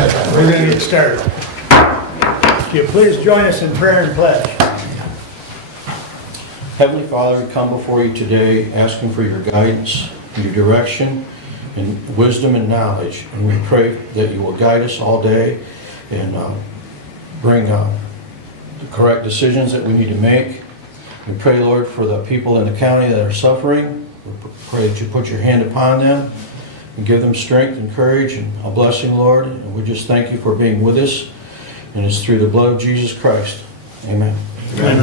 We're going to get started. If you please join us in prayer and pledge. Heavenly Father, we come before you today asking for your guidance, your direction, and wisdom and knowledge. And we pray that you will guide us all day and bring the correct decisions that we need to make. We pray, Lord, for the people in the county that are suffering. We pray that you put your hand upon them and give them strength and courage and a blessing, Lord. And we just thank you for being with us. And it's through the blood of Jesus Christ. Amen. Amen.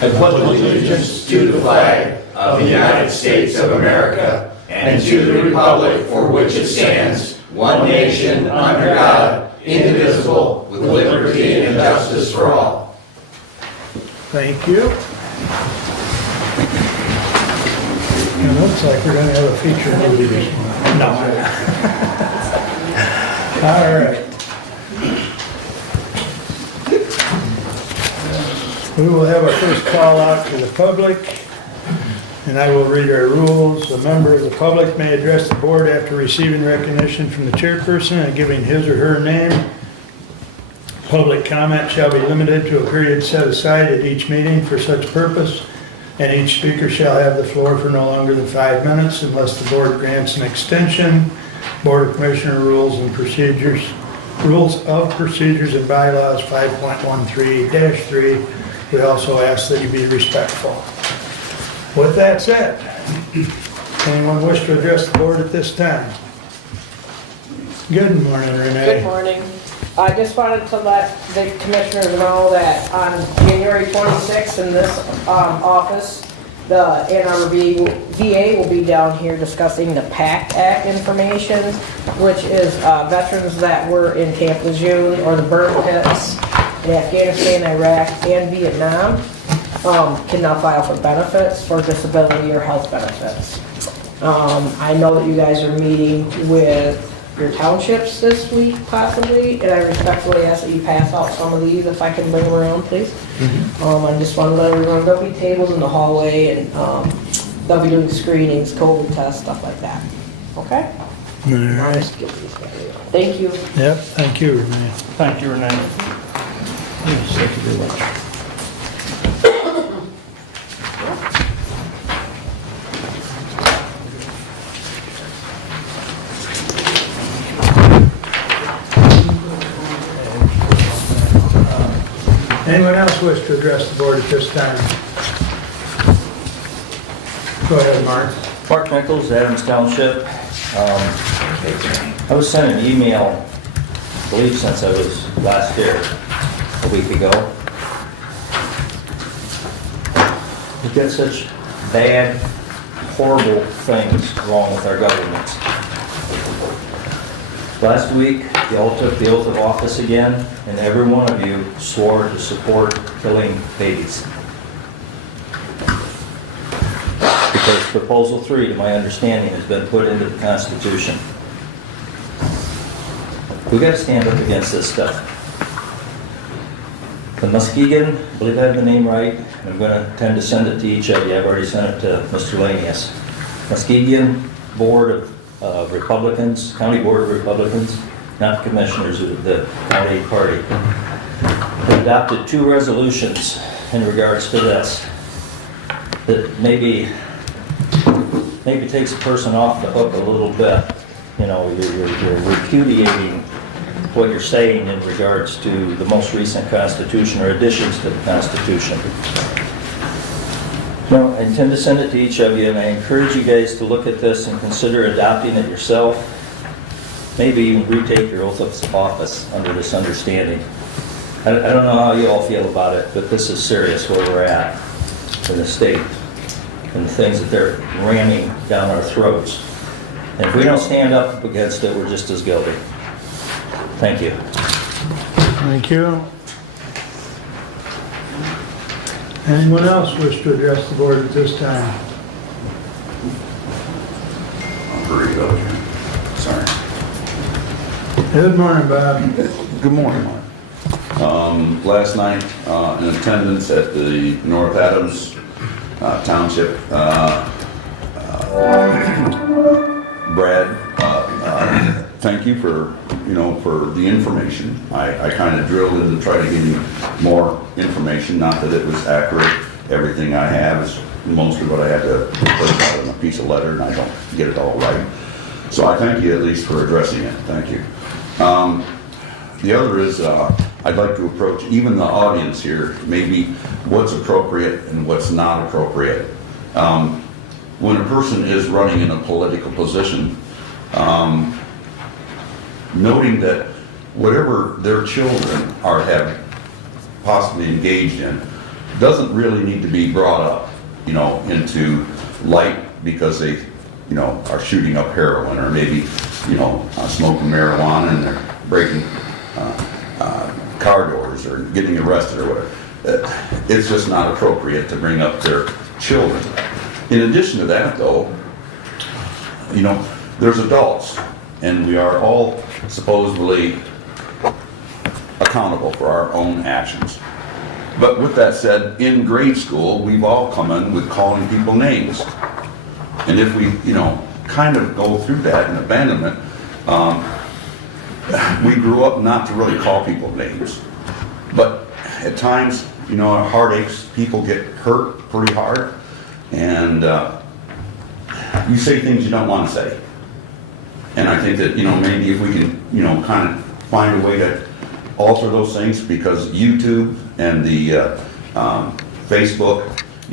I pledge allegiance to the flag of the United States of America and to the republic for which it stands, one nation, under God, indivisible, with liberty and justice for all. Thank you. It looks like we're going to have a feature movie this morning. No. All right. We will have our first call out to the public, and I will read our rules. A member of the public may address the board after receiving recognition from the chairperson and giving his or her name. Public comment shall be limited to a period set aside at each meeting for such purpose, and each speaker shall have the floor for no longer than 5 minutes unless the board grants an extension. Board of Commissioner Rules and Procedures, Rules of Procedures and Bylaws 5.13-3. We also ask that you be respectful. With that said, anyone wish to address the board at this time? Good morning, Renee. Good morning. I just wanted to let the commissioners know that on January 26th in this office, the Ann Arbor VA will be down here discussing the PACT Act information, which is veterans that were in Camp Lejeune or the burn pits in Afghanistan, Iraq, and Vietnam can now file for benefits, for disability or health benefits. I know that you guys are meeting with your townships this week, possibly, and I respectfully ask that you pass out some of these if I can bring them around, please. I just want to let everyone, there'll be tables in the hallway, and they'll be doing screenings, COVID tests, stuff like that. Okay? All right. Thank you. Yep, thank you, Renee. Thank you, Renee. Yes, thank you very much. Anyone else wish to address the board at this time? Go ahead, Mark. Mark Nichols, Adams Township. I was sent an email, I believe since I was last here, a week ago. We get such bad, horrible things wrong with our government. Last week, you all took the oath of office again, and every one of you swore to support killing babies. Because Proposal 3, to my understanding, has been put into the Constitution. We've got to stand up against this stuff. The Muskegon, I believe I have the name right, and I'm going to tend to send it to each of you. I've already sent it to Mr. Lanius. Muskegon Board of Republicans, County Board of Republicans, not commissioners of the county party, adopted 2 resolutions in regards to this that maybe takes a person off the hook a little bit. You know, you're repudiating what you're saying in regards to the most recent Constitution or additions to the Constitution. No, I intend to send it to each of you, and I encourage you guys to look at this and consider adopting it yourself. Maybe even retake your oath of office under this understanding. I don't know how you all feel about it, but this is serious where we're at in the state and the things that they're ramming down our throats. And if we don't stand up against it, we're just as guilty. Thank you. Thank you. Anyone else wish to address the board at this time? I'm pretty good. Sorry. Good morning, Bob. Good morning, Mark. Last night, in attendance at the North Adams Township, Brad thank you for, for the information. I kind of drilled in to try to give you more information, not that it was accurate. Everything I have is mostly what I had to put out in a piece of letter, and I don't get it all right. So I thank you at least for addressing it. Thank you. The other is, I'd like to approach even the audience here, maybe what's appropriate and what's not appropriate. When a person is running in a political position, noting that whatever their children have possibly engaged in doesn't really need to be brought up, into light because they, are shooting up heroin or maybe, smoking marijuana and they're breaking car doors or getting arrested or whatever. It's just not appropriate to bring up their children. In addition to that, though, there's adults, and we are all supposedly accountable for our own actions. But with that said, in grade school, we've all come in with calling people names. And if we, kind of go through that in abandonment, we grew up not to really call people names. But at times, heartaches, people get hurt pretty hard, and you say things you don't want to say. And I think that, maybe if we can, kind of find a way to alter those things, because YouTube and the Facebook,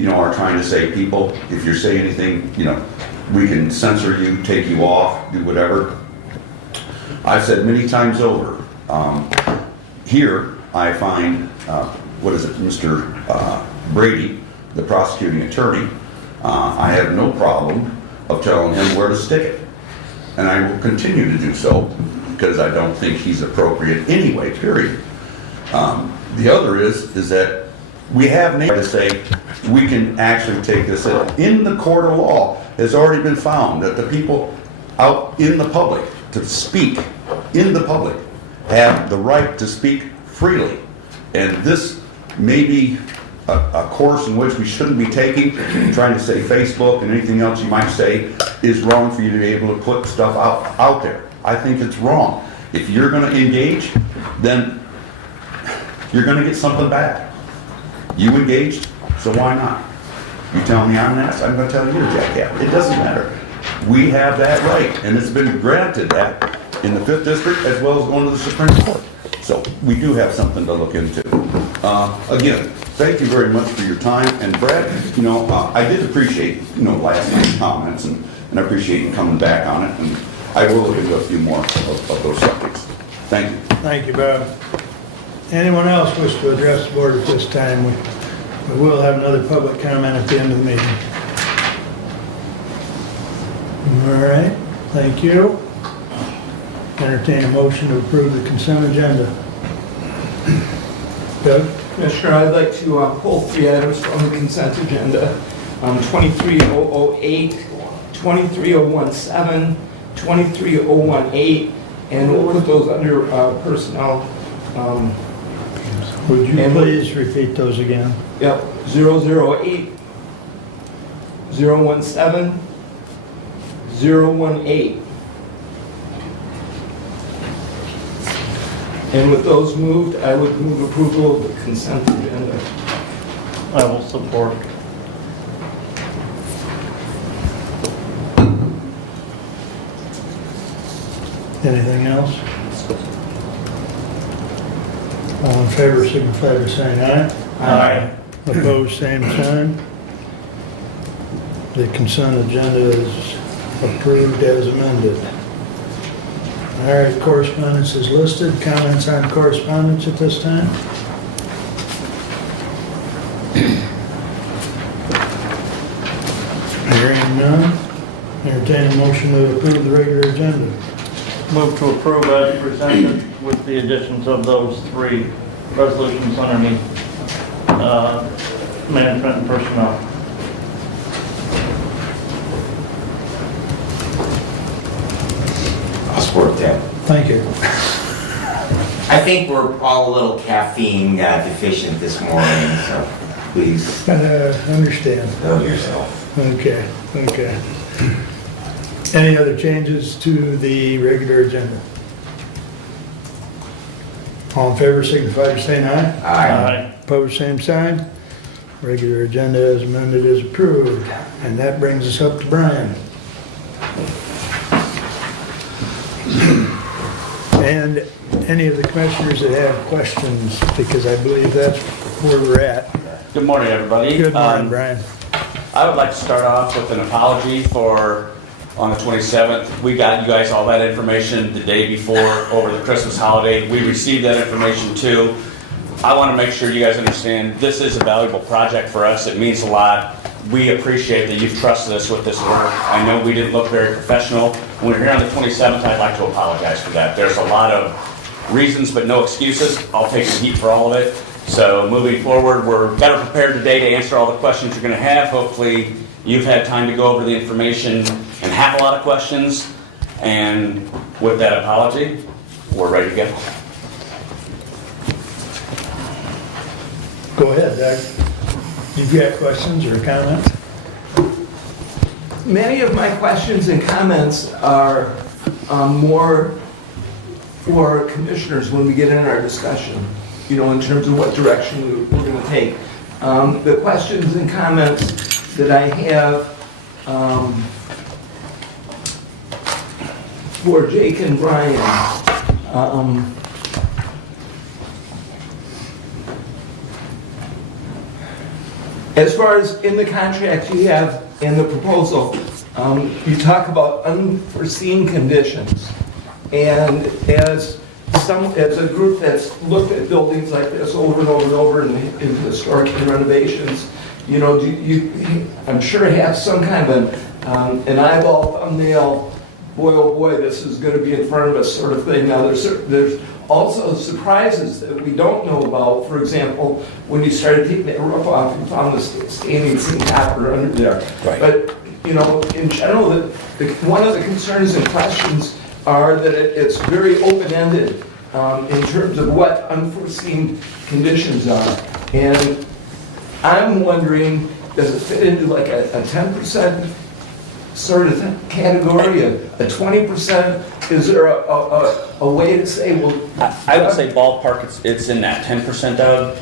are trying to say, people, if you say anything, we can censor you, take you off, do whatever. I've said many times over, here I find, Mr. Brady, the prosecuting attorney, I have no problem of telling him where to stick it. And I will continue to do so, because I don't think he's appropriate anyway, period. The other is that we have to say we can actually take this in the court of law. Has already been found that the people out in the public to speak in the public have the right to speak freely. And this may be a course in which we shouldn't be taking. Trying to say Facebook and anything else you might say is wrong for you to be able to put stuff out there. I think it's wrong. If you're going to engage, then you're going to get something back. You engaged, so why not? You tell me I'm an ass, I'm going to tell you you're a jackass. It doesn't matter. We have that right, and it's been granted that in the 5th District as well as going to the Supreme Court. So we do have something to look into. Again, thank you very much for your time. And Brad, I did appreciate, last night's comments, and I appreciate you coming back on it. And I will look into a few more of those subjects. Thank you. Thank you, Bob. Anyone else wish to address the board at this time? We will have another public comment at the end of the meeting. All right, thank you. Entertain a motion to approve the consent agenda. Doug? Commissioner, I'd like to pull 3 items from the consent agenda. 23008, 23017, 23018, and we'll put those under personnel. Would you please repeat those again? Yep, 008, 017, 018. And with those moved, I would move approval of the consent agenda. I will support. Anything else? All in favor signify by saying aye. Aye. Opposed, same sign. The consent agenda is approved as amended. All right, correspondence is listed. Comments on correspondence at this time? Hearing none, entertain a motion to approve the regular agenda. Move to approve as presented with the additions of those 3 resolutions underneath management and personnel. I'll support that. Thank you. I think we're all a little caffeine deficient this morning, so please Understand. know yourself. Okay. Any other changes to the regular agenda? All in favor, signify by saying aye. Aye. Opposed, same sign. Regular agenda as amended is approved. And that brings us up to Brian. And any of the commissioners that have questions, because I believe that's where we're at. Good morning, everybody. Good morning, Brian. I would like to start off with an apology for, on the 27th, we got you guys all that information the day before over the Christmas holiday. We received that information too. I want to make sure you guys understand this is a valuable project for us. It means a lot. We appreciate that you've trusted us with this work. I know we didn't look very professional. When we're here on the 27th, I'd like to apologize for that. There's a lot of reasons, but no excuses. I'll take the heat for all of it. So moving forward, we're better prepared today to answer all the questions you're going to have. Hopefully, you've had time to go over the information and have a lot of questions. And with that apology, we're ready to go. Go ahead, Doug. You've got questions or comments? Many of my questions and comments are more for commissioners when we get in our discussion, you know, in terms of what direction we're going to take. The questions and comments that I have for Jake and Brian, as far as in the contract you have in the proposal, you talk about unforeseen conditions. And as a group that's looked at buildings like this over and over and over in historic renovations, you know, I'm sure have some kind of an eyeball thumbnail, boy oh boy, this is going to be in front of us sort of thing. Now there's also surprises that we don't know about. For example, when you started taking that roof off, you found the standing seam copper under there. Right. But, you know, in general, one of the concerns and questions are that it's very open-ended in terms of what unforeseen conditions are. And I'm wondering, does it fit into like a 10% sort of category, a 20%? Is there a way to say, well... I would say ballpark, it's in that 10% of.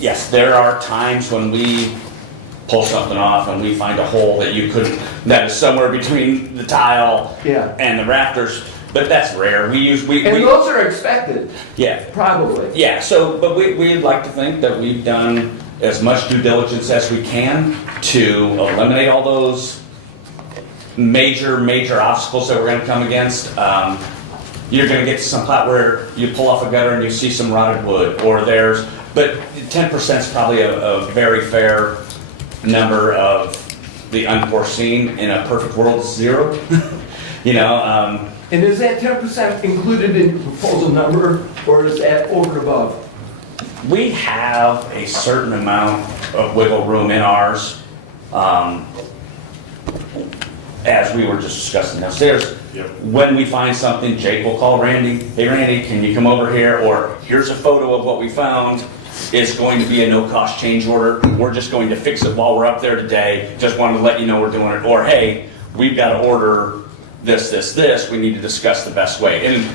Yes, there are times when we pull something off and we find a hole that that is somewhere between the tile and the rafters, but that's rare. Those are expected. Yeah. Probably. Yeah, but we'd like to think that we've done as much due diligence as we can to eliminate all those major obstacles that we're going to come against. You're going to get to some plot where you pull off a gutter and you see some rotted wood, but 10% is probably a very fair number of the unforeseen. In a perfect world, it's 0. You know. And is that 10% included in the proposal number, or is that over and above? We have a certain amount of wiggle room in ours. As we were just discussing downstairs, when we find something, Jake will call Randy. Hey, Randy, can you come over here? Or here's a photo of what we found. It's going to be a no-cost change order. We're just going to fix it while we're up there today. Just wanted to let you know we're doing it. Or, hey, we've got to order this. We need to discuss the best way. And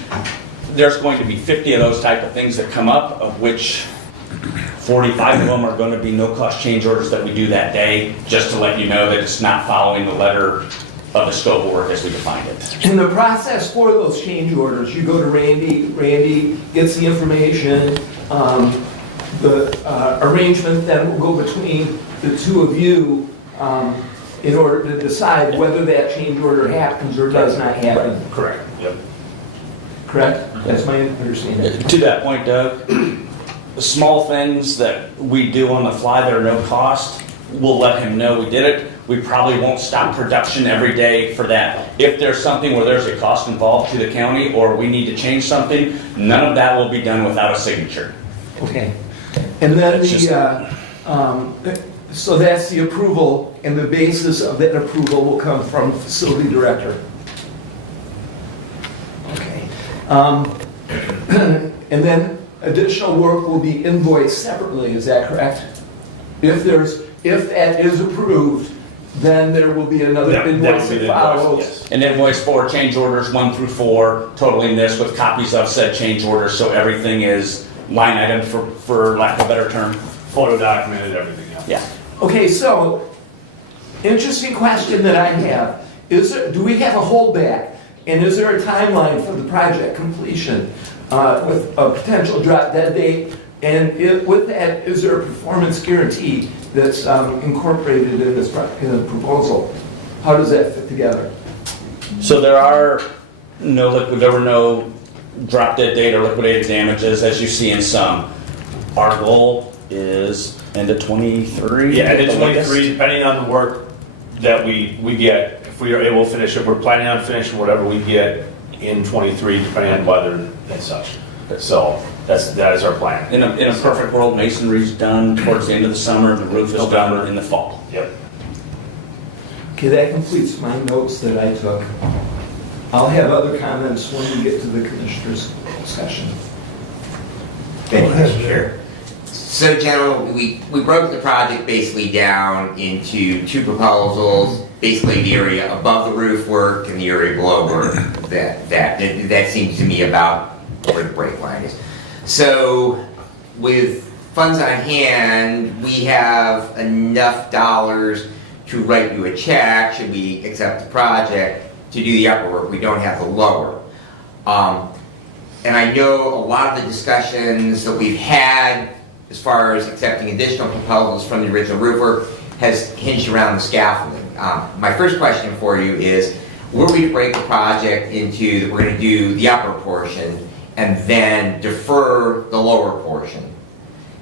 there's going to be 50 of those type of things that come up, of which 45 of them are going to be no-cost change orders that we do that day, just to let you know that it's not following the letter of the scope of work as we defined it. In the process for those change orders, you go to Randy gets the information, the arrangement then will go between the two of you in order to decide whether that change order happens or does not happen. Right. Correct. Yep. Correct? That's my understanding. To that point, Doug, the small things that we do on the fly that are no cost, we'll let him know we did it. We probably won't stop production every day for that. If there's something where there's a cost involved to the county or we need to change something, none of that will be done without a signature. Okay. And then so that's the approval, and the basis of that approval will come from facility director. Okay. And then additional work will be invoiced separately, is that correct? If that is approved, then there will be another That would invoice be that the invoice, follows. yes. And invoice for change orders 1 through 4, totaling this with copies of said change orders, so everything is line item for lack of a better term. Photo documented, everything, yeah. Yeah. Okay, so, interesting question that I have. Do we have a holdback? And is there a timeline for the project completion with a potential drop dead date? And with that, is there a performance guarantee that's incorporated in this in the proposal? How does that fit together? So there were no drop dead date or liquidated damages, as you see in some. Our goal is end of 23. Yeah, and it's 23, depending on the work that we get. If we are able to finish it, we're planning on finishing whatever we get in 23, depending on weather and such. So that is our plan. In a perfect world, masonry's done towards the end of the summer, the roof is done in the fall. Yep. Okay, that completes my notes that I took. I'll have other comments when we get to the commissioners' session. Thank you, Mr. Chair. So, gentlemen, we broke the project basically down into 2 proposals, basically the area above the roof work and the area below work. That seems to me about where the break line is. So, with funds on hand, we have enough dollars to write you a check, should we accept the project, to do the upper work. We don't have the lower. And I know a lot of the discussions that we've had as far as accepting additional proposals from the original roof work has hinged around the scaffolding. My first question for you is, were we to break the project into that we're going to do the upper portion and then defer the lower portion,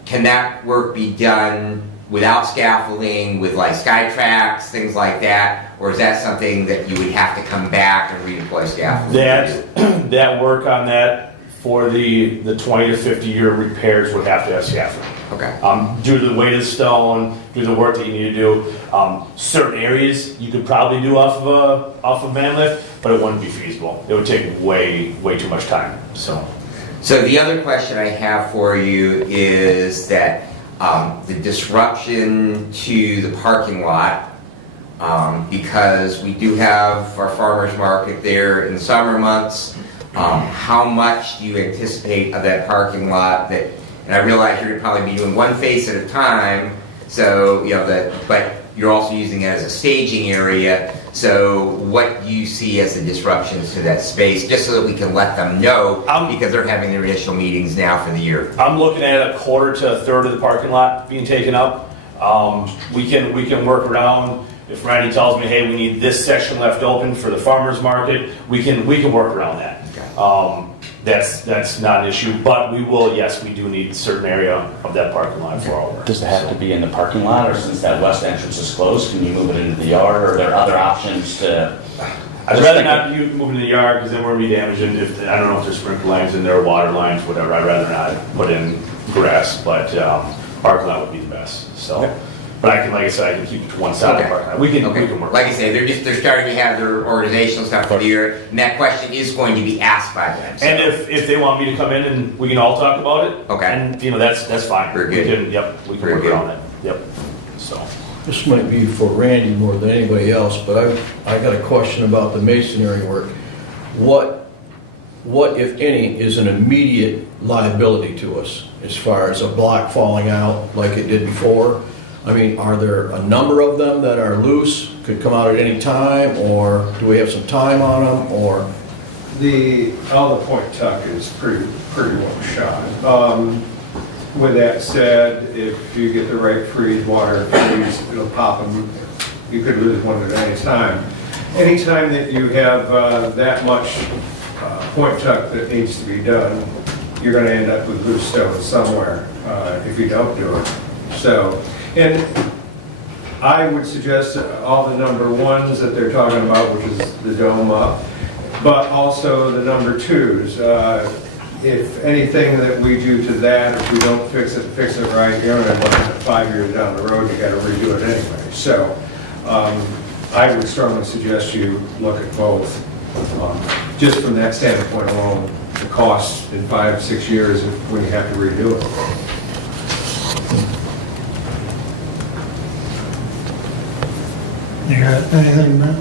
can that work be done without scaffolding, with like sky tracks, things like that? Or is that something that you would have to come back and redeploy scaffolding? That work on that for the 20 to 50 year repairs would have to have scaffolding. Okay. Due to the weight of the stone, due to the work that you need to do, certain areas you could probably do off of man lift, but it wouldn't be feasible. It would take way too much time. So the other question I have for you is that the disruption to the parking lot, because we do have our farmers market there in the summer months. How much do you anticipate of that parking lot that, and I realize you're gonna probably be doing one face at a time, so, but you're also using it as a staging area, so what do you see as the disruptions to that space, just so that we can let them know, because they're having their initial meetings now for the year? I'm looking at a quarter to a third of the parking lot being taken up. We can work around. If Randy tells me, hey, we need this section left open for the farmer's market, we can work around that. Okay. That's not an issue, but we do need a certain area of that parking lot for our work. Does it have to be in the parking lot, or since that west entrance is closed, can you move it into the yard, or are there other options to? I'd rather not you move in the yard, because then we're gonna be damaging, I don't know if there's sprinkler lines in there, water lines, whatever, I'd rather not put in grass, but parking lot would be the best, so. Okay. But I can, like I said, I can keep it to one side of the parking lot. We can work. Like I say, they're starting to have their organizational stuff for the year, and that question is going to be asked by them. So. And if they want me to come in and we can all talk about it. Okay. And, that's fine. Very good. We can Very work good. around it. Yep, so. This might be for Randy more than anybody else, but I got a question about the masonry work. What, if any, is an immediate liability to us as far as a block falling out like it did before? I mean, are there a number of them that are loose, could come out at any time, or do we have some time on them, or? All the point tuck is pretty well shot. With that said, if you get the right freeze, water freeze, it'll pop them. You could lose one at any time. Anytime that you have that much point tuck that needs to be done, you're going to end up with loose stones somewhere if you don't do it. So, and I would suggest all the number ones that they're talking about, which is the dome up, but also the number twos. If anything that we do to that, if we don't fix it right, you're going to look at 5 years down the road, you got to redo it anyway. So I would strongly suggest you look at both. Just from that standpoint alone, the cost in 5 or 6 years when you have to redo it. You got anything, Matt?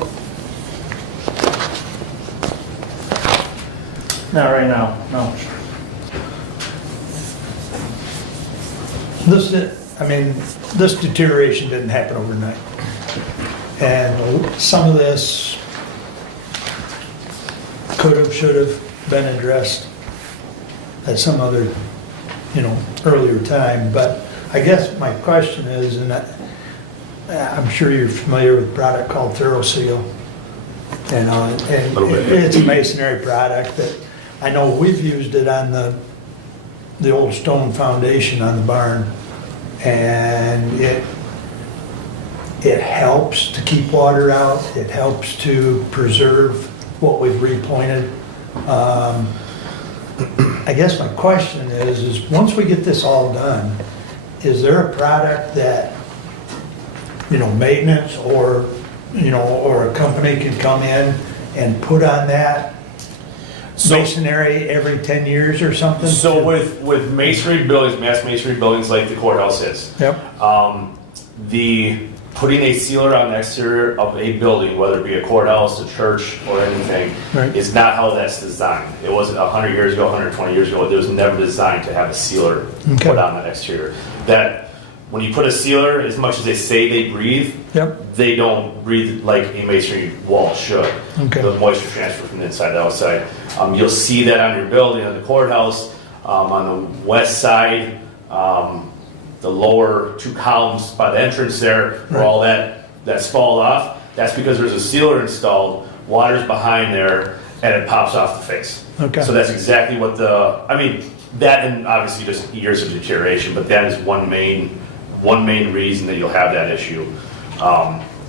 Not right now, no. This deterioration didn't happen overnight. And some of this could have, should have been addressed at some other, earlier time. But I guess my question is, and I'm sure you're familiar with a product called ThoroSeal. And it's a masonry product that I know we've used it on the old stone foundation on the barn. And it helps to keep water out. It helps to preserve what we've repointed. I guess my question is once we get this all done, is there a product that, maintenance or a company can come in and put on that masonry every 10 years or something? So with masonry buildings, mass masonry buildings like the courthouse is, Yep. the putting a sealer on the exterior of a building, whether it be a courthouse, a church, or anything, Right. is not how that's designed. It wasn't 100 years ago, 120 years ago. It was never designed to have a sealer Okay. put on that exterior. That when you put a sealer, as much as they say they breathe, Yep. they don't breathe like a masonry wall should. Okay. The moisture transfer from the inside to outside. You'll see that on your building, on the courthouse, on the west side, the lower two columns by the entrance there, where all that's spalled off. That's because there's a sealer installed, water's behind there, and it pops off the face. Okay. So that's exactly what that and obviously just years of deterioration, but that is one main reason that you'll have that issue.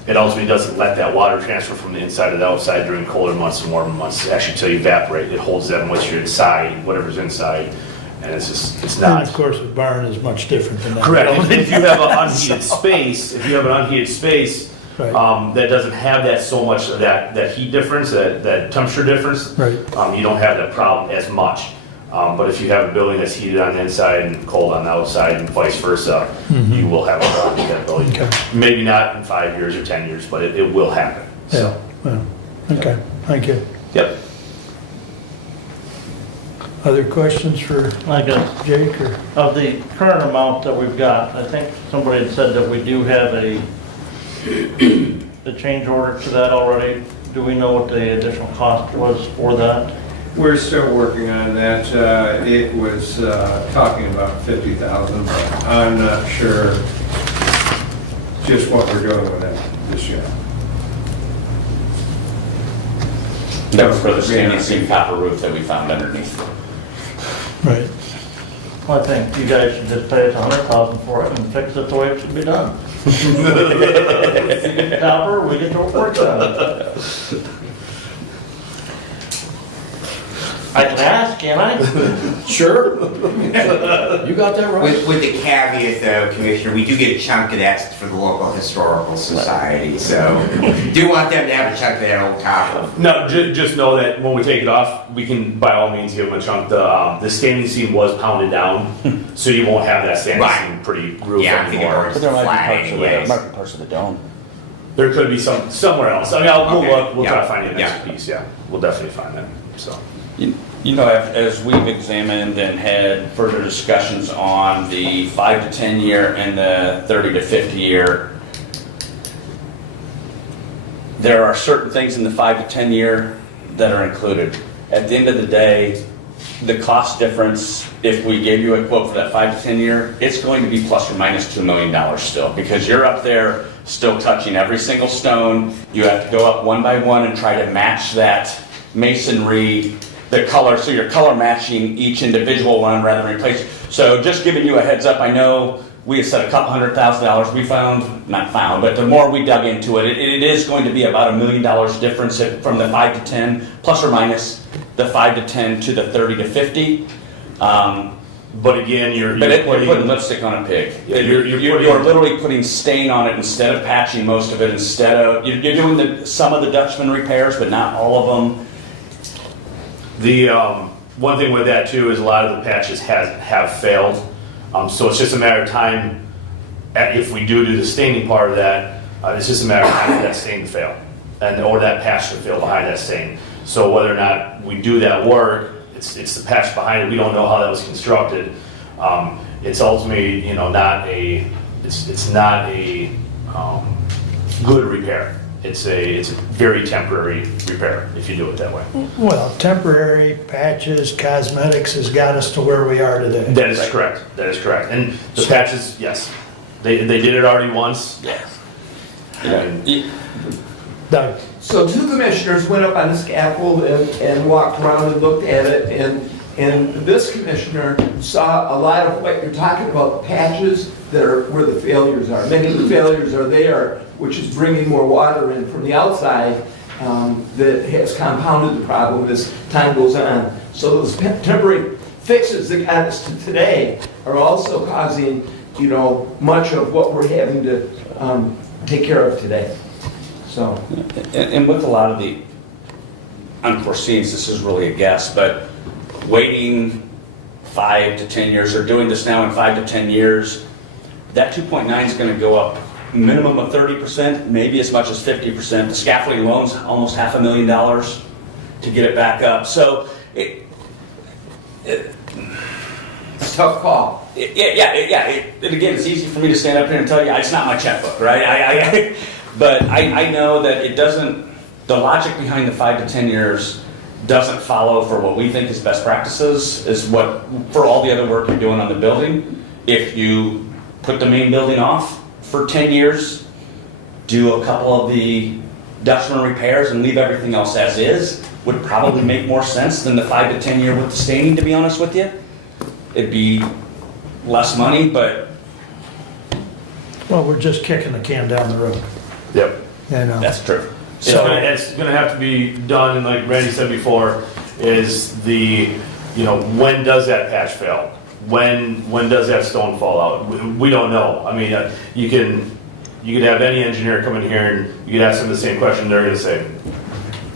It ultimately doesn't let that water transfer from the inside to the outside during colder months and warmer months, actually till you evaporate. It holds that moisture inside, whatever's inside, and it's And not. of course, the barn is much different than that. Correct. If you have an unheated space, Right. that doesn't have so much of that heat difference, that temperature difference, Right. you don't have that problem as much. But if you have a building that's heated on the inside and cold on the outside and vice versa, you will have a problem with that building. Okay. Maybe not in 5 years or 10 years, but it will happen. Yeah, well, okay, thank you. Yep. Other questions for I guess, Jake or? of the current amount that we've got, I think somebody had said that we do have a change order to that already. Do we know what the additional cost was for that? We're still working on that. It was talking about 50,000, but I'm not sure just what we're doing with that this year. That was for the standing seam copper roof that we found underneath. Right. Well, I think you guys should just pay us 100,000 for it and fix it the way it should be done. Copper, we get to work on it. I can ask, can't I? Sure. You got that right. With the caveat though, Commissioner, we do get a chunk of that for the local historical society, so do want them to have a chunk of that old copper. No, just know that when we take it off, we can by all means give them a chunk. The standing seam was pounded down, so you won't have that standing Right. seam pretty roof Yeah, I'm thinking anymore. more But there might be flat parts of it, there anyways. might be parts of the dome. There could be somewhere else. I mean, we'll Okay. look. We'll try Yeah. to find you the next Yeah. piece. Yeah, we'll definitely find that. So. You know, as we've examined and had further discussions on the 5 to 10 year and the 30 to 50 year, there are certain things in the 5 to 10 year that are included. At the end of the day, the cost difference, if we gave you a quote for that 5 to 10 year, it's going to be plus or minus $2 million still, because you're up there still touching every single stone. You have to go up one by one and try to match that masonry, the color, so you're color matching each individual one rather than replace. So just giving you a heads up, I know we had said a couple $100,000. We not found, but the more we dug into it, it is going to be about $1 million difference from the 5 to 10, plus or minus the 5 to 10 to the 30 to 50. But again, you're putting lipstick on a pig. Yeah, You're literally putting stain on it instead of patching most of it. You're doing some of the Dutchman repairs, but not all of them. The one thing with that too is a lot of the patches have failed, so it's just a matter of time. If we do the staining part of that, It's just a matter of time for that stain to fail, or that patch to fail behind that stain. So whether or not we do that work, it's the patch behind it. We don't know how that was constructed. It's ultimately, it's not a good repair. It's a very temporary repair if you do it that way. Well, temporary patches, cosmetics has got us to where we are today. That is correct. That is correct. And the patches, yes, they did it already once. Yes. And Doug? So two commissioners went up on the scaffold and walked around and looked at it, and this commissioner saw a lot of what you're talking about, patches that are where the failures are. Many of the failures are there, which is bringing more water in from the outside that has compounded the problem as time goes on. So those temporary fixes that got us to today are also causing, much of what we're having to take care of today. So. And with a lot of the unforeseens, this is really a guess, but waiting 5 to 10 years, or doing this now in 5 to 10 years, that 2.9 is going to go up minimum of 30%, maybe as much as 50%. The scaffolding loan's almost $500,000 to get it back up. So It's a tough call. And again, it's easy for me to stand up here and tell you it's not my checkbook, right? But I know that it doesn't. The logic behind the 5 to 10 years doesn't follow for what we think is best practices. Is what for all the other work you're doing on the building. If you put the main building off for 10 years, do a couple of the ductwork repairs and leave everything else as is, would probably make more sense than the 5 to 10 year with the staining, to be honest with you. It'd be less money, but Well, we're just kicking the can down the road. yep. that's true. So it's going to have to be done, and like Randy said before, is when does that patch fail? When does that stone fall out? We don't know. I mean, you could have any engineer come in here and you could ask them the same question, they're going to say,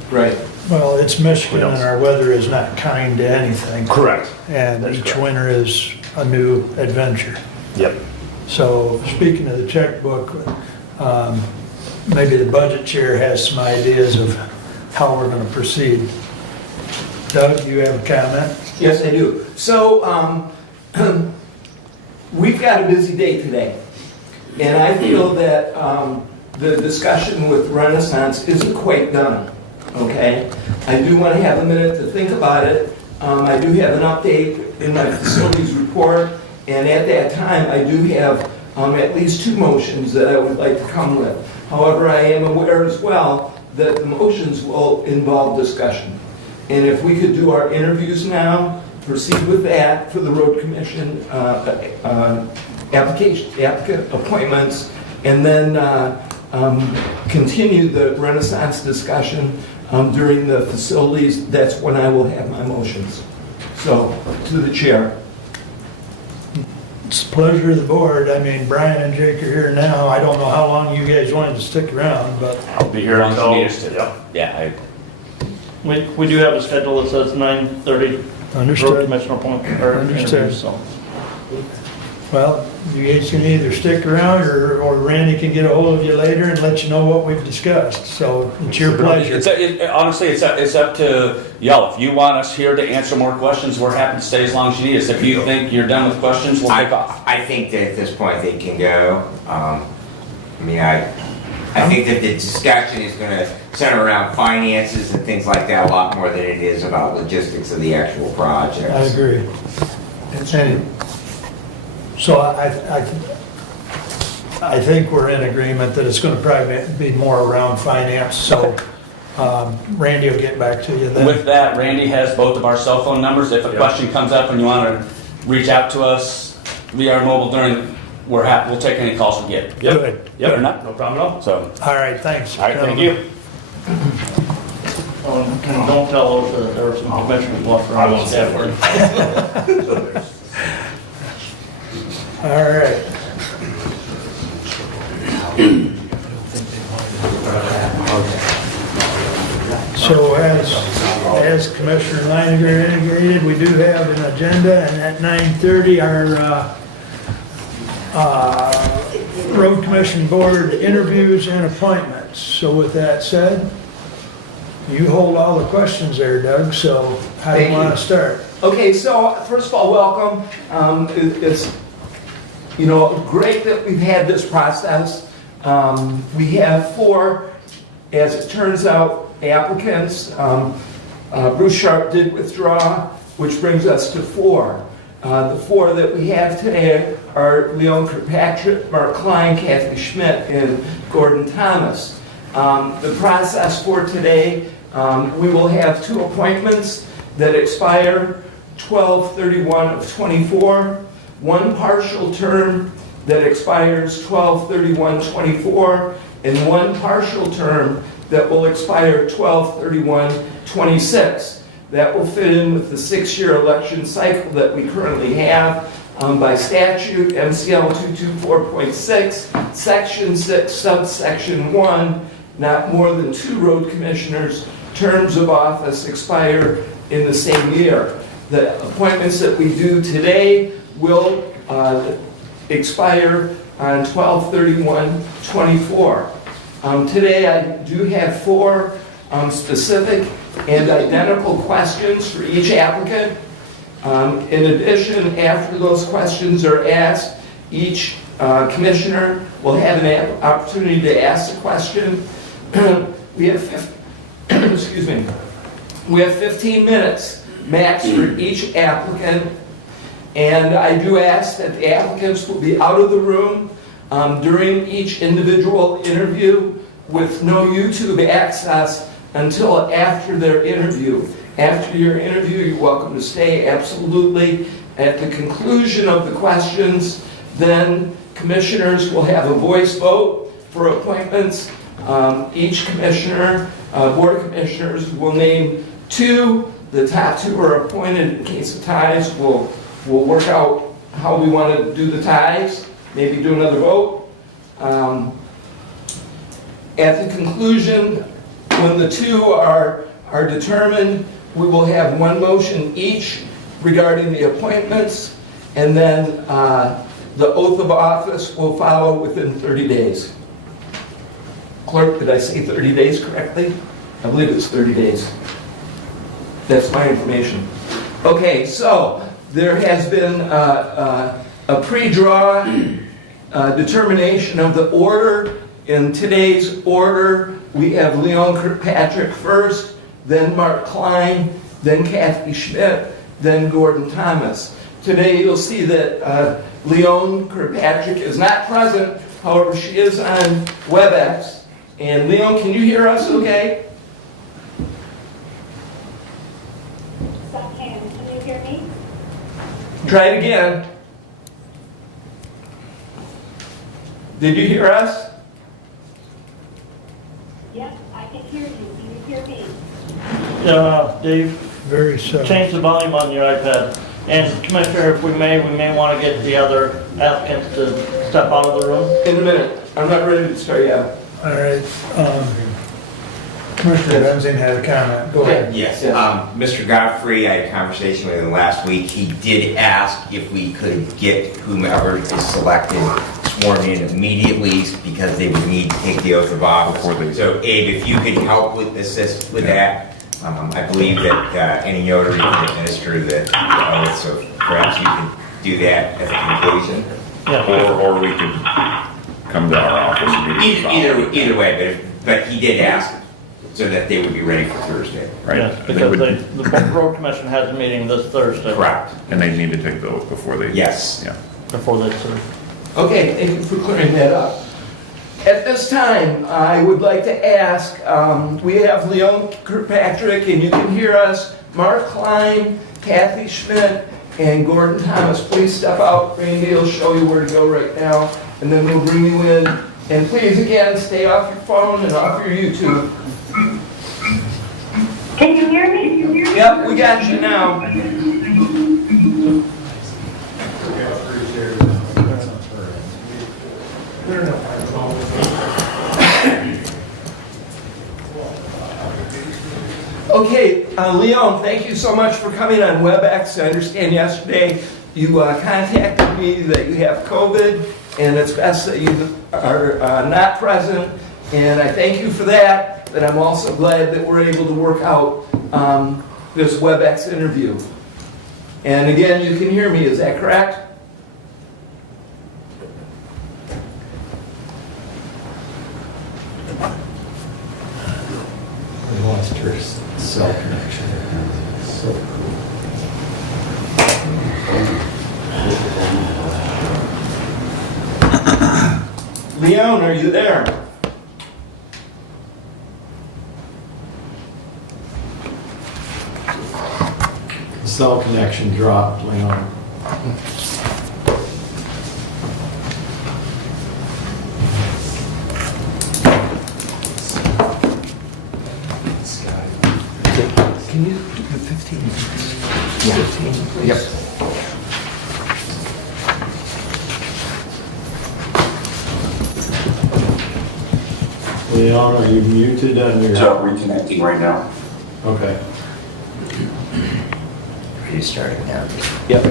Right. Well, it's Michigan and our weather is not kind to anything. correct. And That's each correct. winter is a new adventure. Yep. So speaking of the checkbook, maybe the budget chair has some ideas of how we're going to proceed. Doug, you have a comment? Yes, I do. So, we've got a busy day today. And I feel that the discussion with Renaissance isn't quite done, okay? I do want to have a minute to think about it. I do have an update in my facilities report, and at that time, I do have at least 2 motions that I would like to come with. However, I am aware as well that the motions will involve discussion. And if we could do our interviews now, proceed with that for the road commission applicant appointments, and then continue the Renaissance discussion during the facilities, that's when I will have my motions. So, to the chair. It's the pleasure of the board. I mean, Brian and Jake are here now. I don't know how long you guys wanted to stick around, but I'll be here As long as until, you need us to. yep. Yeah, We do have a schedule that says 9:30 road understood. commissioner appointment, or Understood. interviews, so. Well, you guys can either stick around or Randy can get a hold of you later and let you know what we've discussed. So it's your pleasure. honestly, it's up to y'all. If you want us here to answer more questions, we're happy to stay as long as you need us. If you think you're done with questions, we'll take off. I think that at this point they can go. I think that the discussion is going to center around finances and things like that a lot more than it is about logistics of the actual project. I agree. And so I think we're in agreement that it's going to probably be more around finance. So Randy will get back to you then. With that, Randy has both of our cell phone numbers. If a question comes up and you want to reach out to us via our mobile we're happy. We'll take any calls we get. Good. Yep. Or not. No problem at all. So, All right, thanks. all right, thank you. And don't tell us that there were some commissioners walking around. I won't say a word. All right. So as Commissioner Leininger indicated, we do have an agenda, and at 9:30, our road commission board interviews and appointments. So with that said, you hold all the questions there, Doug, so how do you Thank want you. to start? Okay, so first of all, welcome. It's, great that we've had this process. We have 4, as it turns out, applicants. Bruce Sharp did withdraw, which brings us to 4. The 4 that we have today are Leon Kirkpatrick, Mark Klein, Kathy Schmidt, and Gordon Thomas. The process for today, we will have 2 appointments that expire 12/31 of '24, 1 partial term that expires 12/31/24, and 1 partial term that will expire 12/31/26. That will fit in with the 6-year election cycle that we currently have by statute, MCL 224.6, Section 6, subsection 1, not more than 2 road commissioners' terms of office expire in the same year. The appointments that we do today will expire on 12/31/24. Today I do have 4 specific and identical questions for each applicant. In addition, after those questions are asked, each commissioner will have an opportunity to ask a question. We have we have 15 minutes max for each applicant, and I do ask that the applicants will be out of the room during each individual interview with no YouTube access until after their interview. After your interview, you're welcome to stay, absolutely. At the conclusion of the questions, then commissioners will have a voice vote for appointments. Each commissioner, board of commissioners, will name 2. The top 2 are appointed. In case of ties, we'll work out how we want to do the ties, maybe do another vote. At the conclusion, when the 2 are determined, we will have 1 motion each regarding the appointments, and then the oath of office will follow within 30 days. Clerk, did I say 30 days correctly? I believe it's 30 days. That's my information. Okay, so there has been a pre-draw determination of the order. In today's order, we have Leon Kirkpatrick first, then Mark Klein, then Kathy Schmidt, then Gordon Thomas. Today you'll see that Leon Kirkpatrick is not present, however she is on WebEx. And Leon, can you hear us okay? Can you hear me? Try it again. Did you hear us? Yes, I can hear you. Can you hear me? Dave, Very so. change the volume on your iPad. And Commissioner, if we may want to get the other applicants to step out of the room. In a minute. I'm not ready to start yet. All right. Commissioner Benzing had a comment. Go ahead. Yes, Mr. Godfrey, I had a conversation with him last week. He did ask if we could get whomever is selected sworn in immediately because they would need to take the oath of office. So Abe, if you could help with assist with that, I believe that any notary can administer the oath, so perhaps you can do that at the conclusion. Yeah. Or we could come to our office immediately. Either way, but he did ask so that they would be ready for Thursday. Right. Yes, because the road commission has a meeting this Thursday. Correct. And they need to take the oath before they. Yes. Yeah. Before they serve. Okay, thank you for clearing that up. At this time, I would like to ask, we have Leon Kirkpatrick, and you can hear us, Mark Klein, Kathy Schmidt, and Gordon Thomas. Please step out. Randy will show you where to go right now, and then we'll bring you in. And please, again, stay off your phone and off your YouTube. Can you hear me? Yep, we got you now. Okay, Leon, thank you so much for coming on WebEx. I understand yesterday you contacted me that you have COVID and it's best that you are not present, and I thank you for that, but I'm also glad that we're able to work out this WebEx interview. And again, you can hear me, is that correct? I lost her cell connection. So cool. Leon, are you there? Cell connection dropped, Leon. Can you do the 15 minutes? 15, please. Yep. Leon, are you muted on your? reconnecting right now. Okay. Restarting now. Yep.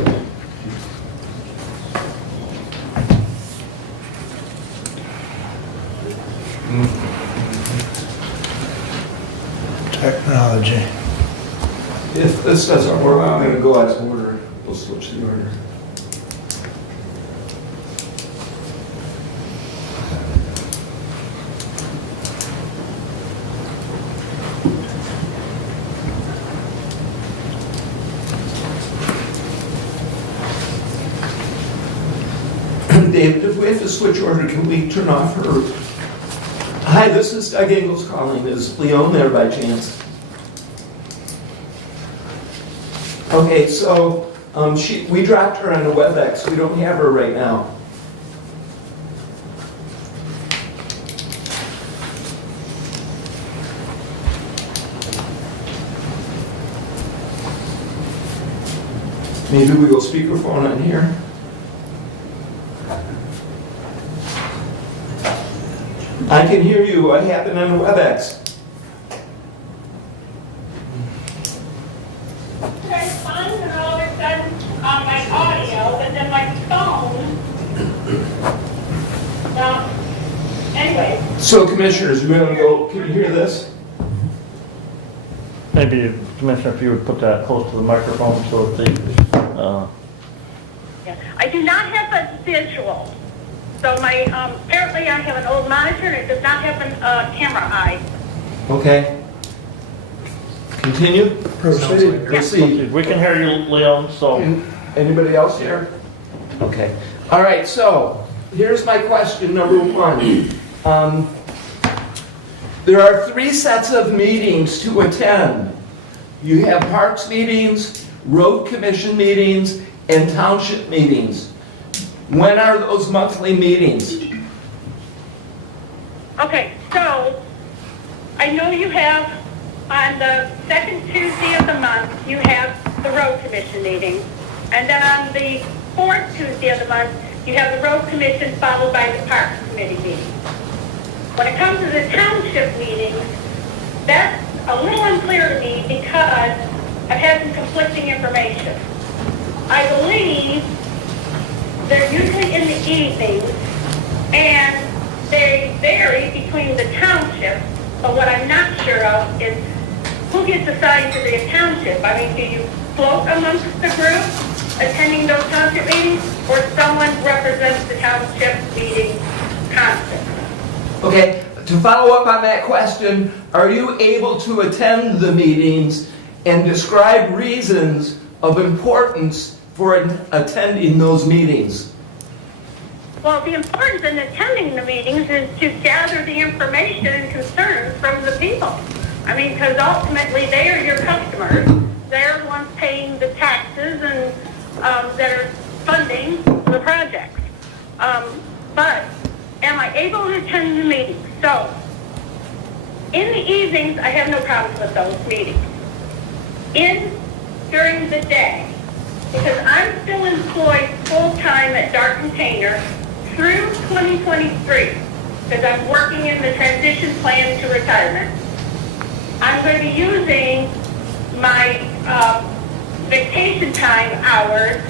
Technology. If this doesn't work, I'm going to go out of order. We'll switch the order. David, if we have to switch order, can we turn off her? Hi, this is Doug Ingles calling. Is Leon there by chance? Okay, so we dropped her on the WebEx. We don't have her right now. Maybe we go speakerphone on here. I can hear you. What happened on the WebEx? It's fine, and all of a sudden, my audio, but then my phone. Anyway. So commissioners, we're going to go, can you hear this? Maybe, Commissioner, if you would put that close to the microphone so that the, Yeah. I do not have a visual. So apparently I have an old monitor and it does not have a camera eye. Okay. Continue? Proceed. Proceed. we can hear you, Leon, so. Anybody else here? Okay. All right, so here's my question number one. There are 3 sets of meetings to attend. You have parks meetings, road commission meetings, and township meetings. When are those monthly meetings? Okay, so I know you have on the second Tuesday of the month, you have the road commission meeting. And then on the 4th Tuesday of the month, you have the road commission followed by the parks committee meeting. When it comes to the township meetings, that's a little unclear to me because I've had some conflicting information. I believe they're usually in the evenings, and they vary between the townships, but what I'm not sure of is who gets assigned to the township. I mean, do you float amongst the group attending those township meetings, or someone represents the township meeting constantly? Okay, to follow up on that question, are you able to attend the meetings and describe reasons of importance for attending those meetings? Well, the importance in attending the meetings is to gather the information and concerns from the people. I mean, because ultimately they are your customers. They're the ones paying the taxes and that are funding the projects. But am I able to attend the meetings? So, in the evenings, I have no problems with those meetings. During the day, because I'm still employed full-time at Dart Container through 2023, because I'm working in the transition plan to retirement. I'm going to be using my vacation time hours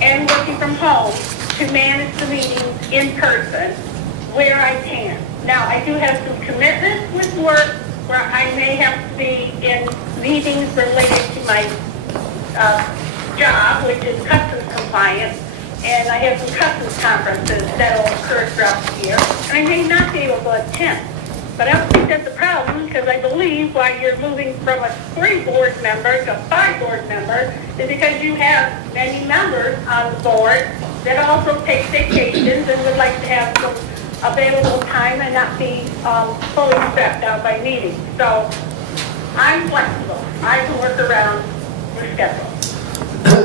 and working from home to manage the meetings in person where I can. Now, I do have some commitments with work where I may have to be in meetings related to my job, which is customs compliance, and I have some customs conferences that will occur throughout the year, and I may not be able to attend. But I don't think that's a problem, because I believe why you're moving from a 3 board member to 5 board members is because you have many members on the board that also take vacations and would like to have some available time and not be fully strapped out by meetings. So I'm flexible. I can work around your schedule.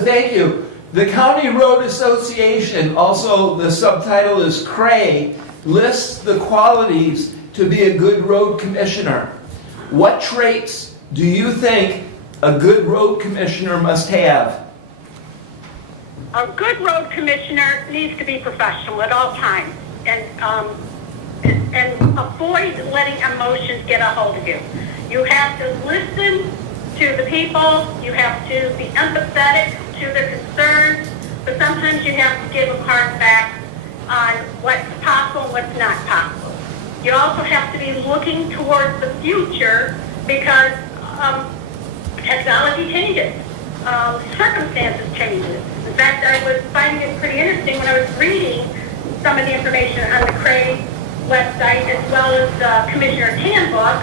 Thank you. The County Road Association, also the subtitle is CRAY, lists the qualities to be a good road commissioner. What traits do you think a good road commissioner must have? A good road commissioner needs to be professional at all times and avoid letting emotions get a hold of you. You have to listen to the people, you have to be empathetic to their concerns, but sometimes you have to give them hard facts on what's possible and what's not possible. You also have to be looking towards the future because technology changes, circumstances changes. In fact, I was finding it pretty interesting when I was reading some of the information on the CRAY website as well as the Commissioner's Handbook,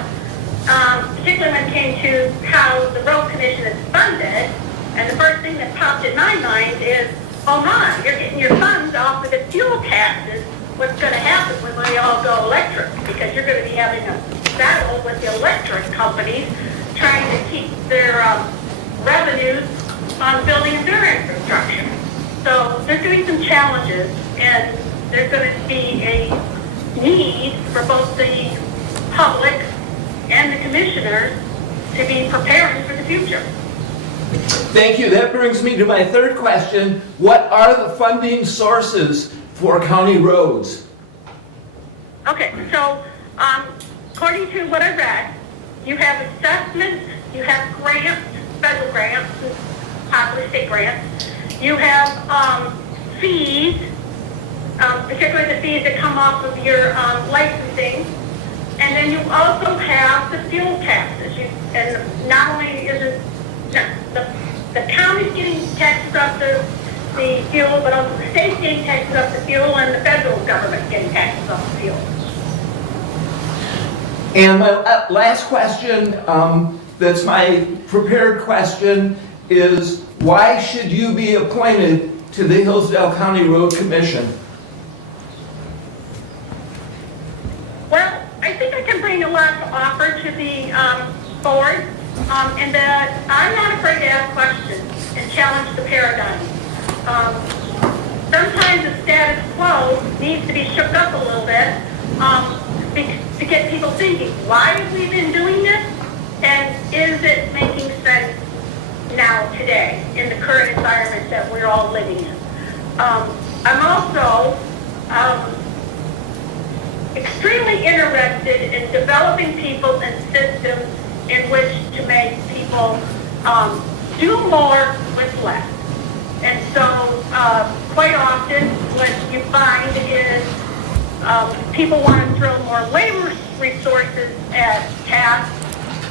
particularly when it came to how the Road Commission is funded. And the first thing that popped in my mind is, oh my, you're getting your funds off of the fuel taxes. What's going to happen when we all go electric? Because you're going to be having a battle with the electric companies trying to keep their revenues on building their infrastructure. So there's going to be some challenges, and there's going to be a need for both the public and the commissioners to be preparing for the future. Thank you. That brings me to my third question. What are the funding sources for county roads? Okay, so according to what I read, you have assessments, you have grants, federal grants, possibly state grants. You have fees, particularly the fees that come off of your licensing. And then you also have the fuel taxes. And not only is it the county's getting taxed up the fuel, but also the state's getting taxed up the fuel, and the federal government's getting taxed up the fuel. And my last question, that's my prepared question, is why should you be appointed to the Hillsdale County Road Commission? Well, I think I can bring a lot to offer to the board, and that I'm not afraid to ask questions and challenge the paradigm. Sometimes the status quo needs to be shook up a little bit to get people thinking, why have we been doing this? And is it making sense now, today, in the current environment that we're all living in? I'm also extremely interested in developing people and systems in which to make people do more with less. And so quite often what you find is people want to throw more labor resources at tasks,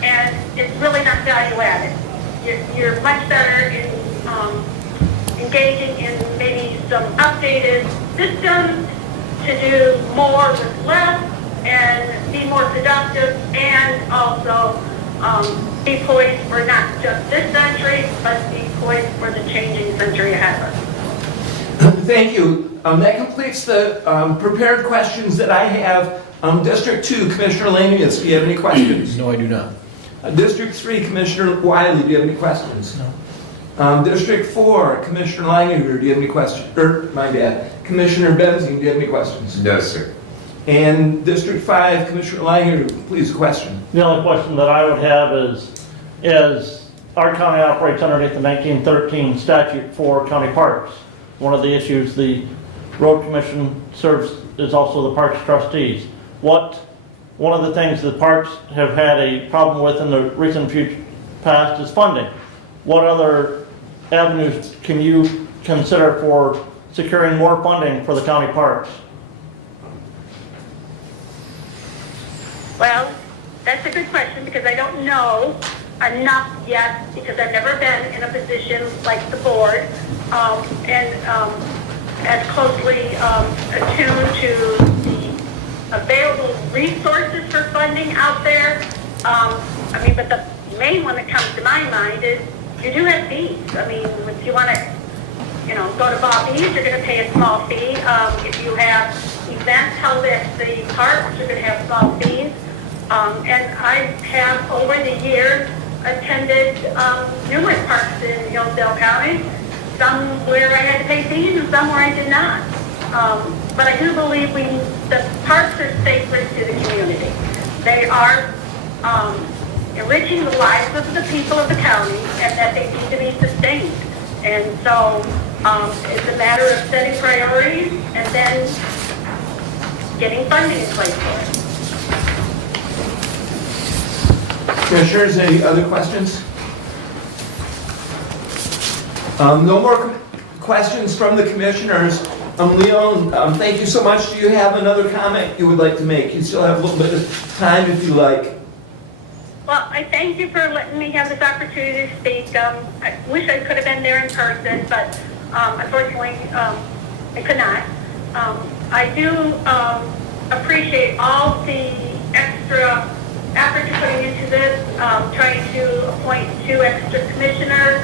and it's really not value added. You're much better in engaging in maybe some updated systems to do more with less and be more productive, and also be poised for not just this century, but be poised for the changing century ahead of us. Thank you. That completes the prepared questions that I have. District 2, Commissioner Lanius, do you have any questions? No, I do not. District 3, Commissioner Wiley, do you have any questions? No. District 4, Commissioner Langer, do you have any questions? Commissioner Benzing, do you have any questions? No, sir. And District 5, Commissioner Langer, please, a question. The only question that I would have is our county operates underneath the 1913 statute for county parks. One of the issues the road commission serves is also the parks trustees. One of the things the parks have had a problem with in the recent past is funding. What other avenues can you consider for securing more funding for the county parks? Well, that's a good question because I don't know enough yet because I've never been in a position like the board as closely attuned to the available resources for funding out there. But the main one that comes to my mind is you do have fees. I mean, if you want to, go to Bobby's, you're going to pay a small fee. If you have events held at the parks, you're going to have small fees. And I have, over the years, attended numerous parks in Hillsdale County, some where I had to pay fees and some where I did not. But I do believe the parks are sacred to the community. They are enriching the lives of the people of the county and that they need to be sustained. And so it's a matter of setting priorities and then getting funding in place for it. Commissioners, any other questions? No more questions from the commissioners. Leon, thank you so much. Do you have another comment you would like to make? You still have a little bit of time if you like. Well, I thank you for letting me have this opportunity to speak. I wish I could have been there in person, but unfortunately I could not. I do appreciate all the extra effort you're putting into this, trying to appoint 2 extra commissioners.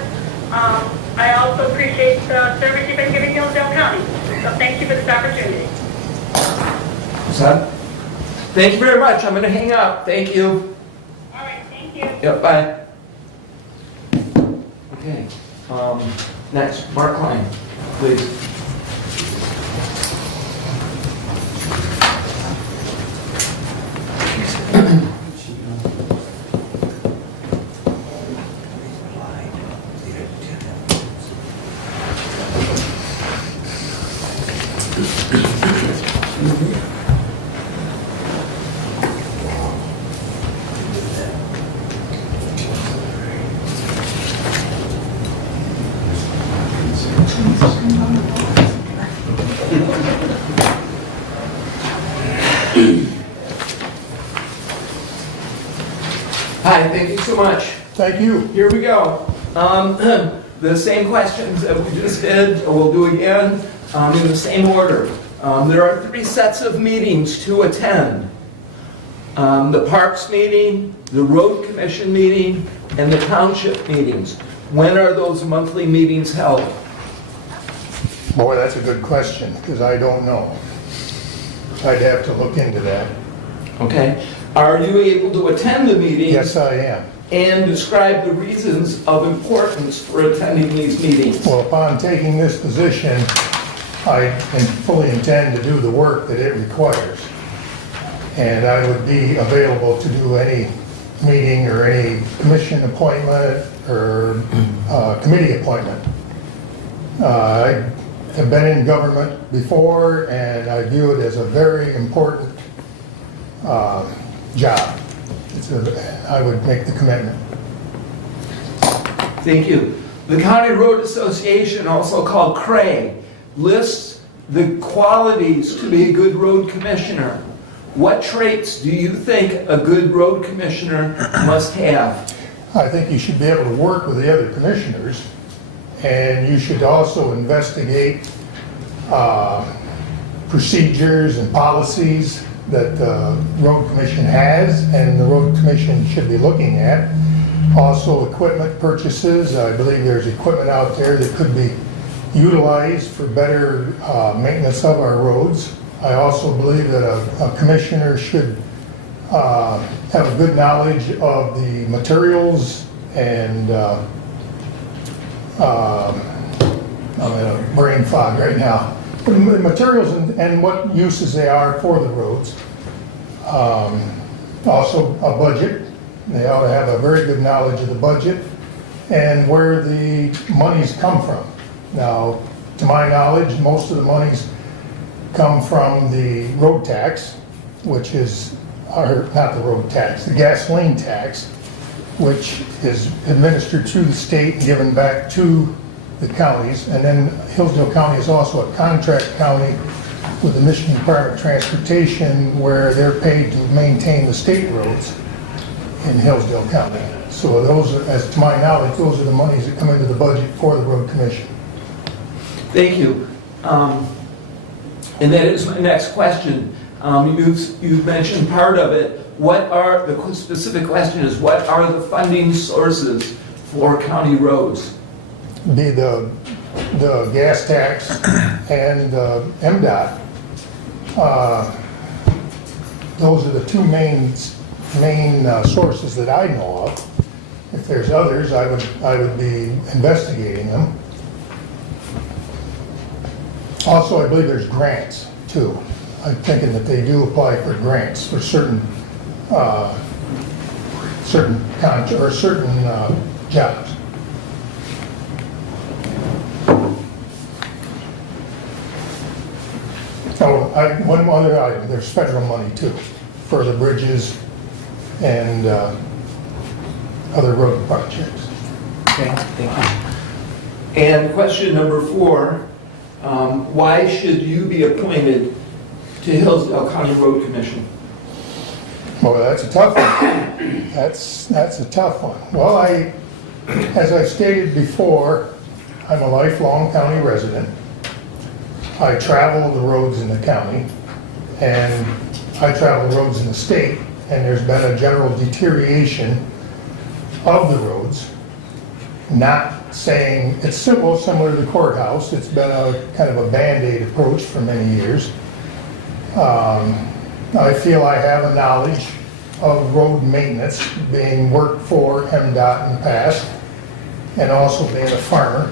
I also appreciate the service you've been giving Hillsdale County. So thank you for this opportunity. Thank you very much. I'm going to hang up. Thank you. All right, thank you. Yep, bye. Okay. Next, Mark Klein, please. Hi, thank you so much. Thank you. Here we go. The same questions that we just did, we'll do again in the same order. There are 3 sets of meetings to attend. The Parks meeting, the Road Commission meeting, and the Township meetings. When are those monthly meetings held? Boy, that's a good question, because I don't know. I'd have to look into that. Okay. Are you able to attend the meetings? Yes, I am. And describe the reasons of importance for attending these meetings? Well, upon taking this position, I fully intend to do the work that it requires. And I would be available to do any meeting or any commission appointment or committee appointment. I have been in government before, and I view it as a very important job. I would make the commitment. Thank you. The County Road Association, also called CRAE, lists the qualities to be a good road commissioner. What traits do you think a good road commissioner must have? I think you should be able to work with the other commissioners, and you should also investigate procedures and policies that the Road Commission has and the Road Commission should be looking at. Also, equipment purchases. I believe there's equipment out there that could be utilized for better maintenance of our roads. I also believe that a commissioner should have a good knowledge of the materials and I'm in a brain fog right now. Materials and what uses they are for the roads. Also a budget. They ought to have a very good knowledge of the budget and where the monies come from. Now, to my knowledge, most of the monies come from the road tax, which is, or not the road tax, the gasoline tax, which is administered to the state and given back to the counties. And then Hillsdale County is also a contract county with the Michigan Department of Transportation, where they're paid to maintain the state roads in Hillsdale County. So those are, as to my knowledge, those are the monies that come into the budget for the road commission. Thank you. And that is my next question. You've mentioned part of it. The specific question is, what are the funding sources for county roads? Be the gas tax and MDOT. Those are the two main sources that I know of. If there's others, I would be investigating them. Also, I believe there's grants too. I'm thinking that they do apply for grants for certain jobs. Oh, one other item, there's federal money too, for the bridges and other road projects. Okay, thank you. And question number 4, why should you be appointed to Hillsdale County Road Commission? Well, that's a tough one. That's a tough one. Well, as I stated before, I'm a lifelong county resident. I travel the roads in the county, and I travel the roads in the state, and there's been a general deterioration of the roads. Not saying, it's similar to the courthouse. It's been a kind of a Band-Aid approach for many years. I feel I have a knowledge of road maintenance, being worked for MDOT in the past, and also being a farmer.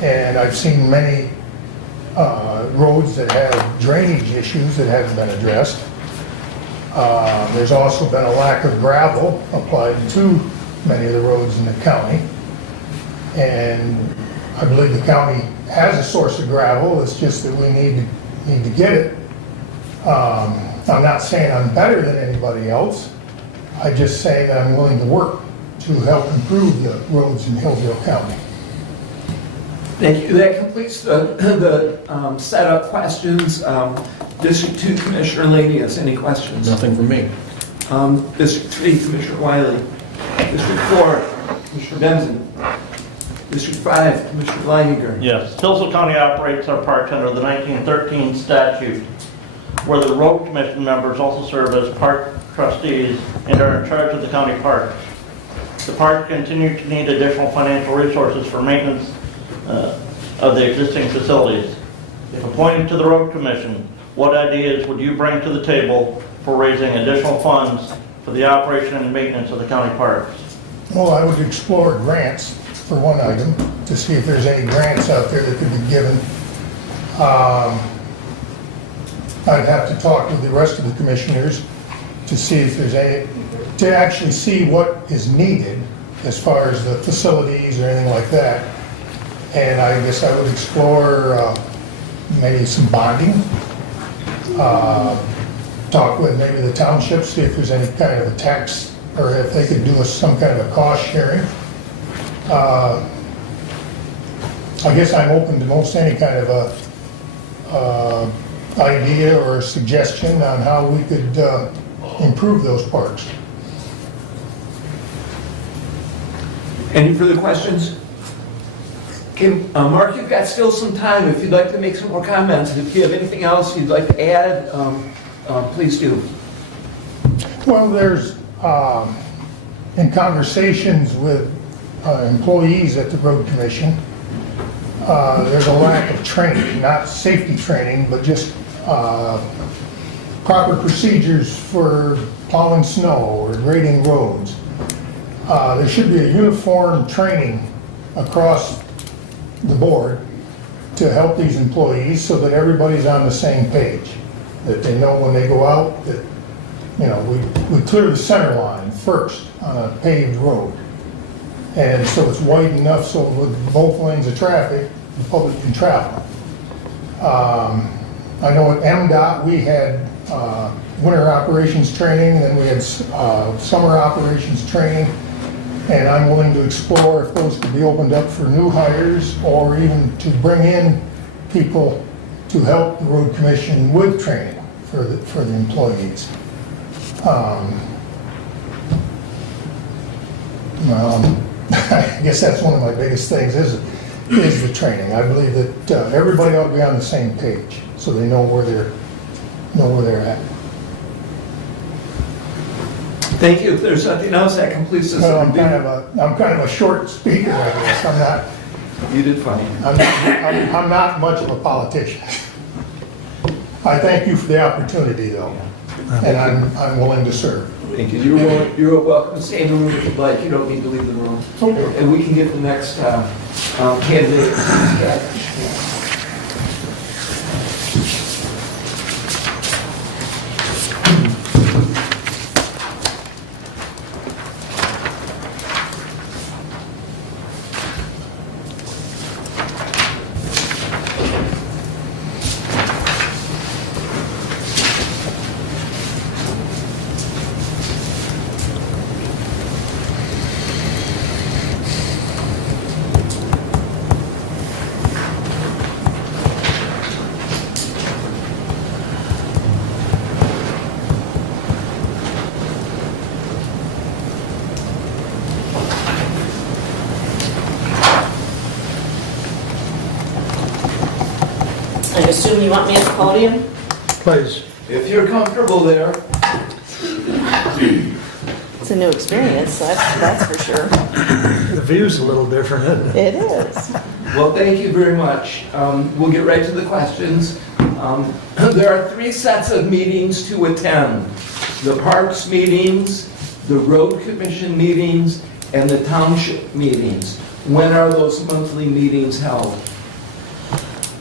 And I've seen many roads that have drainage issues that haven't been addressed. There's also been a lack of gravel applied to many of the roads in the county. And I believe the county has a source of gravel, it's just that we need to get it. I'm not saying I'm better than anybody else. I'm just saying that I'm willing to work to help improve the roads in Hillsdale County. Thank you. That completes the setup questions. District 2, Commissioner Lanius, any questions? Nothing from me. District 3, Commissioner Wiley. District 4, Commissioner Benson. District 5, Commissioner Leininger. Yes, Hillsdale County operates our parks under the 1913 statute, where the road commission members also serve as park trustees and are in charge of the county parks. The parks continue to need additional financial resources for maintenance of the existing facilities. If appointed to the road commission, what ideas would you bring to the table for raising additional funds for the operation and maintenance of the county parks? Well, I would explore grants for one item, to see if there's any grants out there that could be given. I'd have to talk with the rest of the commissioners to see if there's any, to actually see what is needed as far as the facilities or anything like that. And I guess I would explore maybe some bonding, talk with maybe the township, see if there's any kind of a tax, or if they could do some kind of a cost sharing. I guess I'm open to most any kind of a idea or suggestion on how we could improve those parks. Any further questions? Okay, Mark, you've got still some time if you'd like to make some more comments. If you have anything else you'd like to add, please do. Well, there's, in conversations with employees at the road commission, there's a lack of training, not safety training, but just proper procedures for plowing snow or grading roads. There should be a uniform training across the board to help these employees so that everybody's on the same page, that they know when they go out that, you know, we clear the center line first on a paved road. And so it's wide enough so with both lanes of traffic, the public can travel. I know at MDOT we had winter operations training, then we had summer operations training. And I'm willing to explore if those could be opened up for new hires or even to bring in people to help the road commission with training for the employees. I guess that's one of my biggest things is the training. I believe that everybody ought to be on the same page so they know where they're at. Thank you. If there's nothing else, that completes this. Well, I'm kind of a short speaker, I guess. I'm not. You did fine. I'm not much of a politician. I thank you for the opportunity, though, and I'm willing to serve. Thank you. You're welcome to stay in the room if you'd like. You don't need to leave the room. Okay. And we can get the next candidate. I assume you want me at the podium? Please. If you're comfortable there. It's a new experience, that's for sure. The view's a little different, isn't it? It is. Well, thank you very much. We'll get right to the questions. There are 3 sets of meetings to attend. The parks meetings, the road commission meetings, and the township meetings. When are those monthly meetings held?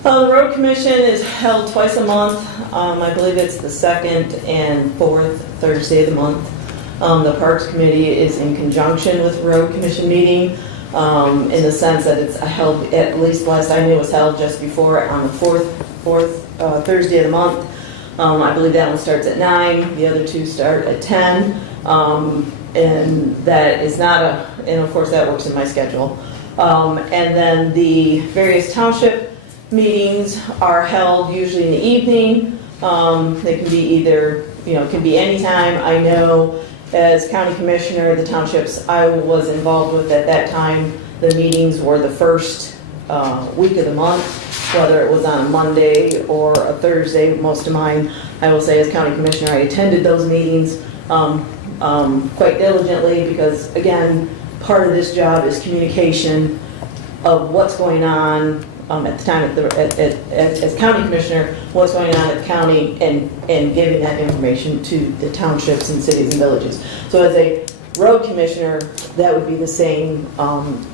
The road commission is held twice a month. I believe it's the 2nd and 4th Thursday of the month. The Parks Committee is in conjunction with the road commission meeting in the sense that it's held, at least last I knew, it was held just before on the 4th Thursday of the month. I believe that one starts at 9. The other 2 start at 10. And that is not and of course that works in my schedule. And then the various township meetings are held usually in the evening. They can be either, it can be anytime. I know as county commissioner, the townships I was involved with at that time, the meetings were the first week of the month, whether it was on a Monday or a Thursday. Most of mine, I will say as county commissioner, I attended those meetings quite diligently because, again, part of this job is communication of what's going on at the time as county commissioner, what's going on at the county and giving that information to the townships and cities and villages. So as a road commissioner, that would be the same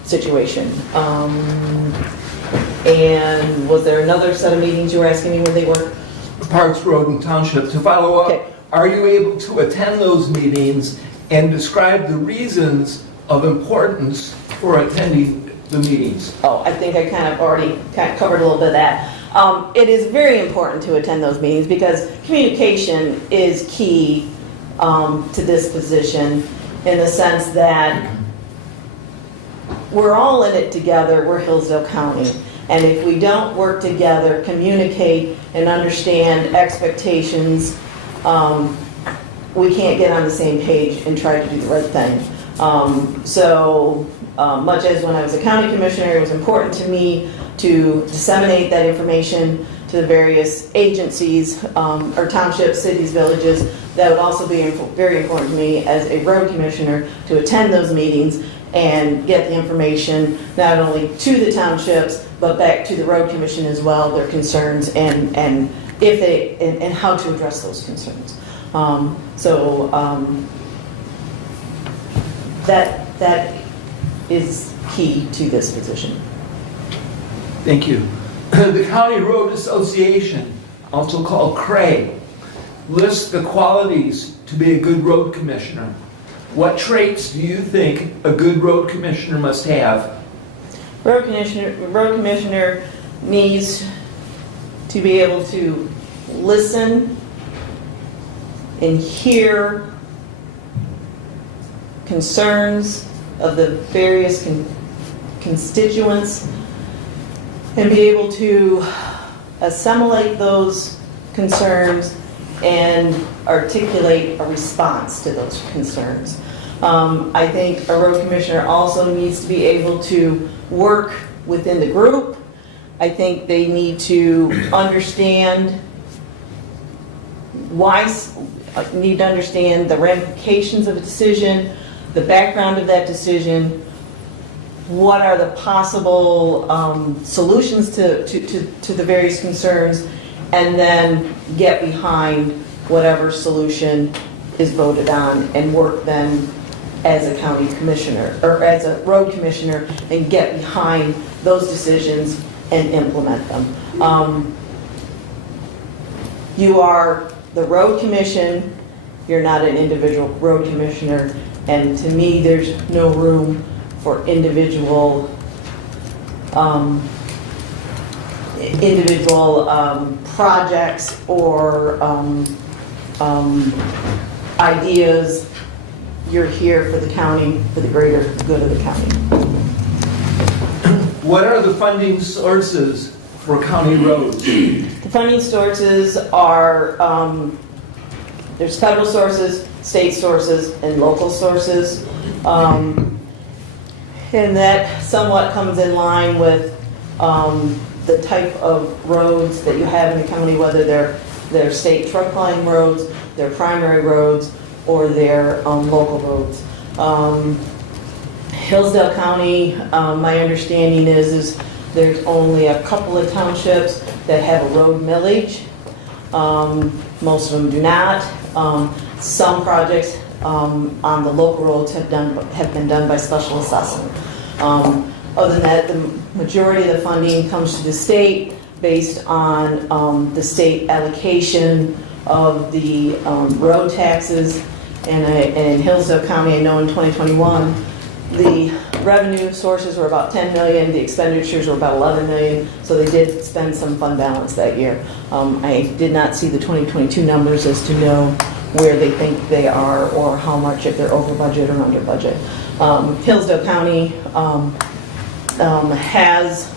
situation. And was there another set of meetings you were asking me when they were? Parks, Road, and Township. To follow up, okay. Are you able to attend those meetings and describe the reasons of importance for attending the meetings? Oh, I think I kind of already covered a little bit of that. It is very important to attend those meetings because communication is key to this position in the sense that we're all in it together. We're Hillsdale County. And if we don't work together, communicate, and understand expectations, we can't get on the same page and try to do the right thing. Much as when I was a county commissioner, it was important to me to disseminate that information to the various agencies or townships, cities, villages. That would also be very important to me as a road commissioner to attend those meetings and get the information not only to the townships but back to the road commission as well, their concerns and if they and how to address those concerns. That is key to this position. Thank you. The County Road Association, also called CRAE, lists the qualities to be a good road commissioner. What traits do you think a good road commissioner must have? Road commissioner needs to be able to listen and hear concerns of the various constituents and be able to assimilate those concerns and articulate a response to those concerns. I think a road commissioner also needs to be able to work within the group. I think they need to understand need to understand the ramifications of a decision, the background of that decision, what are the possible solutions to the various concerns, and then get behind whatever solution is voted on and work then as a county commissioner or as a road commissioner and get behind those decisions and implement them. You are the road commission, you're not an individual road commissioner, and to me there's no room for individual projects or ideas. You're here for the county, for the greater good of the county. What are the funding sources for county roads? The funding sources are, there's federal sources, state sources, and local sources. And that somewhat comes in line with the type of roads that you have in the county, whether they're state truck line roads, they're primary roads, or they're local roads. Hillsdale County, my understanding is there's only a couple of townships that have a road millage. Most of them do not. Some projects on the local roads have been done by special assessment. Other than that, the majority of the funding comes to the state based on the state allocation of the road taxes. And in Hillsdale County, I know in 2021, the revenue sources were about 10 million, the expenditures were about 11 million, so they did spend some fund balance that year. I did not see the 2022 numbers as to know where they think they are or how much, if they're over budget or under budget. Hillsdale County has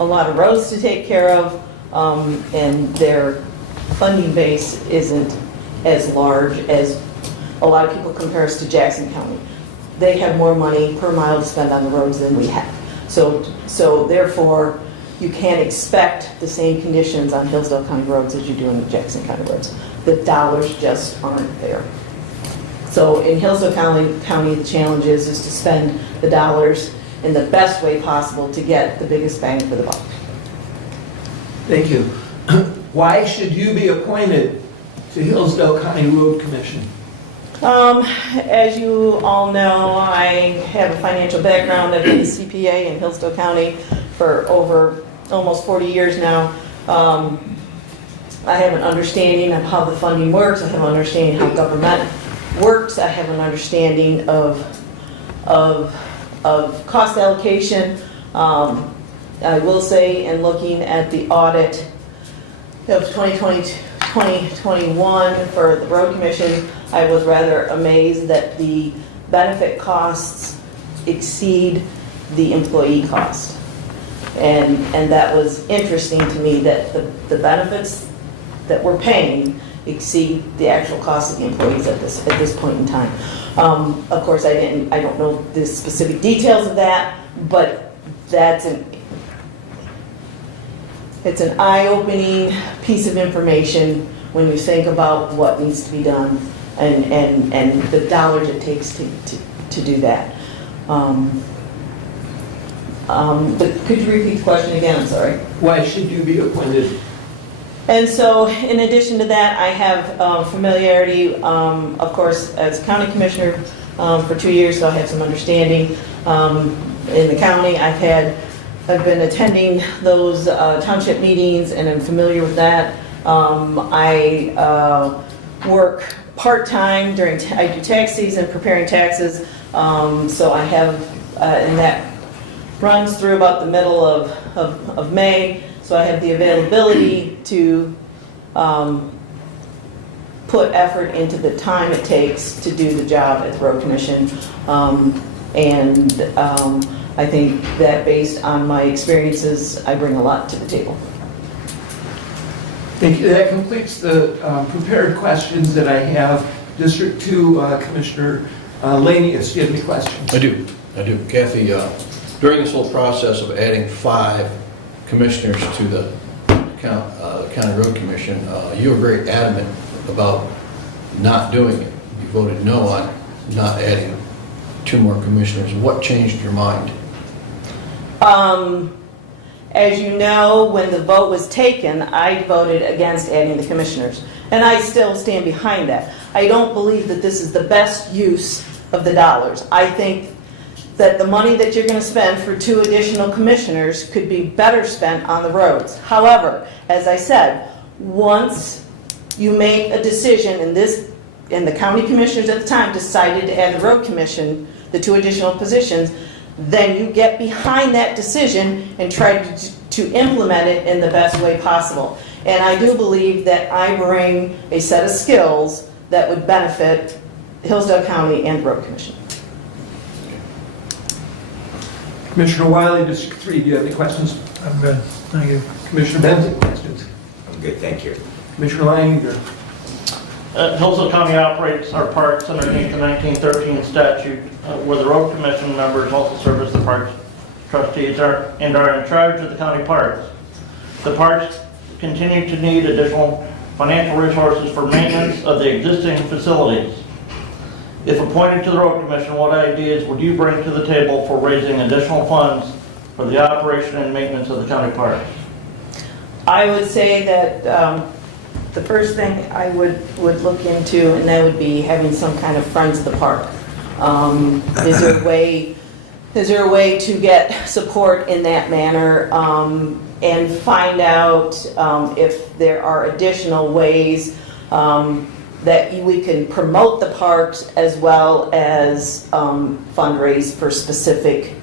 a lot of roads to take care of, and their funding base isn't as large as a lot of people compare us to Jackson County. They have more money per mile to spend on the roads than we have. So therefore, you can't expect the same conditions on Hillsdale County roads as you do in the Jackson County roads. The dollars just aren't there. So in Hillsdale County, the challenge is to spend the dollars in the best way possible to get the biggest bang for the buck. Thank you. Why should you be appointed to Hillsdale County Road Commission? As you all know, I have a financial background. I've been a CPA in Hillsdale County for over almost 40 years now. I have an understanding of how the funding works. I have an understanding how government works. I have an understanding of cost allocation. I will say, in looking at the audit of 2021 for the Road Commission, I was rather amazed that the benefit costs exceed the employee cost. And that was interesting to me, that the benefits that we're paying exceed the actual cost of the employees at this point in time. Of course, I don't know the specific details of that, but it's an eye-opening piece of information when you think about what needs to be done and the dollars it takes to do that. But could you repeat the question again? I'm sorry. Why should you be appointed? And so, in addition to that, I have familiarity, of course, as county commissioner for 2 years, so I have some understanding in the county. I've been attending those township meetings, and I'm familiar with that. I work part-time during I do tax season, preparing taxes. So I have, and that runs through about the middle of May. So I have the availability to put effort into the time it takes to do the job at the Road Commission. And I think that based on my experiences, I bring a lot to the table. Thank you. That completes the prepared questions that I have. District 2, Commissioner Lanius, do you have any questions? I do. Kathy, during this whole process of adding 5 commissioners to the County Road Commission, you were very adamant about not doing it. You voted no on not adding 2 more commissioners. What changed your mind? As you know, when the vote was taken, I voted against adding the commissioners. And I still stand behind that. I don't believe that this is the best use of the dollars. I think that the money that you're going to spend for 2 additional commissioners could be better spent on the roads. However, as I said, once you make a decision, and the county commissioners at the time decided to add the road commission, the 2 additional positions, then you get behind that decision and try to implement it in the best way possible. And I do believe that I bring a set of skills that would benefit Hillsdale County and the Road Commission. Commissioner Wiley, District 3, do you have any questions? I'm good, thank you. Commissioner Benton, questions? I'm good, thank you. Commissioner Leininger? Hillsdale County operates our parks underneath the 1913 statute, where the road commission members also serve as the parks trustees and are in charge of the county parks. The parks continue to need additional financial resources for maintenance of the existing facilities. If appointed to the road commission, what ideas would you bring to the table for raising additional funds for the operation and maintenance of the county parks? I would say that the first thing I would look into, and that would be having some kind of Friends of the Park. Is there a way to get support in that manner, and find out if there are additional ways that we can promote the parks as well as fundraise for specific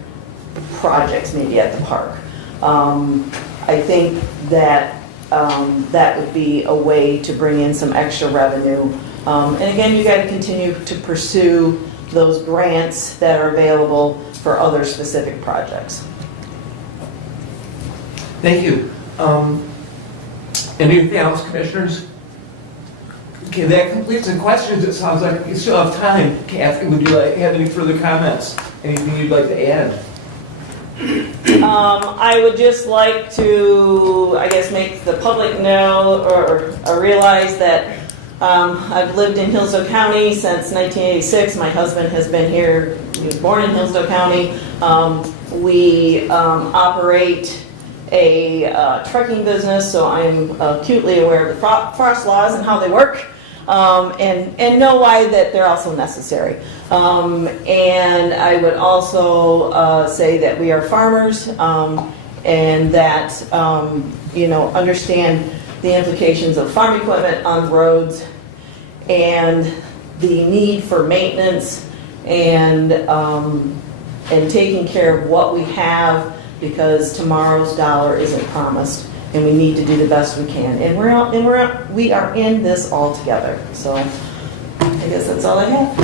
projects maybe at the park. I think that that would be a way to bring in some extra revenue. And again, you got to continue to pursue those grants that are available for other specific projects. Thank you. Anything else, commissioners? Okay, that completes the questions. It sounds like we still have time. Kathy, would you have any further comments? Anything you'd like to add? I would just like to, I guess, make the public know or realize that I've lived in Hillsdale County since 1986. My husband has been here. He was born in Hillsdale County. We operate a trucking business, so I'm acutely aware of the frost laws and how they work, and know why that they're also necessary. And I would also say that we are farmers, and that understand the implications of farm equipment on roads and the need for maintenance and taking care of what we have, because tomorrow's dollar isn't promised, and we need to do the best we can. And we are in this all together. So I guess that's all I have.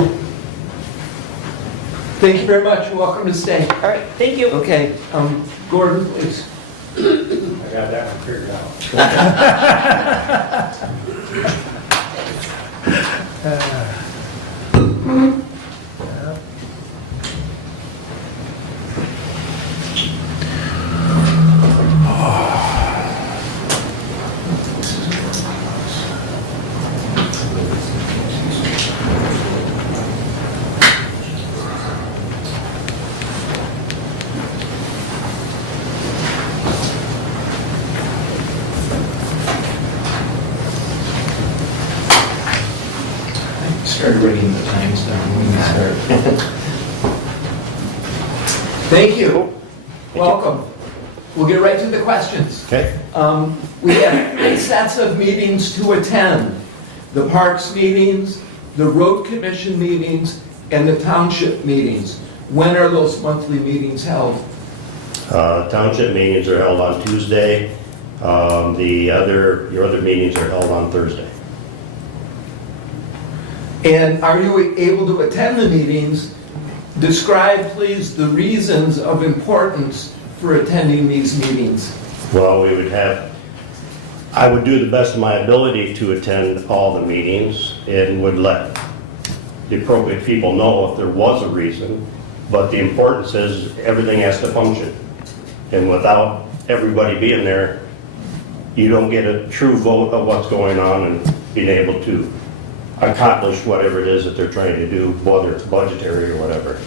Thank you very much. You're welcome to stay. All right, thank you. Okay, Gordon, please. I got that one figured out. Start writing the times down when we start. Thank you. Welcome. We'll get right to the questions. Okay. We have 3 sets of meetings to attend. The Parks meetings, the Road Commission meetings, and the Township meetings. When are those monthly meetings held? Township meetings are held on Tuesday. Your other meetings are held on Thursday. And are you able to attend the meetings Describe, please, the reasons of importance for attending these meetings. Well, I would do the best of my ability to attend all the meetings and would let the appropriate people know if there was a reason. But the importance is everything has to function. And without everybody being there, you don't get a true vote of what's going on and being able to accomplish whatever it is that they're trying to do, whether it's budgetary or whatever.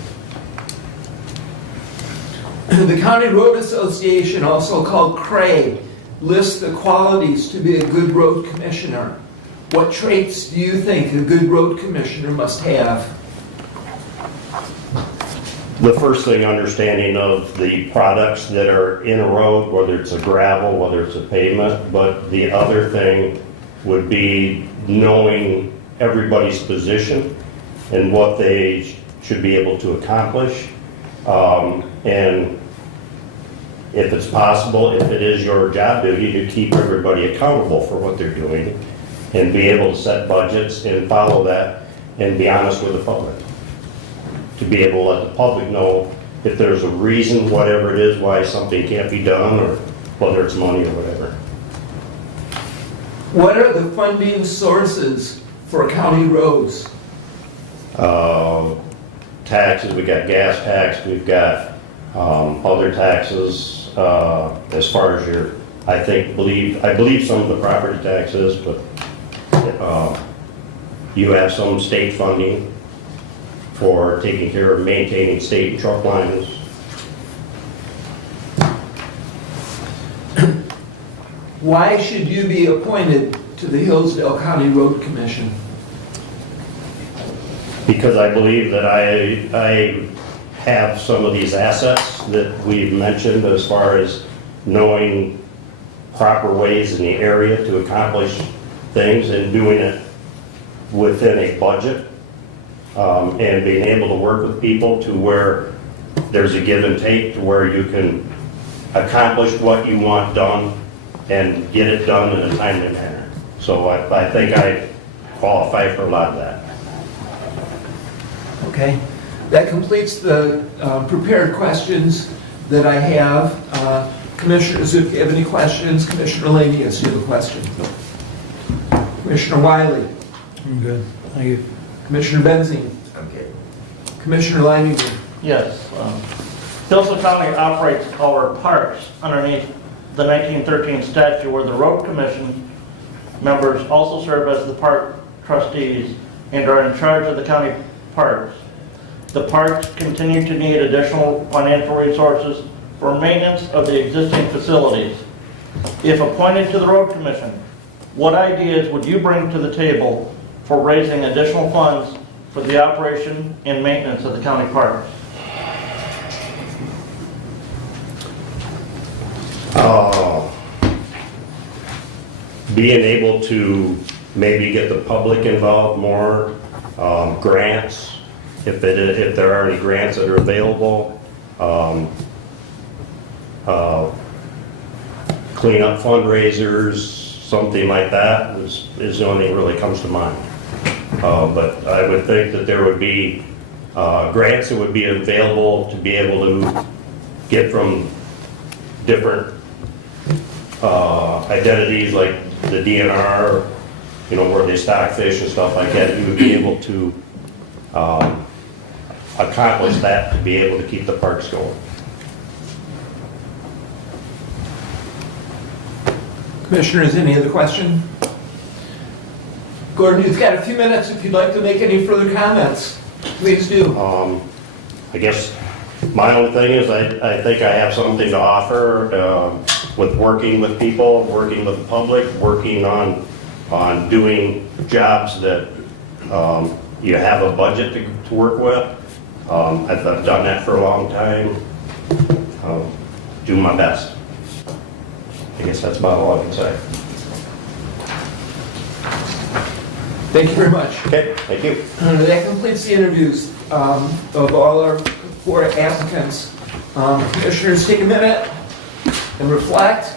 The County Road Association, also called CRAE, lists the qualities to be a good road commissioner. What traits do you think a good road commissioner must have? The first thing, understanding of the products that are in a road, whether it's a gravel, whether it's a pavement, but the other thing would be knowing everybody's position and what they should be able to accomplish. And if it's possible, if it is your job duty, to keep everybody accountable for what they're doing and be able to set budgets and follow that and be honest with the public. To be able to let the public know if there's a reason, whatever it is, why something can't be done, or whether it's money or whatever. What are the funding sources for county roads? Taxes, we got gas tax, we've got other taxes, as far as I believe some of the property taxes, but you have some state funding for taking care of maintaining state and truck lines. Why should you be appointed to the Hillsdale County Road Commission? Because I believe that I have some of these assets that we've mentioned as far as knowing proper ways in the area to accomplish things and doing it within a budget. And being able to work with people to where there's a give and take, to where you can accomplish what you want done and get it done in a timely manner. So I think I qualify for a lot of that. Okay, that completes the prepared questions that I have. Commissioners, if you have any questions, Commissioner Lanius, you have a question? Commissioner Wiley? I'm good, thank you. Commissioner Benzine? Okay. Commissioner Leininger? Yes. Hillsdale County operates our parks underneath the 1913 statute, where the road commission members also serve as the park trustees and are in charge of the county parks. The parks continue to need additional financial resources for maintenance of the existing facilities. If appointed to the road commission, what ideas would you bring to the table for raising additional funds for the operation and maintenance of the county parks? Being able to maybe get the public involved more, grants, if there are any grants that are available, clean up fundraisers, something like that is the only thing that really comes to mind. But I would think that there would be grants that would be available to be able to get from different identities like the DNR, where they stock fish and stuff like that. You would be able to accomplish that, to be able to keep the parks going. Commissioners, any other question? Gordon, you've got a few minutes if you'd like to make any further comments. Please do. I guess my only thing is I think I have something to offer with working with people, working with the public, working on doing jobs that you have a budget to work with. I've done that for a long time. Do my best. I guess that's about all I can say. Thank you very much. Okay, thank you. That completes the interviews of all our 4 applicants. Commissioners, take a minute and reflect.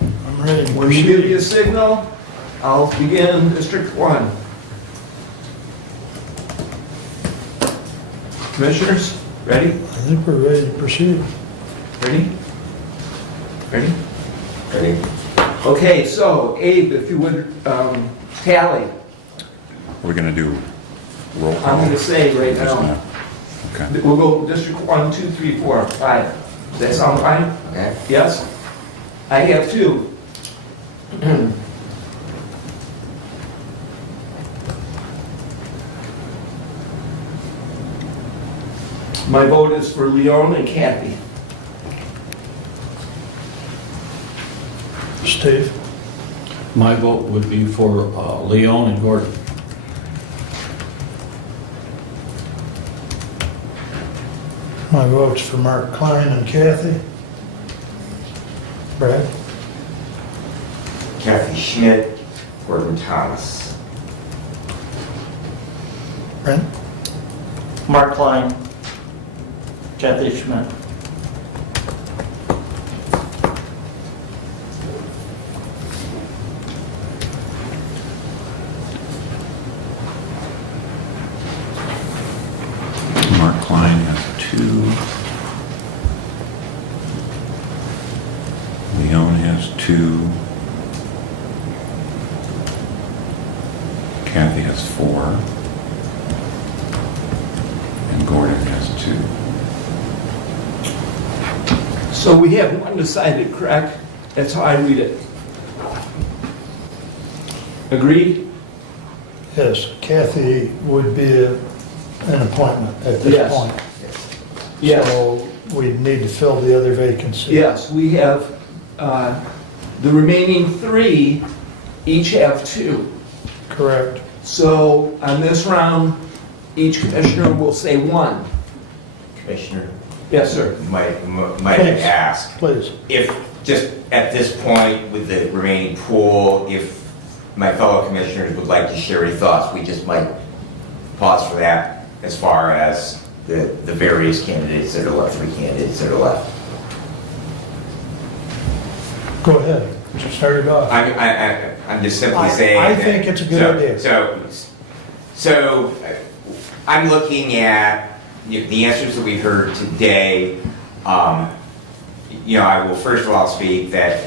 I'm ready. When we give you a signal, I'll begin District 1. Commissioners, ready? I think we're ready to proceed. Ready? Ready? Ready? Okay, so Abe, if you would tally, We're gonna do roll call. I'm gonna say right Just now, not- Okay. we'll go District 1, 2, 3, 4, 5. Does that sound fine? Okay. Yes? I have 2. My vote is for Leon and Kathy. Steve? My vote would be for Leon and Gordon. My vote's for Mark Klein and Kathy. Brad? Kathy Schmidt, Gordon Thomas. Brent? Mark Klein, Kathy Schmidt. Mark Klein has 2. Leon has 2. Kathy has 4. And Gordon has 2. So we have undecided, correct? That's how I read it. Agreed? Yes, Kathy would be an appointment at this Yes. point. Yes. So we need to fill the other vacancy. Yes, we have, the remaining 3 each have 2. Correct. So on this round, each commissioner will say 1. Commissioner, Yes, sir. might I Please. ask, Please. if just at this point with the remaining pool, if my fellow commissioners would like to share any thoughts, we just might pause for that as far as the various candidates that are left, 3 candidates that are left. Go ahead. Start it off. I'm just simply I saying. think it's a good idea. So I'm looking at the answers that we've heard today. I will first of all speak that,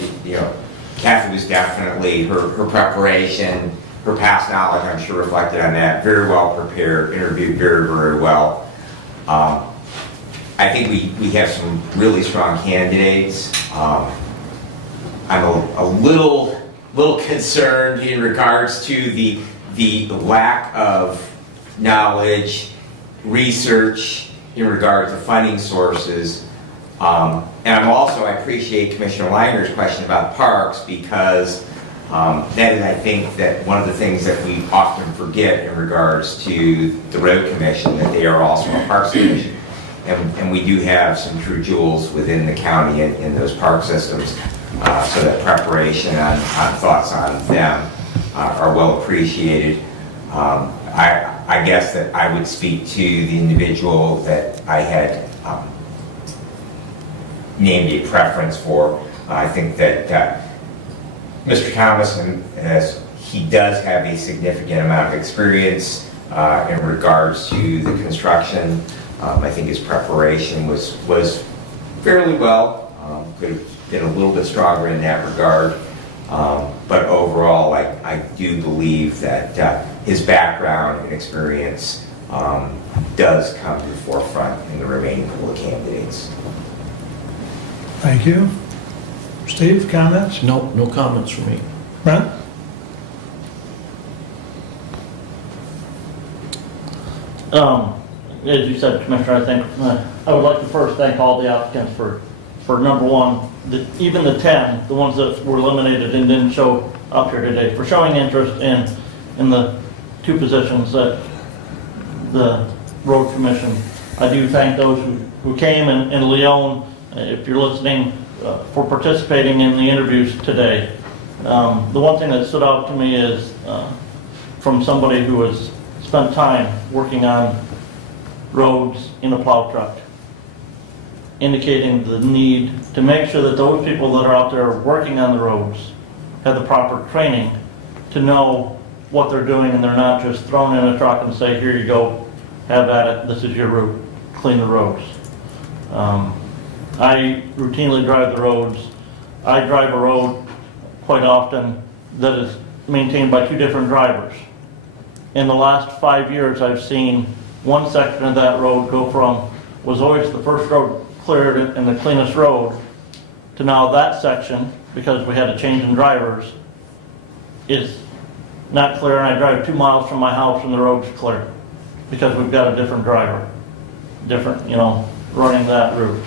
Kathy was definitely, her preparation, her past knowledge, I'm sure reflected on that, very well prepared, interviewed very, very well. I think we have some really strong candidates. I'm a little concerned in regards to the lack of knowledge, research in regard to funding sources. And I appreciate Commissioner Leiner's question about parks, because that is, I think, that one of the things that we often forget in regards to the road commission, that they are also a parks commission. And we do have some true jewels within the county in those park systems. So that preparation on thoughts on them are well appreciated. I guess that I would speak to the individual that I had named a preference for. I think that Mr. Thomas, as he does have a significant amount of experience in regards to the construction, I think his preparation was fairly well. Could have been a little bit stronger in that regard. But overall, I do believe that his background and experience does come to the forefront in the remaining pool of candidates. Thank you. Steve, comments? No comments from me. Brent? As you said, Commissioner, I think I would like to first thank all the applicants for number one, even the 10, the ones that were eliminated and didn't show up here today, for showing interest in the 2 positions that the road commission. I do thank those who came, and Leon, if you're listening, for participating in the interviews today. The one thing that stood out to me is from somebody who has spent time working on roads in a plow truck, indicating the need to make sure that those people that are out there working on the roads have the proper training to know what they're doing, and they're not just thrown in a truck and say, here you go, have at it, this is your route. clean the roads. I routinely drive the roads. I drive a road quite often that is maintained by two different drivers. In the last 5 years, I've seen one section of that road go from, was always the first road cleared and the cleanest road, to now that section, because we had a change in drivers, is not clear, and I drive 2 miles from my house and the road's clear, because we've got a different driver, different, running that route.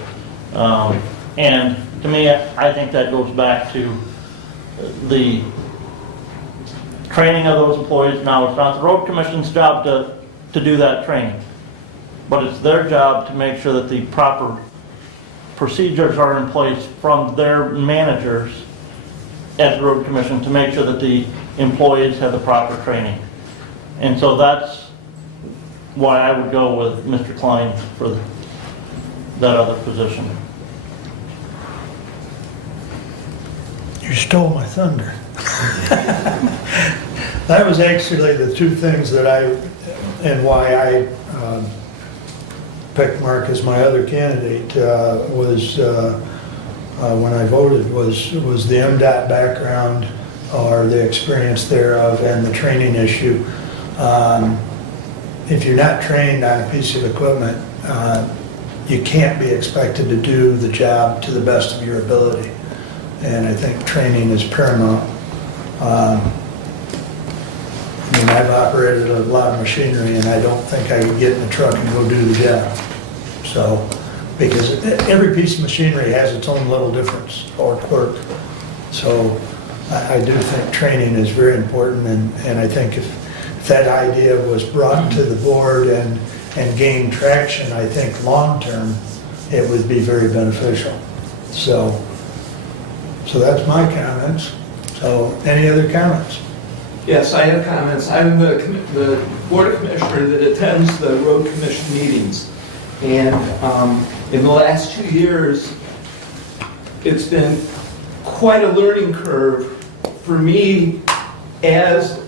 And to me, I think that goes back to the training of those employees. Now, it's not the road commission's job to do that training, but it's their job to make sure that the proper procedures are in place from their managers at the road commission to make sure that the employees have the proper training. And so that's why I would go with Mr. Klein for that other position. You stole my thunder. That was actually the two things that and why I picked Mark as my other candidate was when I voted was the MDOT background or the experience thereof and the training issue. If you're not trained on a piece of equipment, you can't be expected to do the job to the best of your ability. And I think training is paramount. I've operated a lot of machinery and I don't think I could get in the truck and go do the job. So, because every piece of machinery has its own little difference or quirk. So I do think training is very important, and I think if that idea was brought to the board and gained traction, I think long-term it would be very beneficial. So that's my comments. So any other comments? Yes, I have comments. I'm the board commissioner that attends the road commission meetings. And in the last 2 years, it's been quite a learning curve for me as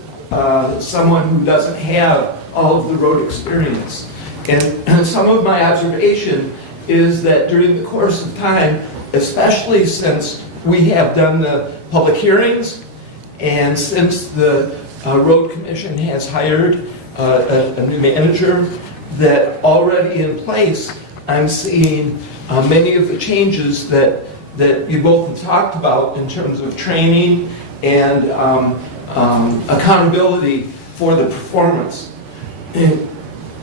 someone who doesn't have all of the road experience. And some of my observation is that during the course of time, especially since we have done the public hearings and since the road commission has hired a new manager, that already in place, I'm seeing many of the changes that you both have talked about in terms of training and accountability for the performance. And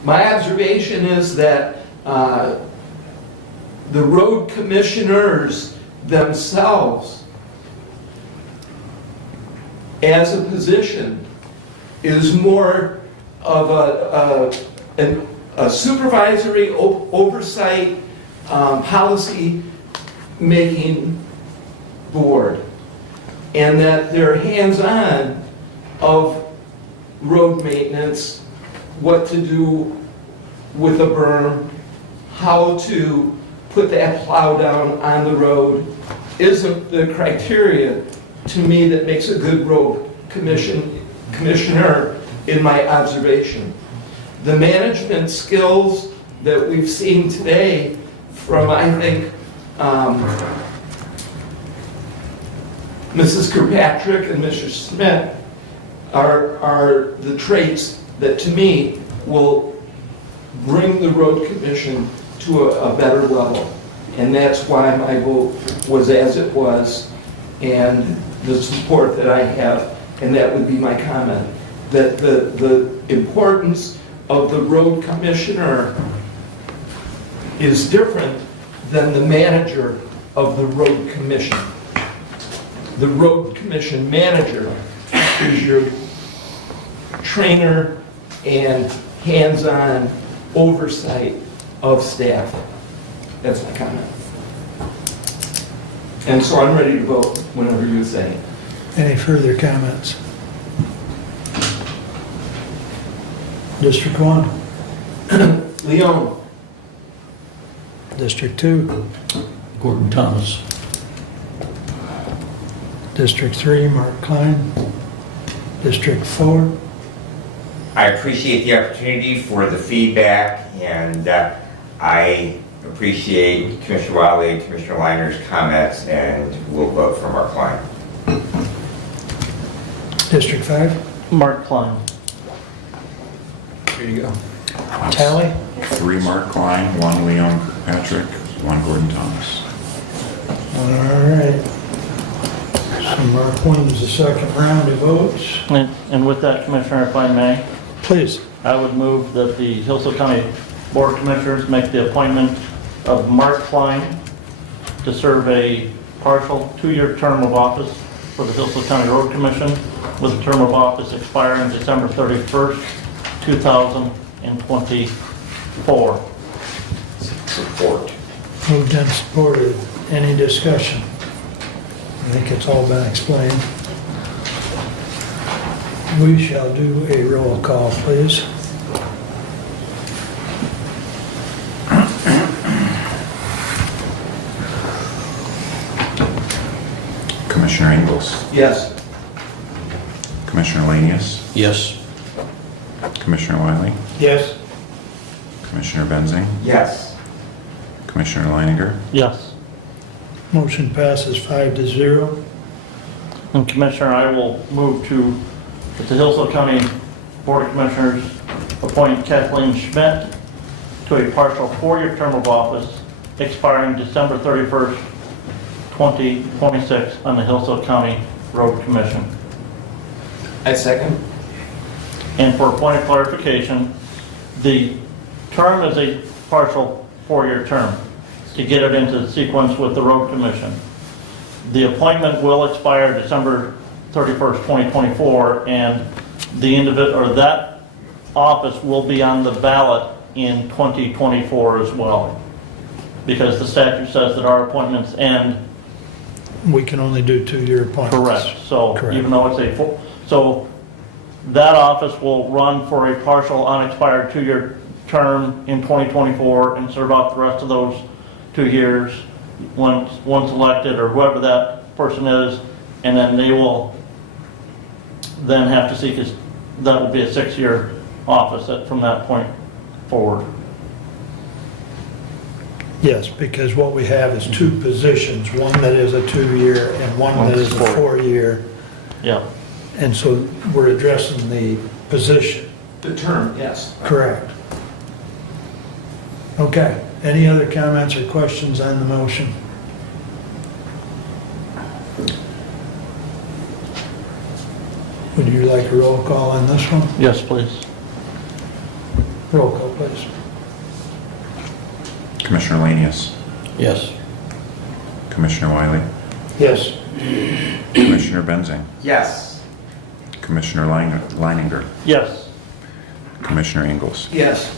my observation is that the road commissioners themselves, as a position, is more of a supervisory oversight policy making board, and that they're hands-on of road maintenance, what to do with a berm, how to put that plow down on the road, isn't the criteria to me that makes a good road commissioner in my observation. The management skills that we've seen today from, I think, Mrs. Kirkpatrick and Mr. Smith are the traits that to me will bring the road commission to a better level. And that's why my vote was as it was, and the support that I have, and that would be my comment, that the importance of the road commissioner is different than the manager of the road commission. The road commission manager is your trainer and hands-on oversight of staff. That's my comment. And so I'm ready to vote whenever you say. Any further comments? District 1. Leon. District 2. Gordon Thomas. District 3, Mark Klein. District 4. I appreciate the opportunity for the feedback, and I appreciate Commissioner Wiley and Commissioner Liner's comments and will vote for Mark Klein. District 5, Mark Klein. There you go. tally? 3 Mark Klein, 1 Leon Kirkpatrick, 1 Gordon Thomas. All right. So Mark wins the second round of votes. And with that, Commissioner, if I may, Please. I would move that the Hillsdale County Board of Commissioners make the appointment of Mark Klein to serve a partial 2-year term of office for the Hillsdale County Road Commission with a term of office expiring December 31st, 2024. Support. Moved and supported. Any discussion? I think it's all been explained. We shall do a roll call, please. Commissioner Ingles, Yes. Commissioner Lanius, Yes. Commissioner Wiley, Yes. Commissioner Benzing, Yes. Commissioner Leininger, Yes. Motion passes 5-0. And Commissioner, I will move to, that the Hillsdale County Board of Commissioners appoint Kathleen Schmidt to a partial 4-year term of office expiring December 31st, 2026 on the Hillsdale County Road Commission. I second. And for a point of clarification, the term is a partial 4-year term to get it into sequence with the Road Commission. The appointment will expire December 31st, 2024, and the individual, or that office will be on the ballot in 2024 as well. Because the statute says that our appointments end. We can only do 2-year appointments. Correct. So Correct. even though it's so that office will run for a partial unexpired 2-year term in 2024 and serve out the rest of those 2 years once elected, or whoever that person is, and then they will then have to seek that will be a 6-year office from that point forward. Yes, because what we have is 2 positions, one that is a 2-year and one that is a 4-year. Yeah. And so we're addressing the position. The term, yes. Correct. Okay. Any other comments or questions on the motion? Would you like a roll call on this one? Yes, please. Roll call, please. Commissioner Lanius, Yes. Commissioner Wiley, Yes. Commissioner Benzing, Yes. Commissioner Leininger, Yes. Commissioner Ingles. Yes.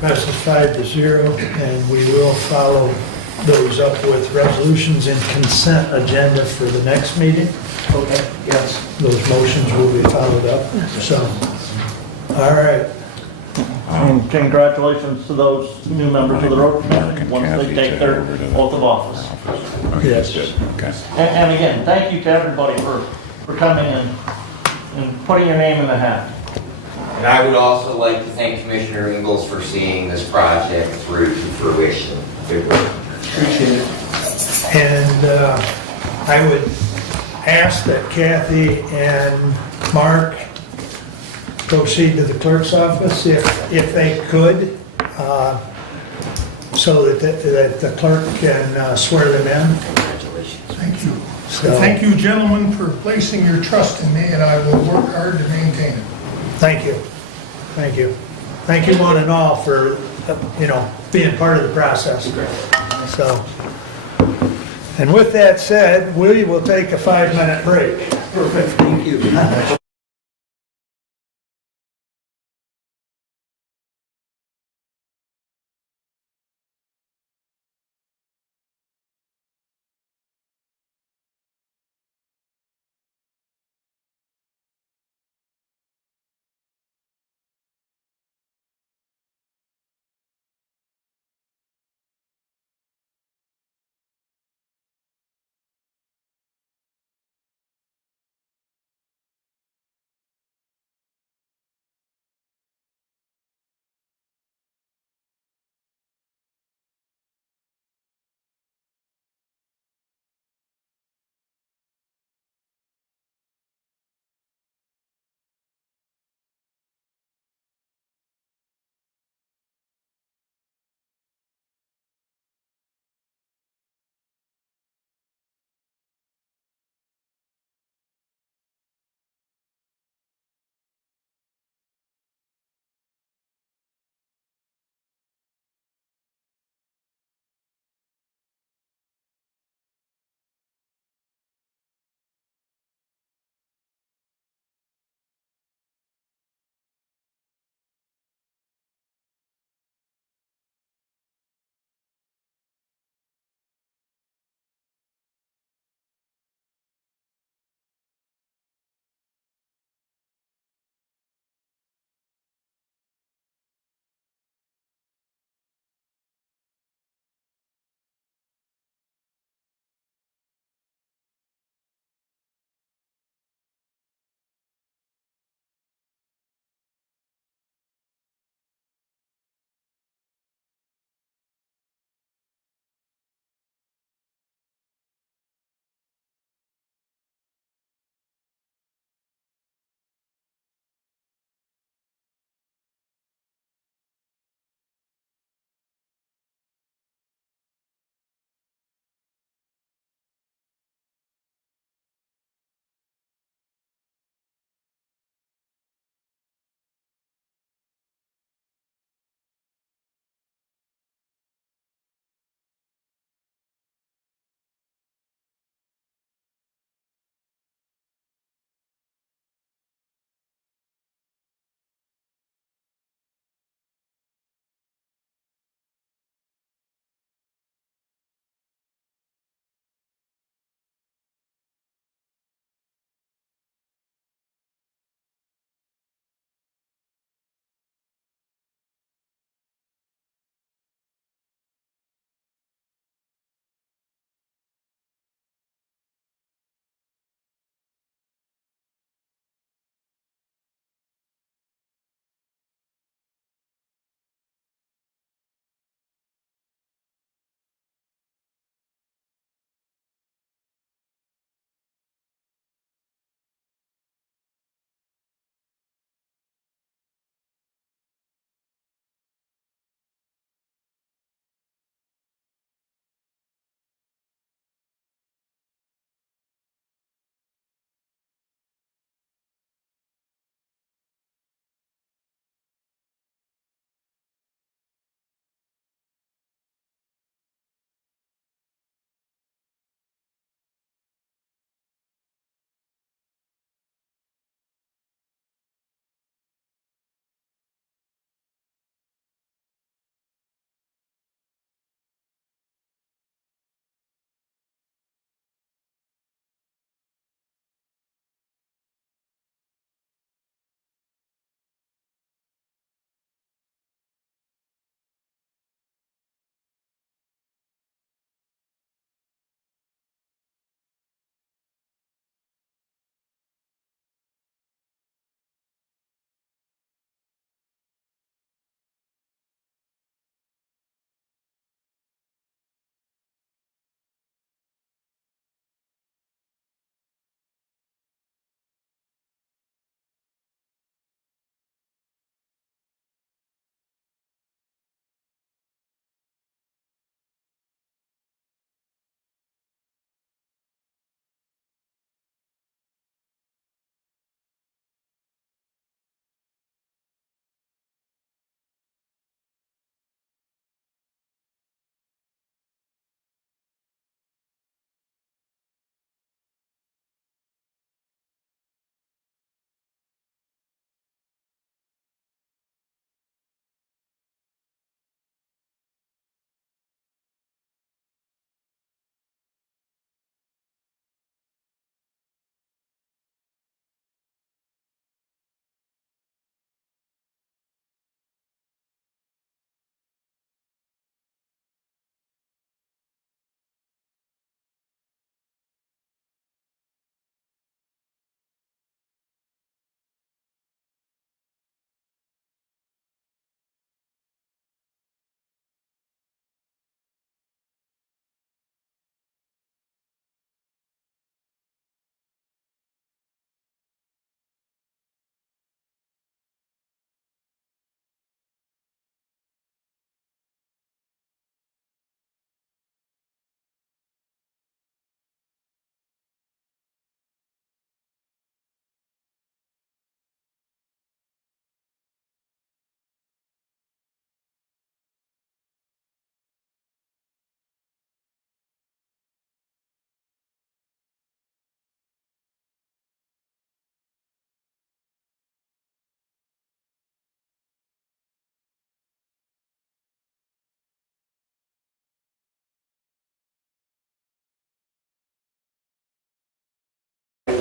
Passes 5-0, and we will follow those up with resolutions and consent agenda for the next meeting. Okay, yes. Those motions will be followed up, so, all right. And congratulations to those new members of the Road Mark Commission and once they Kathy take to their over to the oath of office. Okay, Yes. good, okay. And again, thank you to everybody for coming in and putting your name in the hat. And I would also like to thank Commissioner Ingles for seeing this project through to fruition. Good work. Appreciate it. And I would ask that Kathy and Mark proceed to the clerk's office if they could, so that the clerk can swear them in. Congratulations. Thank you. So- Thank you, gentlemen, for placing your trust in me, and I will work hard to maintain it. Thank you. Thank you. Thank you one and all for, being part of the process. So, and with that said, we will take a 5-minute break. Perfect, thank you.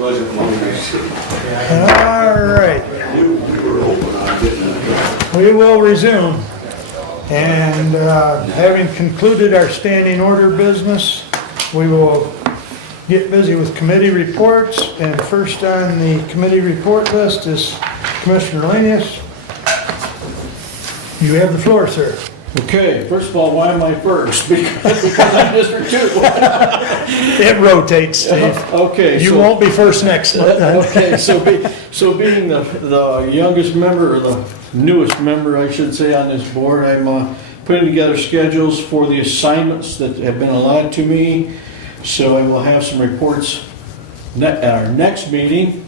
pleasure. All right. We will resume. And having concluded our standing order business, we will get busy with committee reports. And first on the committee report list is Commissioner Lanius. You have the floor, sir. Okay, first of all, why am I first? Because I'm District 2. It rotates, Steve. Okay. You won't be first next month. Okay, so being the youngest member, or the newest member, I should say, on this board, I'm putting together schedules for the assignments that have been allotted to me. So I will have some reports at our next meeting,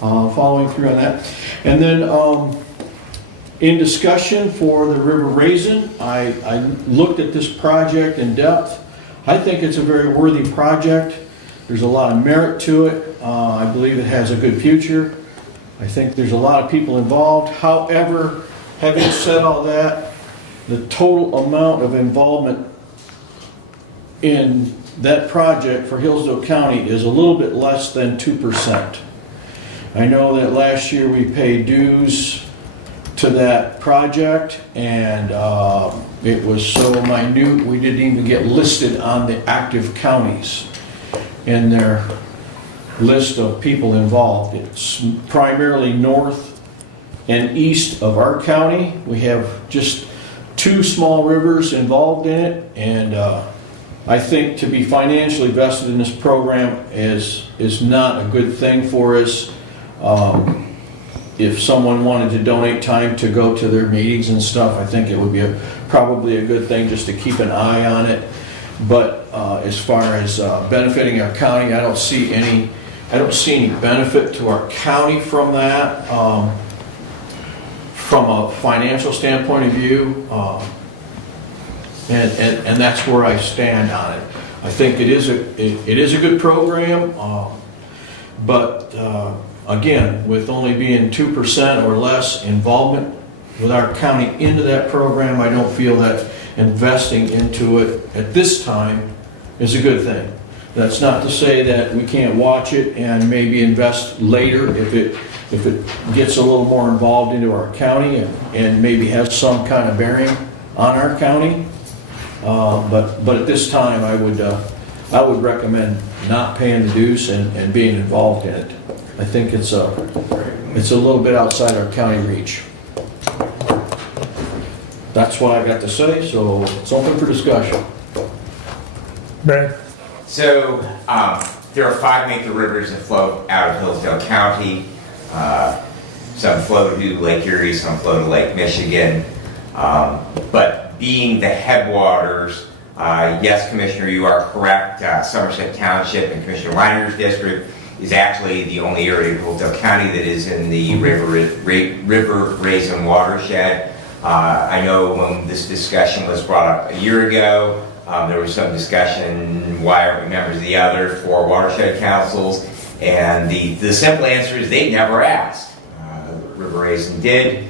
following through on that. And then in discussion for the River Raisin, I looked at this project in depth. I think it's a very worthy project. There's a lot of merit to it. I believe it has a good future. I think there's a lot of people involved. However, having said all that, the total amount of involvement in that project for Hillsdale County is a little bit less than 2%. I know that last year we paid dues to that project, and it was so minute we didn't even get listed on the active counties in their list of people involved. It's primarily north and east of our county. We have just 2 small rivers involved in it, and I think to be financially vested in this program is not a good thing for us. If someone wanted to donate time to go to their meetings and stuff, I think it would be probably a good thing just to keep an eye on it. But as far as benefiting our county, I don't see any benefit to our county from that. From a financial standpoint of view, and that's where I stand on it. I think it is a good program, but again, with only being 2% or less involvement with our county into that program, I don't feel that investing into it at this time is a good thing. That's not to say that we can't watch it and maybe invest later if it gets a little more involved into our county and maybe has some kind of bearing on our county. But at this time, I would recommend not paying the dues and being involved in it. I think it's a little bit outside our county reach. That's what I got to say, so it's open for discussion. Brad? So, there are 5 major rivers that flow out of Hillsdale County. Some flow to Lake Erie, some flow to Lake Michigan. But being the headwaters, yes, Commissioner, you are correct. Somerset Township and Commissioner Liner's district is actually the only area of Hillsdale County that is in the River Raisin watershed. I know when this discussion was brought up a year ago, there was some discussion, why aren't we members of the other 4 watershed councils? And the simple answer is they never asked. River Raisin did.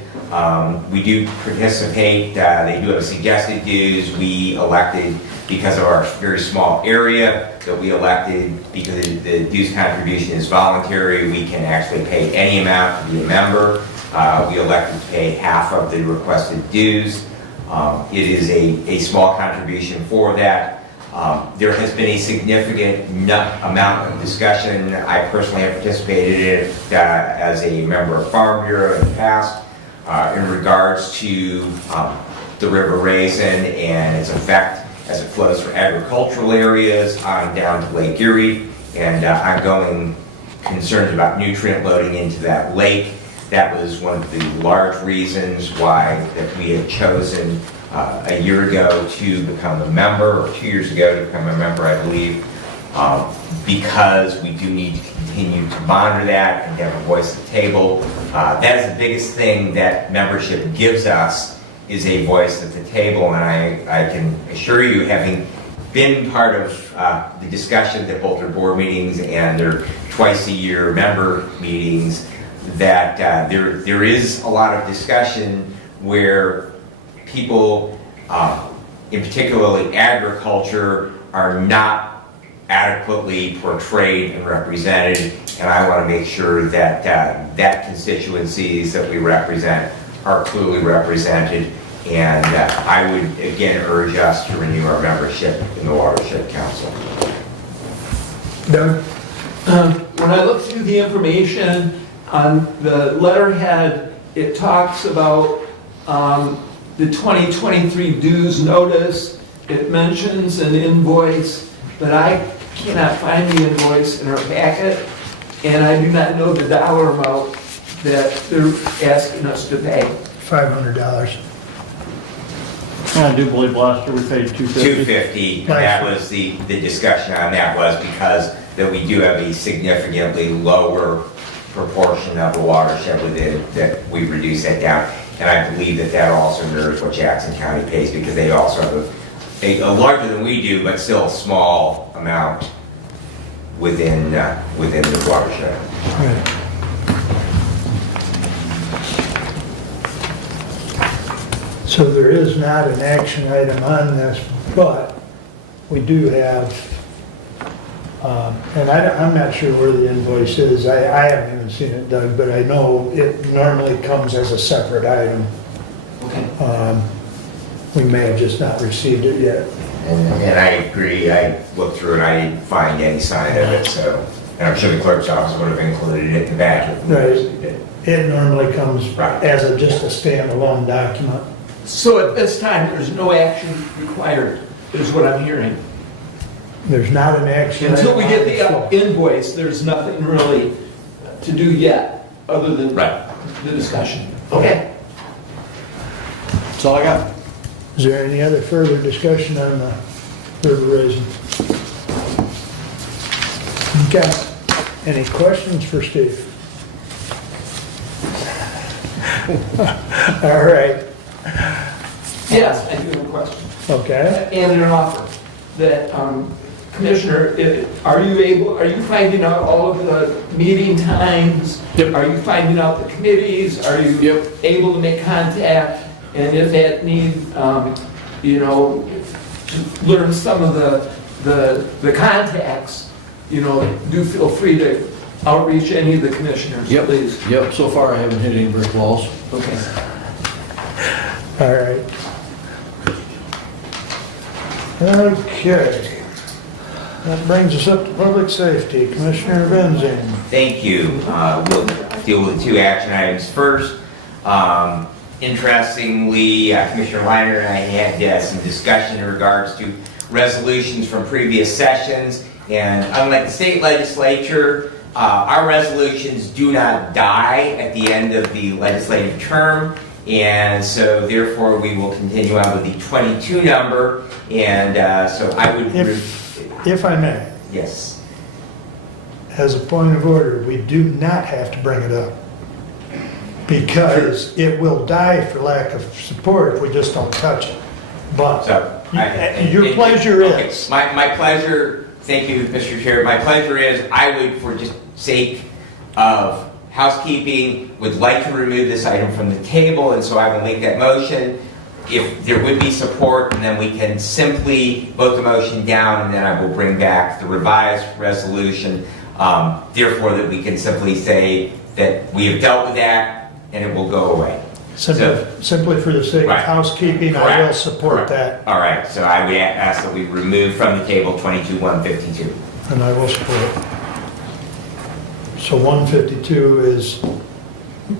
We do participate. They do have suggested dues. We elected, because of our very small area, that we elected, because the dues contribution is voluntary, we can actually pay any amount to be a member. We elected to pay half of the requested dues. It is a small contribution for that. There has been a significant amount of discussion. I personally have participated in it as a member of Farm Bureau in the past in regards to the River Raisin and its effect as it flows through agricultural areas on down to Lake Erie, and ongoing concerns about nutrient loading into that lake. That was one of the large reasons why that we had chosen a year ago to become a member, or 2 years ago to become a member, I believe, because we do need to continue to monitor that and have a voice at the table. That is the biggest thing that membership gives us, is a voice at the table, and I can assure you, having been part of the discussions at both their board meetings and their twice-a-year member meetings, that there is a lot of discussion where people, in particularly agriculture, are not adequately portrayed and represented, and I want to make sure that that constituencies that we represent are clearly represented. And I would again urge us to renew our membership in the Watershed Council. Doug? When I look through the information on the letterhead, it talks about the 2023 dues notice. It mentions an invoice, but I cannot find the invoice in our packet, and I do not know the dollar amount that they're asking us to pay. $500. I do believe last year we paid $250. $250, and that was the discussion on that was because that we do have a significantly lower proportion of the watershed within that we reduce that down. And I believe that that also mirrors what Jackson County pays because they also have a larger than we do, but still small amount within the watershed. Right. So there is not an action item on this, but we do have, and I'm not sure where the invoice is. I haven't even seen it, Doug, but I know it normally comes as a separate item. Okay. We may have just not received it yet. And I agree, I looked through it, I didn't find any sign of it, so, and I'm sure the clerk's office would have included it in the back. Right. It normally comes Right. as just a standalone document. So at this time, there's no action required, is what I'm hearing. There's not an action. Until we item get on the invoice, there's nothing really to do yet, other than Right. the discussion. Okay. That's all I got. Is there any other further discussion on the river raising? Okay. Any questions for Steve? All right. Yes, I do have a question. Okay. And an offer that, Commissioner, are you finding out all of the meeting times? Yep. Are you finding out the committees? Are you able to make contact? And if that need, to learn some of the contacts, do feel free to outreach any of the commissioners, Yep. please. Yep, so far I haven't hit any brick walls. Okay. All right. Okay. That brings us up to public safety. Commissioner Benzing. Thank you. We'll deal with two action items first. Interestingly, Commissioner Weiner and I had some discussion in regards to resolutions from previous sessions. And unlike the state legislature, our resolutions do not die at the end of the legislative term. And so therefore we will continue on with the 22 number. And so I would... If I may. Yes. As a point of order, we do not have to bring it up. Because it will die for lack of support if we just don't touch it. But So, your pleasure okay. is. My pleasure, thank you, Mr. Chair. My pleasure is I would, for just sake of housekeeping, would like to remove this item from the table, and so I will make that motion. If there would be support, and then we can simply vote the motion down, and then I will bring back the revised resolution. Therefore, that we can simply say that we have dealt with that, and it will go away. Simply for the sake of Right. housekeeping, I will Correct. support Correct. that. All right, so I would ask that we remove from the table 22-152. And I will support it. So 152 is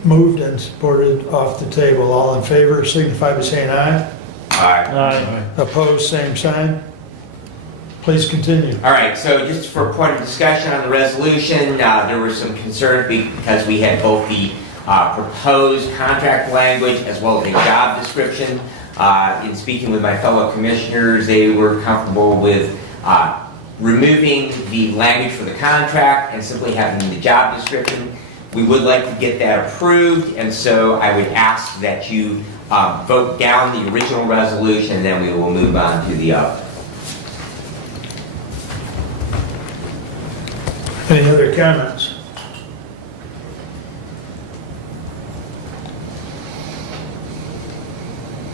moved and supported off the table. All in favor, signify by saying aye. Aye. Aye. Opposed, same sign. Please continue. All right, so just for a point of discussion on the resolution, there were some concerns because we had both the proposed contract language as well as a job description. In speaking with my fellow commissioners, they were comfortable with removing the language for the contract and simply having the job description. We would like to get that approved, and so I would ask that you vote down the original resolution, and then we will move on to the other. Any other comments?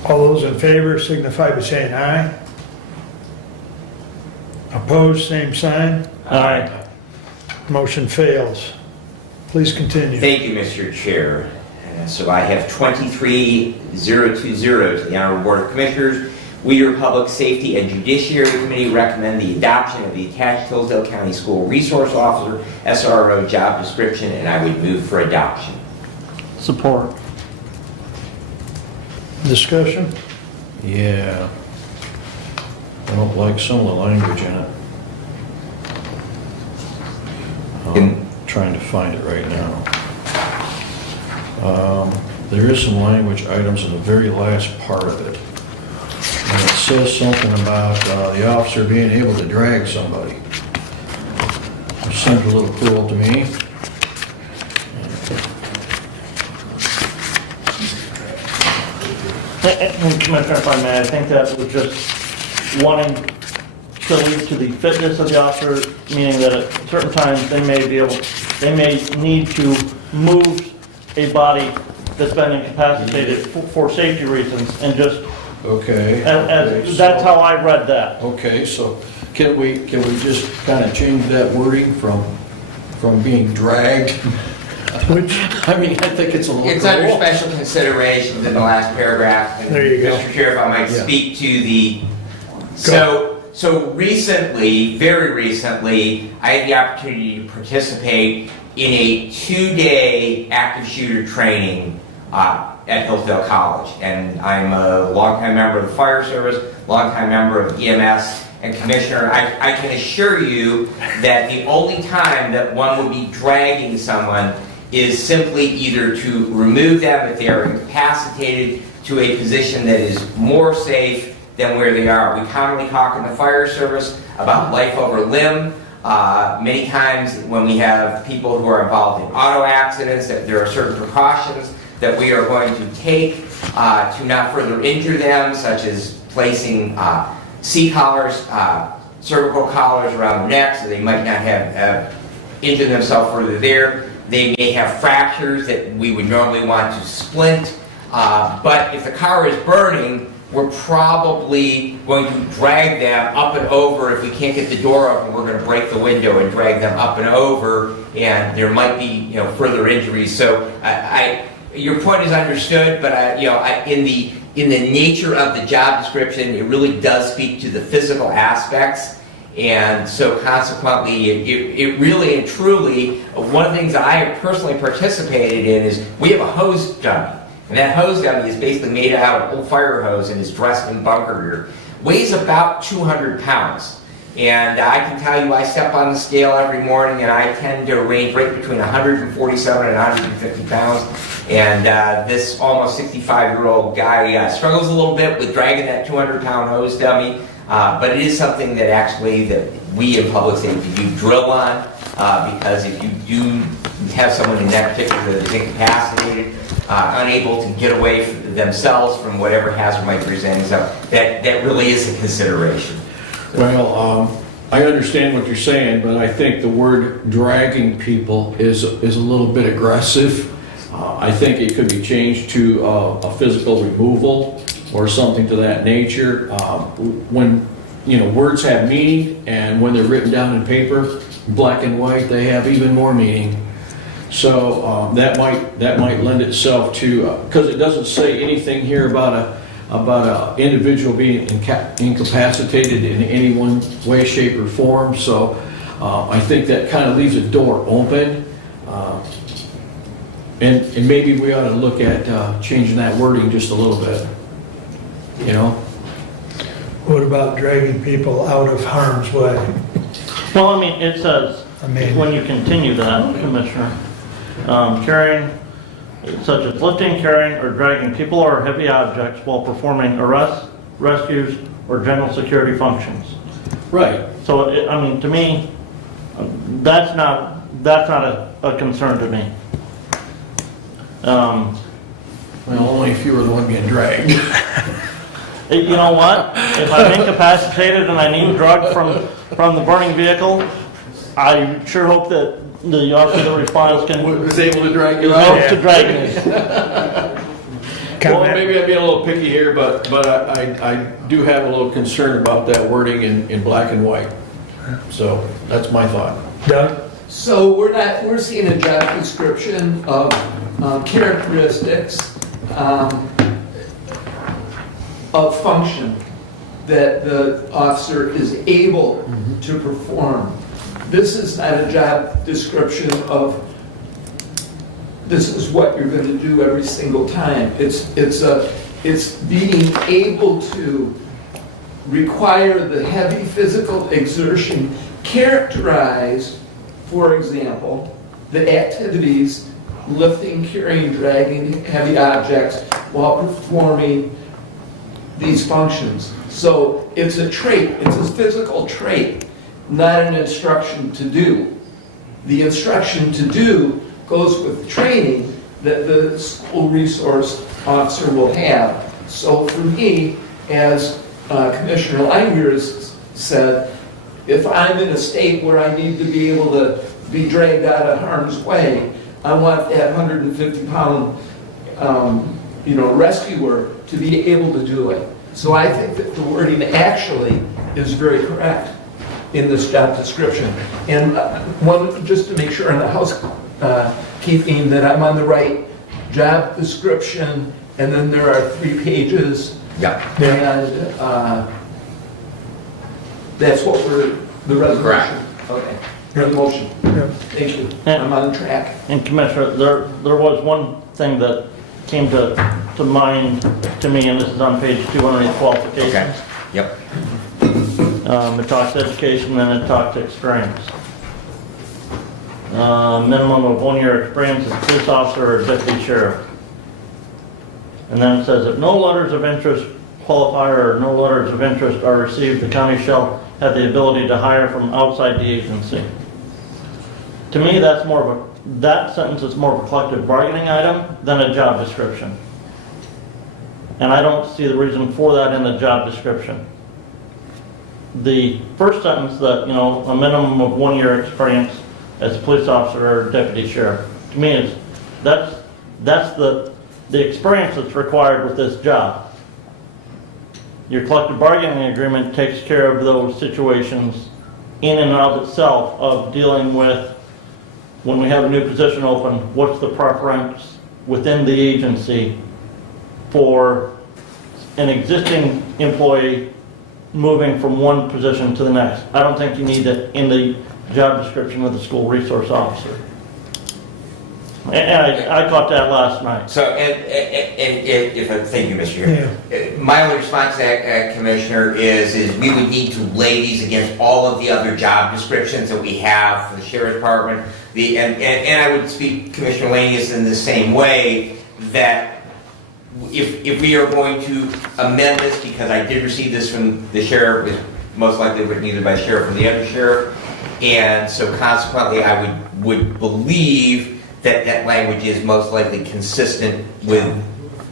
All those in favor signify by saying aye. Opposed, same sign. Aye. Motion fails. Please continue. Thank you, Mr. Chair. So I have 23020 to the Honorable Board of Commissioners. We, your Public Safety and Judiciary Committee, recommend the adoption of the attached Hillsdale County School Resource Officer, SRO, job description, and I would move for adoption. Support. Discussion? Yeah. I don't like some of the language in it. I'm trying to find it right now. There is some language items in the very last part of it. And it says something about the officer being able to drag somebody. Which seems a little cruel to me. And Commissioner, if I may, I think that was just wanting to lead to the fitness of the officer, meaning that at certain times they may need to move a body that's been incapacitated for safety reasons, and just, Okay. that's how I read that. Okay, so can we just kind of change that wording from being dragged? Which? I mean, I think it's a little. It's under special considerations in the last paragraph. And There you go. Mr. Chair, if I might Yeah. speak to the, so recently, very recently, I had the opportunity to participate in a 2-day active shooter training at Hillsdale College. And I'm a longtime member of the fire service, longtime member of EMS, and Commissioner, I can assure you that the only time that one would be dragging someone is simply either to remove them if they are incapacitated to a position that is more safe than where they are. We commonly talk in the fire service about life over limb. Many times when we have people who are involved in auto accidents, that there are certain precautions that we are going to take to not further injure them, such as placing C-collars, cervical collars around their neck so they might not have injured themselves further there. They may have fractures that we would normally want to splint, but if the car is burning, we're probably going to drag them up and over. If we can't get the door open, we're going to break the window and drag them up and over, and there might be further injuries. So your point is understood, but in the nature of the job description, it really does speak to the physical aspects. And so consequently, it really and truly, one of the things that I have personally participated in is we have a hose dummy. And that hose dummy is basically made out of old fire hose and is dressed in bunker gear. Weighs about 200 pounds. And I can tell you, I step on the scale every morning and I tend to range right between 147 and 150 pounds. And this almost 65-year-old guy struggles a little bit with dragging that 200-pound hose dummy. But it is something that actually that we in public safety do drill on, because if you do have someone in that particular that is incapacitated, unable to get away themselves from whatever hazard might present, so that really is a consideration. Well, I understand what you're saying, but I think the word dragging people is a little bit aggressive. I think it could be changed to a physical removal or something to that nature. When words have meaning, and when they're written down in paper, black and white, they have even more meaning. So that might lend itself to, because it doesn't say anything here about an individual being incapacitated in any one way, shape, or form. So I think that kind of leaves a door open. And maybe we ought to look at changing that wording just a little bit. What about dragging people out of harm's way? Well, I mean, it says, when you continue that, Commissioner, carrying, such as lifting, carrying, or dragging people or heavy objects while performing arrests, rescues, or general security functions. Right. So, to me, that's not a concern to me. Well, only if you were the one being dragged. You know what? If I'm incapacitated and I need a drug from the burning vehicle, I sure hope that the officer that responds was able to drag you out. To drag me. Well, maybe I'm being a little picky here, but I do have a little concern about that wording in black and white. So that's my thought. Doug? So we're seeing a job description of characteristics of function that the officer is able to perform. This is not a job description of this is what you're going to do every single time. It's being able to require the heavy physical exertion characterized, for example, the activities lifting, carrying, dragging heavy objects while performing these functions. So it's a trait, it's a physical trait, not an instruction to do. The instruction to do goes with training that the school resource officer will have. So for me, as Commissioner Langmuir has said, if I'm in a state where I need to be able to be dragged out of harm's way, I want that 150-pound rescuer to be able to do it. So I think that the wording actually is very correct in this job description. And just to make sure in the housekeeping that I'm on the right job description, and then there are 3 pages. Yeah. And that's what the resolution. Correct. Okay. The motion. Thank you. I'm on track. And Commissioner, there was one thing that came to mind to me, and this is on page 208, qualifications. Okay. Yep. It talks education, then it talks experience. Minimum of 1 year experience as a police officer or deputy sheriff. And then it says, if no letters of interest qualifier or no letters of interest are received, the county shall have the ability to hire from outside the agency. To me, that sentence is more of a collective bargaining item than a job description. And I don't see the reason for that in the job description. The first sentence that, a minimum of 1 year experience as a police officer or deputy sheriff, to me is, that's the experience that's required with this job. Your collective bargaining agreement takes care of those situations in and of itself of dealing with when we have a new position open, what's the preference within the agency for an existing employee moving from one position to the next. I don't think you need that in the job description of the school resource officer. And I caught that last night. So, thank you, Mr. Chair. My only response to that, Commissioner, is we would need to lay these against all of the other job descriptions that we have for the Sheriff's Department. And I would speak, Commissioner Lanius, in the same way that if we are going to amend this, because I did receive this from the sheriff, it was most likely written either by the sheriff or the undersheriff, and so consequently I would believe that language is most likely consistent with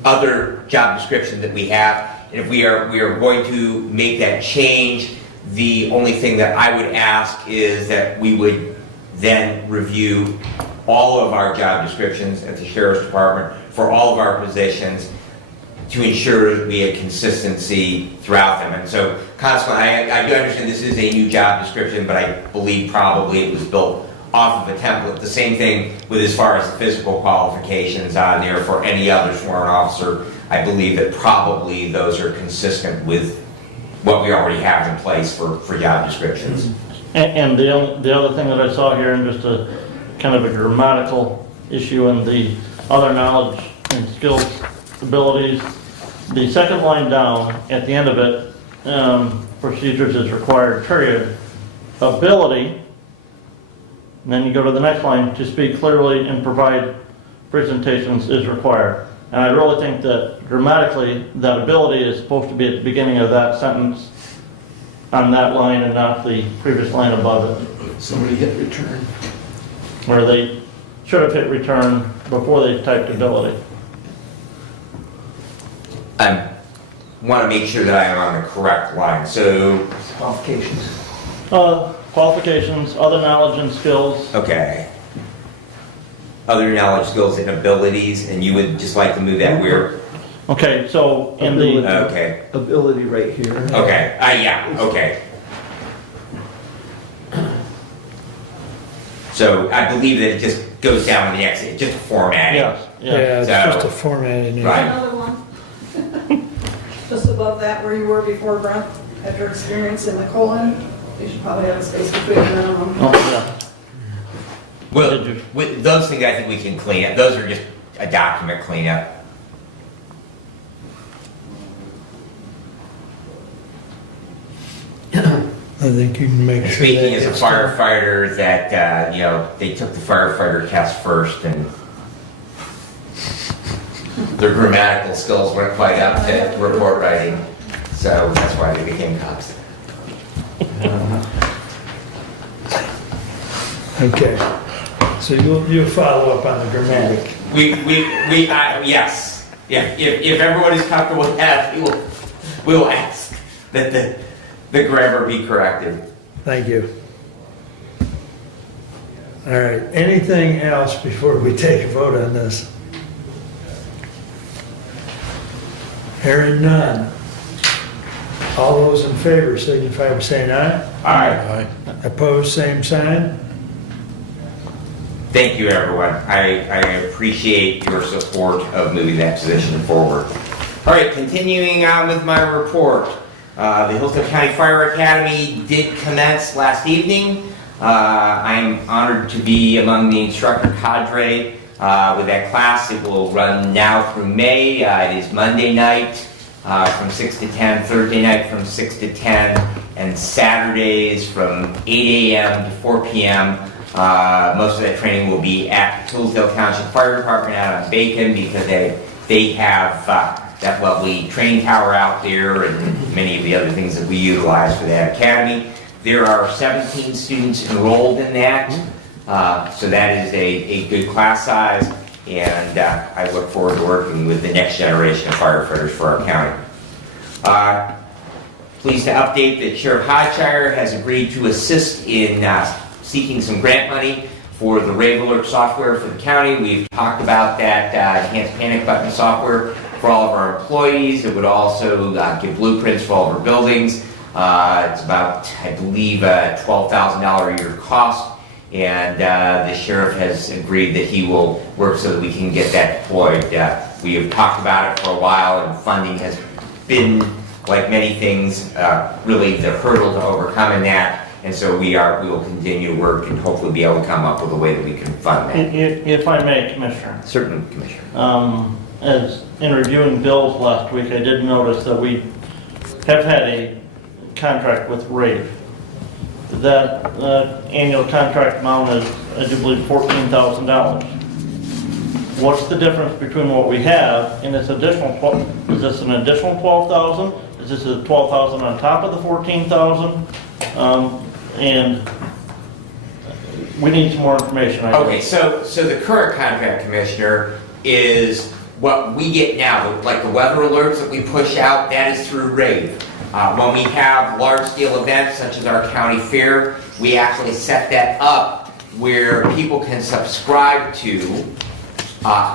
other job descriptions that we have. And if we are going to make that change, the only thing that I would ask is that we would then review all of our job descriptions at the Sheriff's Department for all of our positions to ensure that we have consistency throughout them. And so consequently, I do understand this is a new job description, but I believe probably it was built off of a template. The same thing with as far as the physical qualifications on there for any other sworn officer. I believe that probably those are consistent with what we already have in place for job descriptions. And the other thing that I saw here, and just a kind of a grammatical issue in the other knowledge and skills abilities, the second line down at the end of it, procedures is required, period. Ability, and then you go to the next line, to speak clearly and provide presentations is required. And I really think that grammatically, that ability is supposed to be at the beginning of that sentence on that line and not the previous line above it. Somebody hit return. Where they should have hit return before they typed ability. I want to make sure that I am on the correct line. So Qualifications. Qualifications, other knowledge and skills. okay. Other knowledge, skills, and abilities, and you would just like to move that where? Okay, so in the... Okay. Ability right here. Okay, yeah, okay. So I believe that it just goes down with the exit, just formatting. Yes, Yeah, yes. it's So- just a formatting issue. Right. Another one. Just above that where you were before, Brent, after experience in the colon, you should probably have a space between the minimum. Oh, yeah. Well, with those things I think we can clean up. Those are just a document cleanup. I think you can make And sure that speaking as a gets done. firefighter, that, they took the firefighter test first and their grammatical skills weren't quite up to report writing. So that's why they became cops. Okay, so you'll follow up on the grammatic. Yes. If everyone is comfortable with that, we will ask that the grammar be corrected. Thank you. All right, anything else before we take a vote on this? Hearing none. All those in favor signify by saying aye. Aye. Opposed, same sign. Thank you, everyone. I appreciate your support of moving that position forward. All right, continuing on with my report. The Hillsdale County Fire Academy did commence last evening. I am honored to be among the instructor cadre with that class. It will run now through May. It is Monday night from 6 to 10, Thursday night from 6 to 10, and Saturdays from 8 a.m. to 4 p.m. Most of that training will be at Hillsdale Township Fire Department out on Bacon because they have that lovely training tower out there and many of the other things that we utilize for that academy. There are 17 students enrolled in that, so that is a good class size, and I look forward to working with the next generation of firefighters for our county. Pleased to update that Sheriff Hodshire has agreed to assist in seeking some grant money for the Rave Alert software for the county. We've talked about that enhanced panic button software for all of our employees. It would also give blueprints for all of our buildings. It's about, I believe, a $12,000 a year cost, and the sheriff has agreed that he will work so that we can get that deployed. We have talked about it for a while, and funding has been, like many things, really the hurdle to overcome in that. And so we will continue to work and hopefully be able to come up with a way that we can fund that. If I may, Commissioner. Certainly, Commissioner. As in reviewing bills last week, I did notice that we have had a contract with RAVE. That annual contract amount is, I do believe, $14,000. What's the difference between what we have and this additional, is this an additional $12,000? Is this a $12,000 on top of the $14,000? And we need some more information. Okay, so the current contract, Commissioner, is what we get now, like the weather alerts that we push out, that is through RAVE. When we have large-scale events such as our county fair, we actually set that up where people can subscribe to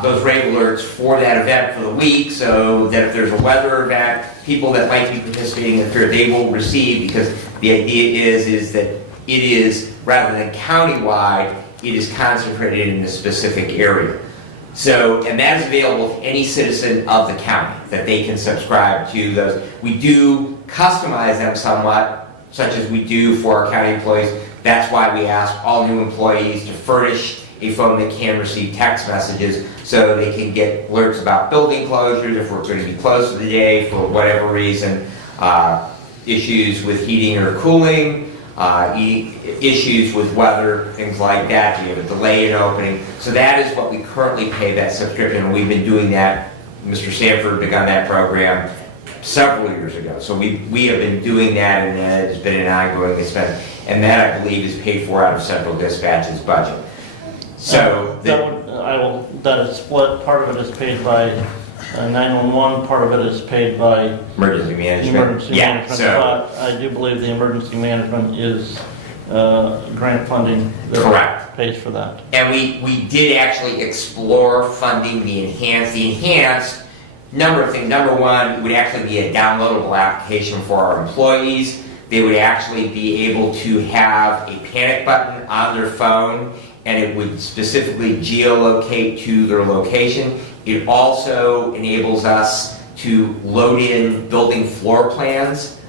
those RAVE alerts for that event for the week, so that if there's a weather event, people that might be participating in the fair, they will receive, because the idea is that it is, rather than countywide, it is concentrated in a specific area. So, and that is available to any citizen of the county, that they can subscribe to those. We do customize them somewhat, such as we do for our county employees. That's why we ask all new employees to furnish a phone that can receive text messages so they can get alerts about building closures, if we're going to be closed for the day for whatever reason, issues with heating or cooling, issues with weather, things like that. You have a delay in opening. So that is what we currently pay that subscription, and we've been doing that. Mr. Sanford begun that program several years ago. So we have been doing that, and it's been an ongoing expense. And that, I believe, is paid for out of Central Dispatch's budget. So that is split. Part of it is paid by 911, part of it is paid by emergency management. But I do believe the emergency management is grant funding that correct pays for that. And we did actually explore funding the enhanced number of things. Number one, it would actually be a downloadable application for our employees they would actually be able to have a panic button on their phone, and it would specifically geolocate to their location. It also enables us to load in building floor plans,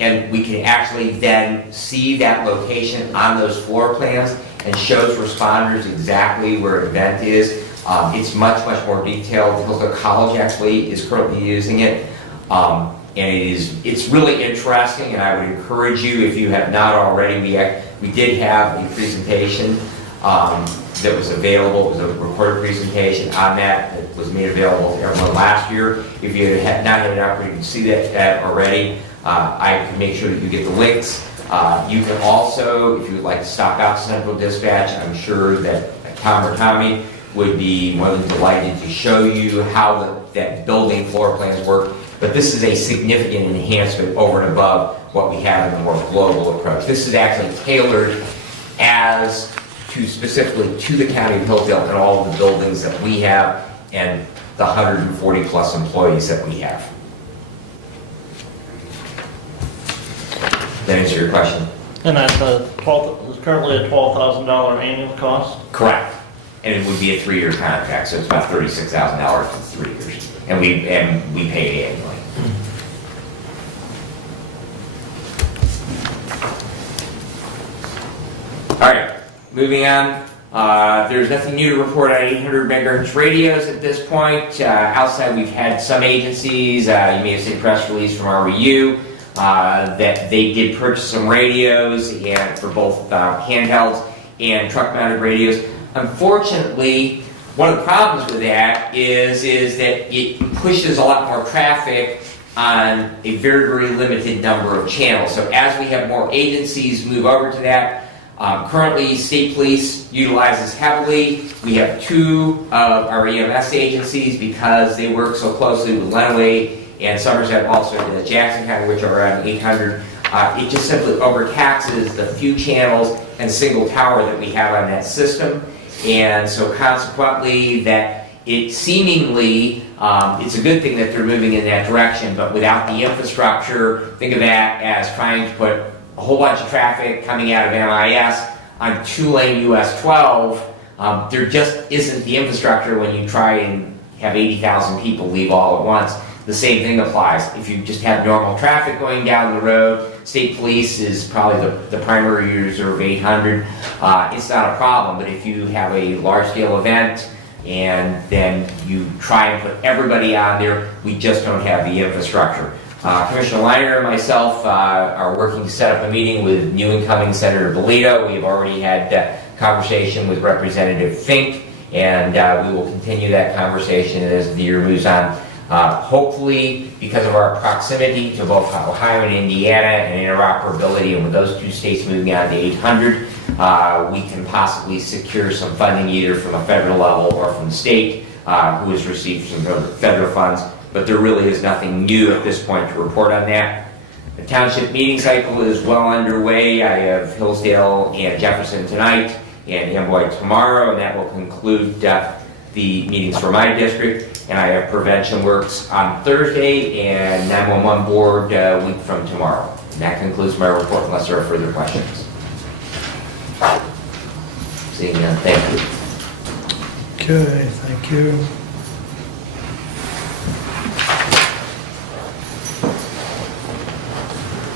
and we can actually then see that location on those floor plans and shows responders exactly where an event is. It's much more detailed. Hillsdale College actually is currently using it. And it's really interesting, and I would encourage you, if you have not already, we did have a presentation that was available. It was a recorded presentation on that was made available to everyone last year. If you have not had an opportunity to see that already, I can make sure that you get the links. You can also, if you would like to stop out to Central Dispatch, I'm sure that Tom or Tommy would be more than delighted to show you how that building floor plans work. But this is a significant enhancement over and above what we have in the more global approach. This is actually tailored as to specifically to the county of Hillsdale and all of the buildings that we have and the 140 plus employees that we have. That answer your question? And that's currently a $12,000 annual cost? Correct. And it would be a 3-year contract, so it's about $36,000 for 3 years. And we pay it annually. All right, moving on. There's nothing new to report on 800 megahertz radios at this point. Outside, we've had some agencies, you may have seen a press release from REU, that they did purchase some radios and for both handhelds and truck-mounted radios. Unfortunately, one of the problems with that is that it pushes a lot more traffic on a very limited number of channels. So as we have more agencies move over to that, currently state police utilizes heavily. We have 2 of our EMS agencies because they work so closely with Lenawee and Somerset, also in Jackson County, which are around 800. It just simply overtaxes the few channels and single tower that we have on that system. And so consequently, that it seemingly, it's a good thing that they're moving in that direction, but without the infrastructure, think of that as trying to put a whole bunch of traffic coming out of MIS on 2-lane US 12. There just isn't the infrastructure when you try and have 80,000 people leave all at once. The same thing applies. If you just have normal traffic going down the road, state police is probably the primary user of 800. It's not a problem, but if you have a large-scale event and then you try and put everybody on there, we just don't have the infrastructure. Commissioner Leiner and myself are working to set up a meeting with new incoming Senator Bolito. We have already had conversation with Representative Fink, and we will continue that conversation as the year moves on. Hopefully, because of our proximity to both Ohio and Indiana and interoperability, and with those 2 states moving on to 800, we can possibly secure some funding either from a federal level or from the state, who has received some federal funds. But there really is nothing new at this point to report on that. The township meeting cycle is well underway. I have Hillsdale and Jefferson tonight and Amboy tomorrow, and that will conclude the meetings for my district. And I have Prevention Works on Thursday and 911 Board a week from tomorrow. And that concludes my report unless there are further questions. Seeing none, thank you. Okay, thank you.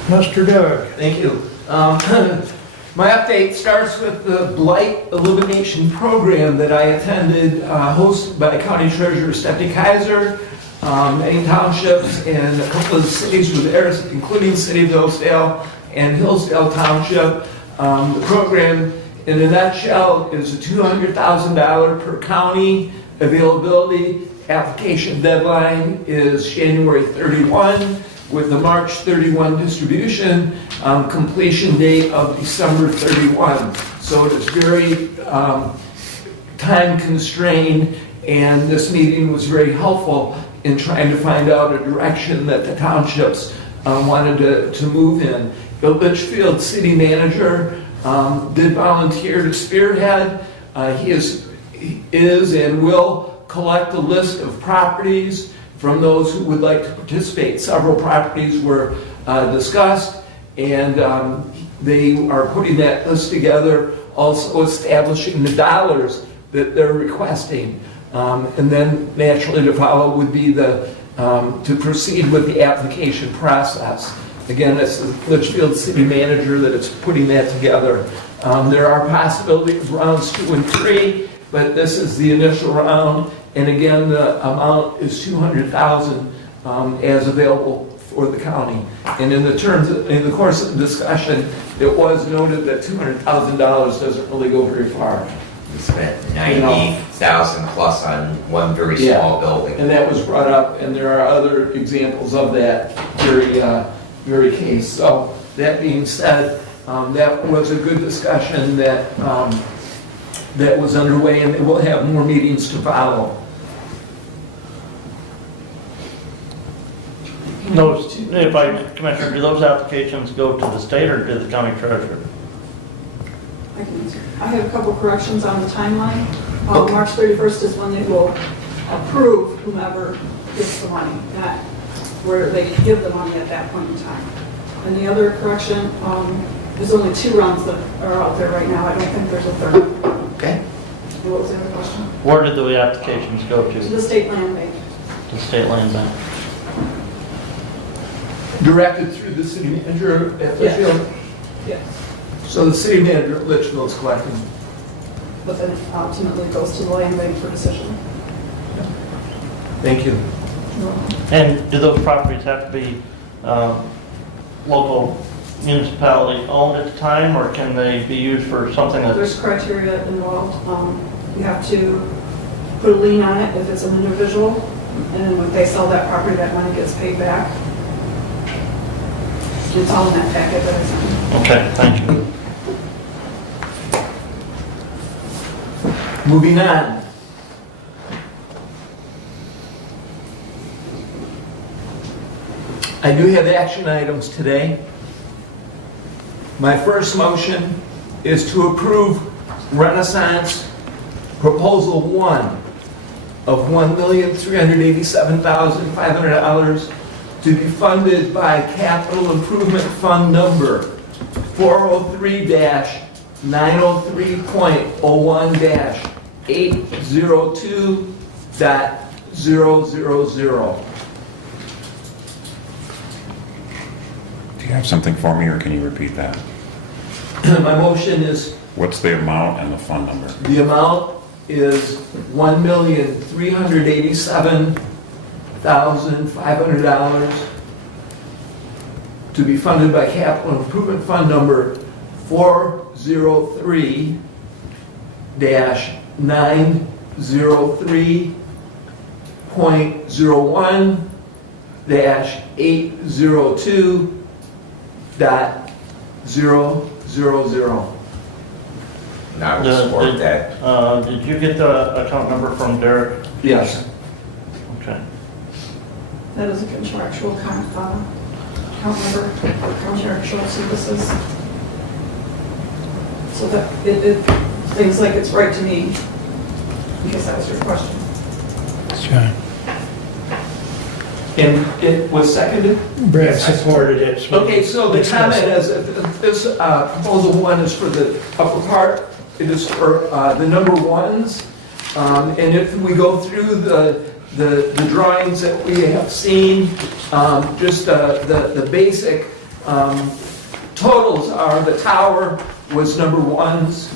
Mr. Doug. Thank you. My update starts with the Blight Elimination Program that I attended, hosted by County Treasurer Stephanie Kaiser, many townships and a couple of cities were there, including City of Hillsdale and Hillsdale Township. The program, in a nutshell, is a $200,000 per county availability. Application deadline is January 31. With the March 31 distribution, completion date of December 31. So it is very time constrained, and this meeting was very helpful in trying to find out a direction that the townships wanted to move in. Bill Litchfield, city manager, did volunteer to spearhead. He is and will collect a list of properties from those who would like to participate. Several properties were discussed, And they are putting that list together, also establishing the dollars that they're requesting. And then naturally to follow would be to proceed with the application process. Again, it's the Litchfield City Manager that is putting that together. There are possibilities of rounds 2 and 3, but this is the initial round. And again, the amount is $200,000 as available for the county. And in the course of the discussion, it was noted that $200,000 doesn't really go very far. We spent 90,000 plus on one very small building. And that was brought up, and there are other examples of that very case. So that being said, that was a good discussion that was underway, and we'll have more meetings to follow. Commissioner, do those applications go to the state or to the county treasurer? I can answer. I have a couple corrections on the timeline. March 31st is when they will approve whomever gets the money, not where they give the money at that point in time. And the other correction, there's only 2 rounds that are out there right now. I don't think there's a third. Okay. What was the other question? Where did the applications go to? To the state land bank. The state land bank. Directed through the city manager at Litchfield? Yes. So the city manager at Litchfield is collecting. But then ultimately it goes to the land bank for decision. Thank you. And do those properties have to be local municipality owned at the time, or can they be used for something that's... There's criteria involved. You have to put a lien on it if it's an individual, and then when they sell that property, that money gets paid back. It's all in that packet that I sent. Okay, thank you. Moving on. I do have action items today. My first motion is to approve Renaissance Proposal 1 of $1,387,500 to be funded by Capital Improvement Fund number 403-903.01-802.000. Do you have something for me, or can you repeat that? My motion is, What's the amount and the fund number? the amount is $1,387,500 to be funded by Capital Improvement Fund number 403-903.01-802.000. And I will support that. Did you get the account number from Derek? Yes. Okay. That is a contractual account number for contractual services. So that it things like it's right to me, because that was your question. That's right. And it was seconded? Brad supported it. Okay, so the comment is, this proposal 1 is for the upper part. It is for the number ones. And if we go through the drawings that we have seen, just the basic totals are: the tower was number 1s,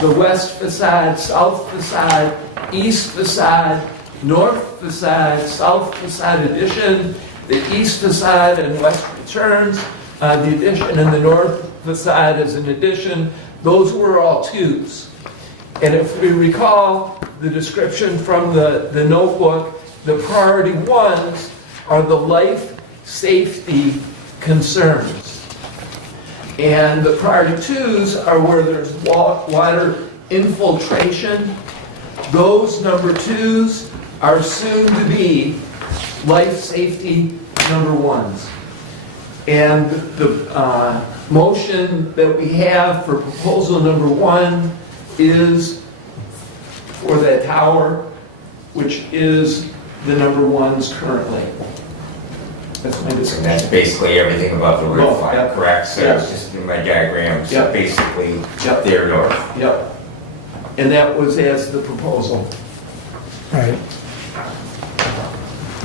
the west facade, south facade, east facade, north facade, south facade addition, the east facade and west returns, the addition and the north facade is an addition. Those were all 2s. And if we recall the description from the notebook, the priority 1s are the life safety concerns. And the priority 2s are where there's water infiltration. Those number 2s are soon to be life safety number 1s. And the motion that we have for proposal number 1 is for that tower, which is the number 1s currently. That's my And discussion. that's basically everything above the roof Well, line, yep. correct? So Yep. it's just in my diagrams, Yep. basically Yep. there north. Yep. And that was as the proposal. Right.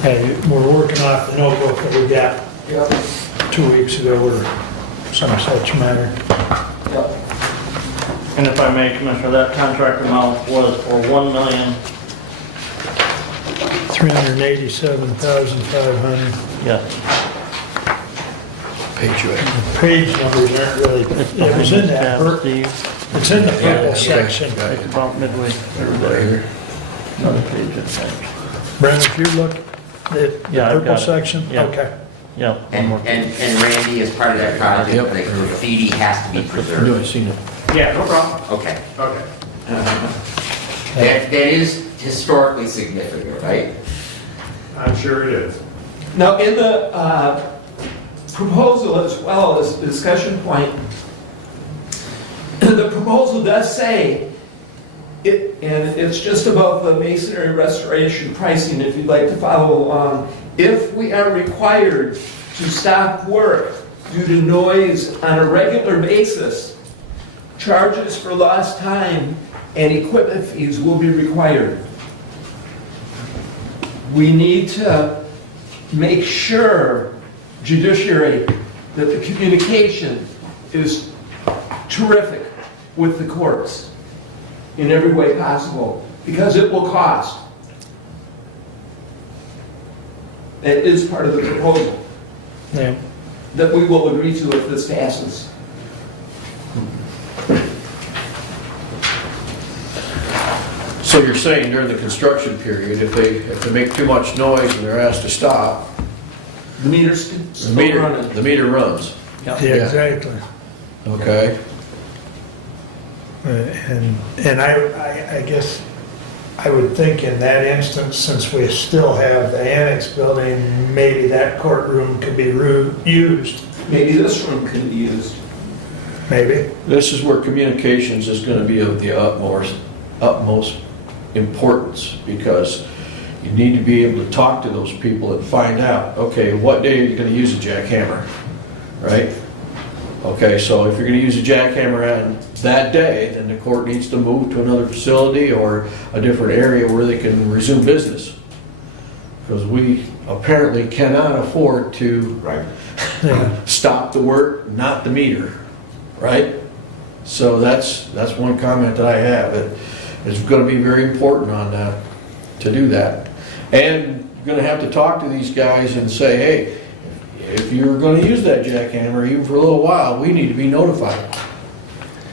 Hey, we're working off the notebook that we got Yep. 2 weeks ago or some such matter. Yep. And if I may, Commissioner, that contract amount was for $387,500. yes. Page you at. The page numbers aren't really, it was in that, Steve, it's in the Yeah, purple section. it's about midway through there. Another page, I think. Brent, if you look at the Yeah, I've purple got it. section, Yeah. okay. Yeah, one And, more. and, and Randy, as part of that project, Yep. the graffiti has to be I knew preserved. I seen it. Yeah, no problem. Okay. Okay. That is historically significant, right? I'm sure it is. Now, in the proposal as well as the discussion point, the proposal does say, and it's just above the masonry restoration pricing, if you'd like to follow along, if we are required to stop work due to noise on a regular basis, charges for lost time and equipment fees will be required. We need to make sure, judiciary, that the communication is terrific with the courts in every way possible, because it will cost. That is part of the proposal Yeah. that we will agree to if this passes. So you're saying during the construction period, if they make too much noise and they're asked to stop, The meter's the still meter, running. the meter runs? Yeah, exactly. Okay. And I guess I would think in that instance, since we still have the annex building, maybe that courtroom could be used, Maybe this room can be used. maybe. This is where communications is gonna be of the utmost importance, because you need to be able to talk to those people and find out, okay, what day are you gonna use a jackhammer, right? Okay, so if you're gonna use a jackhammer on that day, then the court needs to move to another facility or a different area where they can resume business. Because we apparently cannot afford to Right. Yeah. stop the work, not the meter, right? So that's one comment that I have. It's gonna be very important on that, to do that. And you're gonna have to talk to these guys and say, hey, if you're gonna use that jackhammer, even for a little while, we need to be notified.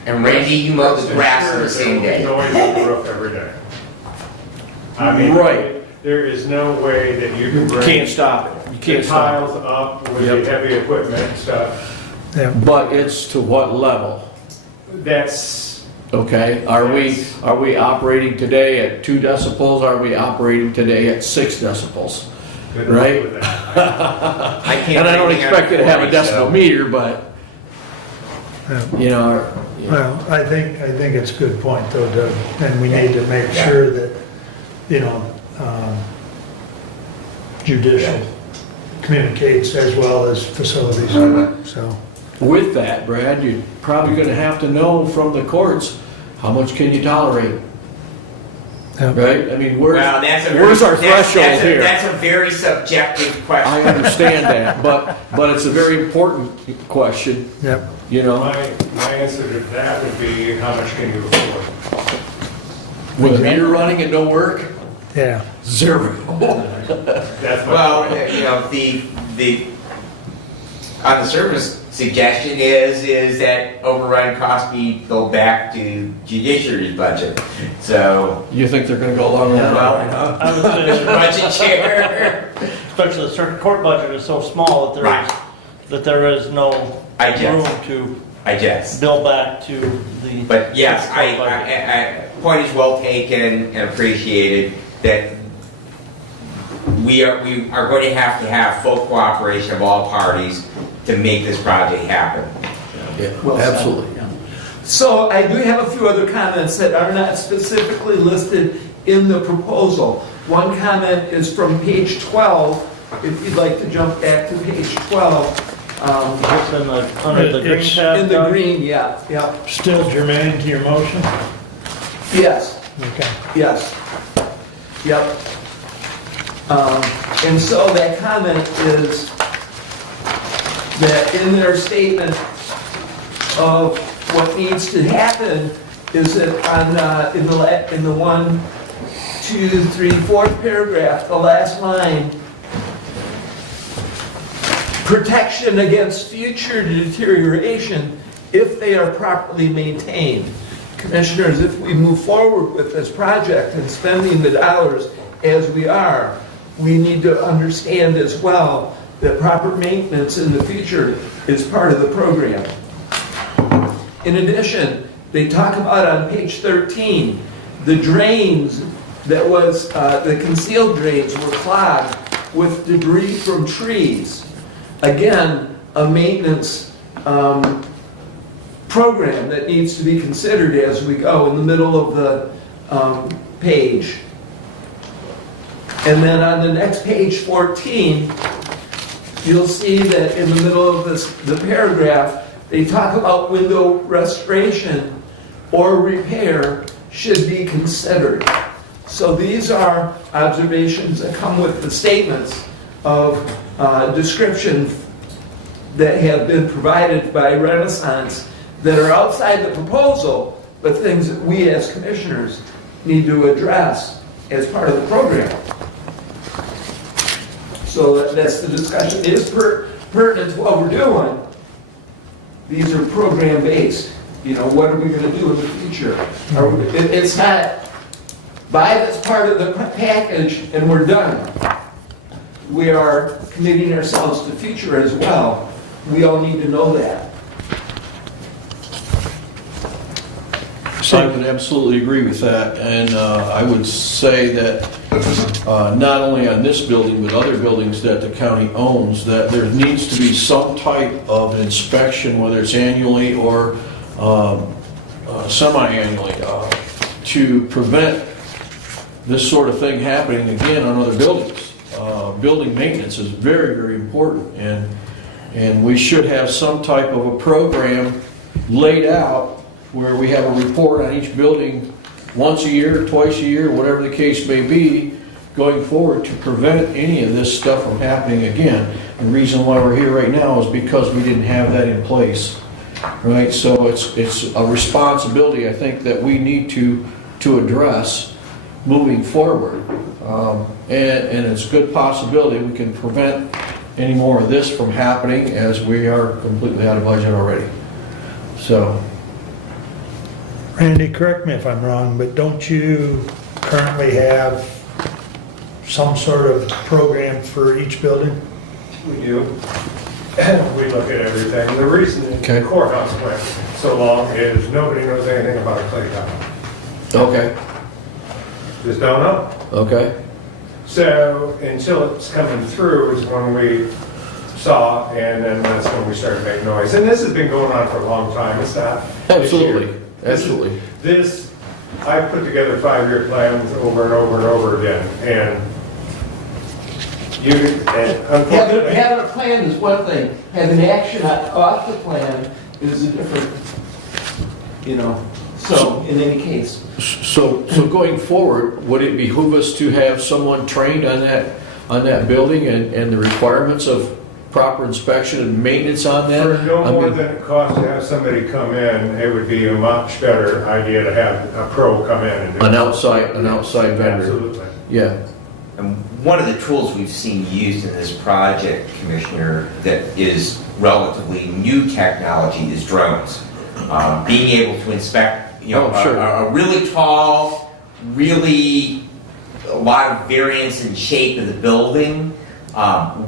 And Randy, you mow the grass on the same day. Noise on the roof every day. I mean, Right. there is no way that you can You bring can't stop it. You the can't stop tiles up with Yep. the heavy equipment and stuff. Yeah. it. But it's to what level? That's, Okay, are we operating today at 2 decibels? Are we operating today at 6 decibels? good luck Right. with that. I can't And I don't do anything expect you to have a under 40, decibel so- meter, but, Yeah. you know, Well, I think it's a good point though, Doug, and we need to make sure that, judicial communicates as well as facilities, so. with that, Brad, you're probably gonna have to know from the courts, how much can you tolerate? Yeah. Right? I mean, Well, that's a where's our that's- threshold that's a- here? That's a very subjective question. I understand that, but it's a very important question, Yep. you know? My answer to that would be, how much can you afford? With a meter running and no work, Yeah. 0. That's my Well, point. the, on the surface, suggestion is that overrun costs be go back to judiciary's budget. So, You think they're gonna go along with that? well, I would say, Mr. Budget Chair. especially the circuit court budget is so small that Right. there is no I guess. room to I guess. bill back to the. But yes, circuit court budget. point is well taken and appreciated that we are going to have full cooperation of all parties to make this project happen. Yeah, Well said. absolutely. So I do have a few other comments that are not specifically listed in the proposal. One comment is from page 12 if you'd like to jump back to page 12. Just in the, under the green It's tab. In the Doug? green, yeah. Still germane to your motion? Yes. Okay. Yes. Yep. And so that comment is that in their statement of what needs to happen is that on, in the 1, 2, 3, 4th paragraph, the last line, protection against future deterioration if they are properly maintained. Commissioners, if we move forward with this project and spending the dollars as we are, we need to understand as well that proper maintenance in the future is part of the program. In addition, they talk about on page 13, the drains that was, the concealed drains were clogged with debris from trees. Again, a maintenance program that needs to be considered as we go in the middle of the page. And then on the next page 14, you'll see that in the middle of the paragraph, they talk about window restoration or repair should be considered. So these are observations that come with the statements of description that have been provided by Renaissance that are outside the proposal, but things that we as commissioners need to address as part of the program. So that's the discussion. It is pertinent to what we're doing. These are program-based. You know, what are we going to do in the future? It's not buy this part of the package and we're done. We are committing ourselves to the future as well. We all need to know that. So I would absolutely agree with that, and I would say that not only on this building, but other buildings that the county owns, that there needs to be some type of inspection, whether it's annually or semi-annually, to prevent this sort of thing happening again on other buildings. Building maintenance is very, very important, and we should have some type of a program laid out where we have a report on each building once a year, twice a year, whatever the case may be, going forward to prevent any of this stuff from happening again. The reason why we're here right now is because we didn't have that in place, right? So it's a responsibility, I think, that we need to address moving forward. And it's a good possibility we can prevent any more of this from happening, as we are completely out of budget already. So. Randy, correct me if I'm wrong, but don't you currently have some sort of program for each building? We do. We look at everything. The reason the courthouse went so long is nobody knows anything about a playground. Okay. Just don't know. Okay. So until it's coming through is when we saw, and then that's when we started making noise. And this has been going on for a long time. It's not Absolutely. Absolutely. This, I put together 5-year plans over and over and over again, and unfortunately... Having a plan is one thing. Having action off the plan is a different, you know, so in any case. So going forward, would it behoove us to have someone trained on that building and the requirements of proper inspection and maintenance on that? For no more than it costs to have somebody come in, it would be a much better idea to have a pro come in and do An outside vendor. Absolutely. Yeah. And one of the tools we've seen used in this project, Commissioner, that is relatively new technology is drones. Being able to inspect, you know, a really tall, really a lot of variance in shape of the building.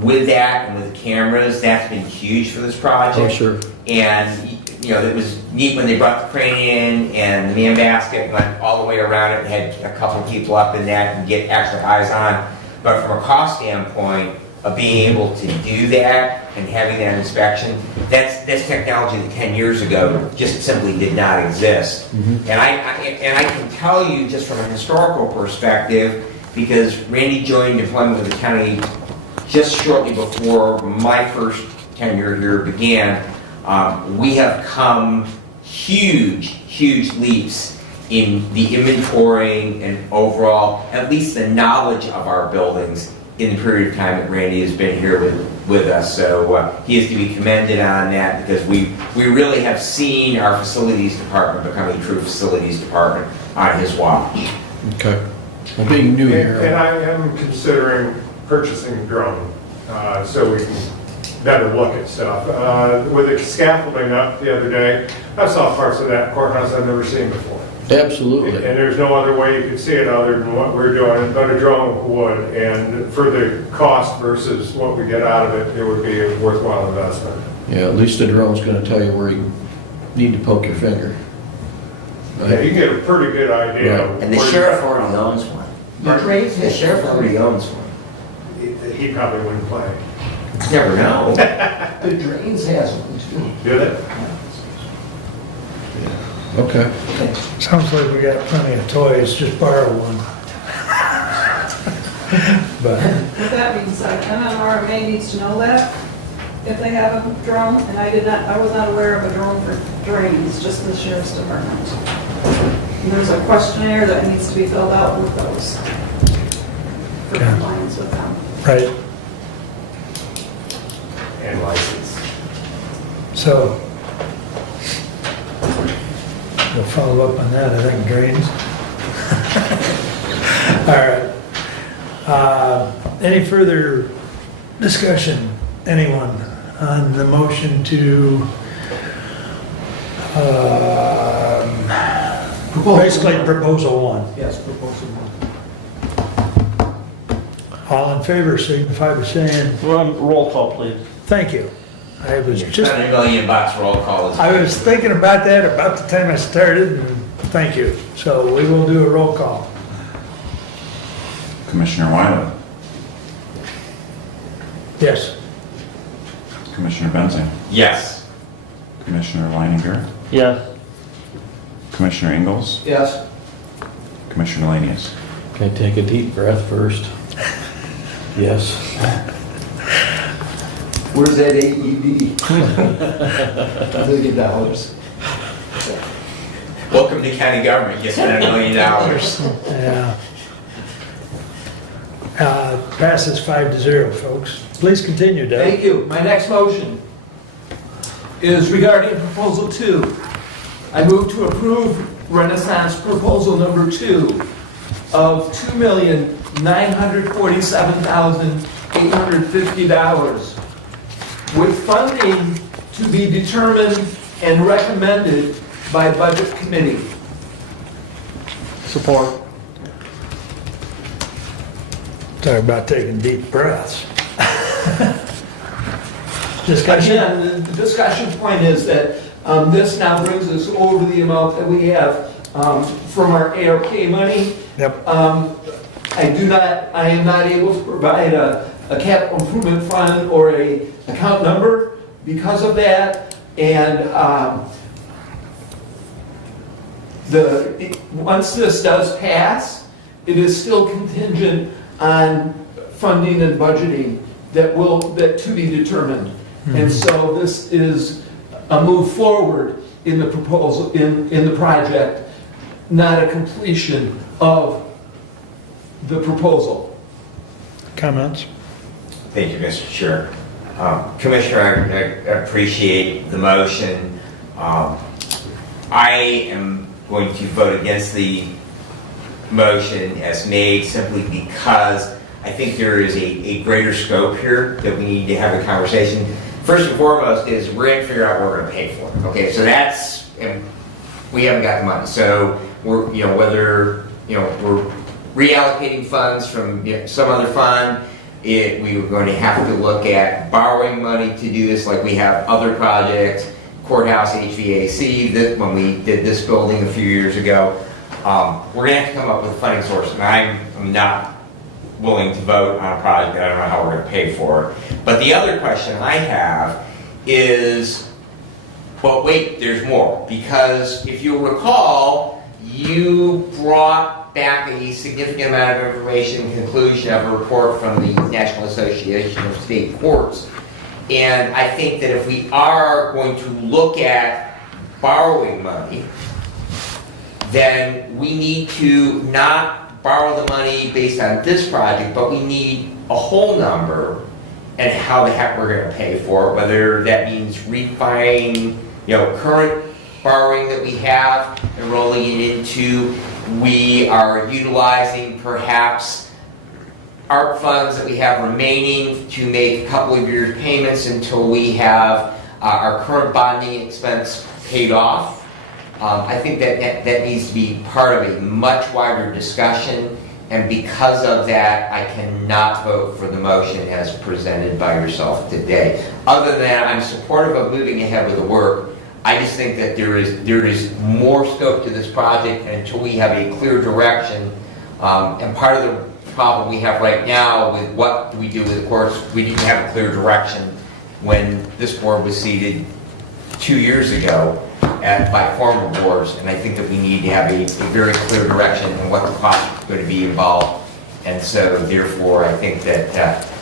With that and with cameras, that's been huge for this project. Oh, sure. And, you know, it was neat when they brought the crane in and the man basket went all the way around it and had a couple of people up in that and get extra eyes on. But from a cost standpoint of being able to do that and having that inspection, that's technology that 10 years ago just simply did not exist. Mm-hmm. And I can tell you just from a historical perspective, because Randy joined employment with the county just shortly before my first tenure here began, we have come huge leaps in the inventorying and overall, at least the knowledge of our buildings in the period of time that Randy has been here with us. So he is to be commended on that, because we really have seen our facilities department become a true facilities department on his watch. Okay. Well, being new here. And I am considering purchasing a drone, so we can better look at stuff. With the scaffolding up the other day, I saw parts of that courthouse I've never seen before. Absolutely. And there's no other way you could see it other than what we're doing, but a drone would. And for the cost versus what we get out of it, it would be a worthwhile investment. Yeah, at least the drone's gonna tell you where you need to poke your finger. Yeah, you get a pretty good idea. Right. And the sheriff already owns one. The sheriff already owns one. He probably wouldn't play. Never know. The drains has one too. Do they? Okay. Sounds like we got plenty of toys, just borrow one. But, With that being said, MMRMA needs to know that if they have a drone, and I was not aware of a drone for drains, just the sheriff's department. And there's a questionnaire that needs to be filled out with those for Okay. compliance with them. right, And license. so we'll follow up on that, I think, drains. All right. Any further discussion, anyone, on the motion to, basically proposal one? Yes, proposal one. All in favor, signify by saying, Roll call, please. thank you. I was just, $100 million roll call is. I was thinking about that about the time I started, and thank you. So we will do a roll call. Commissioner Wyler, Yes. Commissioner Benzing, Yes. Commissioner Leininger, Yes. Commissioner Ingalls, Yes. Commissioner Lanius. Can I take a deep breath first? Yes. Where's that AED? $1 million. Welcome to county government, you spent $1 million. Yeah. Passes 5-0, folks. Please continue, Doug. Thank you. My next motion is regarding proposal 2. I move to approve Renaissance proposal number 2 of $2,947,850 with funding to be determined and recommended by Budget Committee. Support. Talk about taking deep breaths. Discussion? Again, the discussion point is that this now brings us over the amount that we have from our ARK money. Yep. I am not able to provide a capital improvement fund or a account number because of that. And once this does pass, it is still contingent on funding and budgeting that to be determined. And so this is a move forward in the proposal, in the project, not a completion of the proposal. Comments? Thank you, Mr. Chair. Commissioner, I appreciate the motion. I am going to vote against the motion as made simply because I think there is a greater scope here that we need to have a conversation. First and foremost is we're going to figure out what we're going to pay for. Okay, so that's, and we haven't got the money. So we're, whether, we're reallocating funds from some other fund, we were going to have to look at borrowing money to do this like we have other projects, courthouse HVAC, when we did this building a few years ago. We're going to have to come up with a funding source, and I'm not willing to vote on a project that I don't know how we're going to pay for. But the other question I have is, well, wait, there's more. Because if you'll recall, you brought back a significant amount of information in conclusion of a report from the National Association of State Courts. And I think that if we are going to look at borrowing money, then we need to not borrow the money based on this project, but we need a whole number and how the heck we're going to pay for it, whether that means refining, current borrowing that we have and rolling it into, we are utilizing perhaps ARP funds that we have remaining to make a couple of years payments until we have our current bonding expense paid off. I think that needs to be part of a much wider discussion, and because of that, I cannot vote for the motion as presented by yourself today. Other than that, I'm supportive of moving ahead with the work. I just think that there is more scope to this project, and until we have a clear direction, and part of the problem we have right now with what do we do with the courts, we didn't have a clear direction when this board was seated 2 years ago by former boards, and I think that we need to have a very clear direction on what the cost is going to be involved. And so therefore, I think that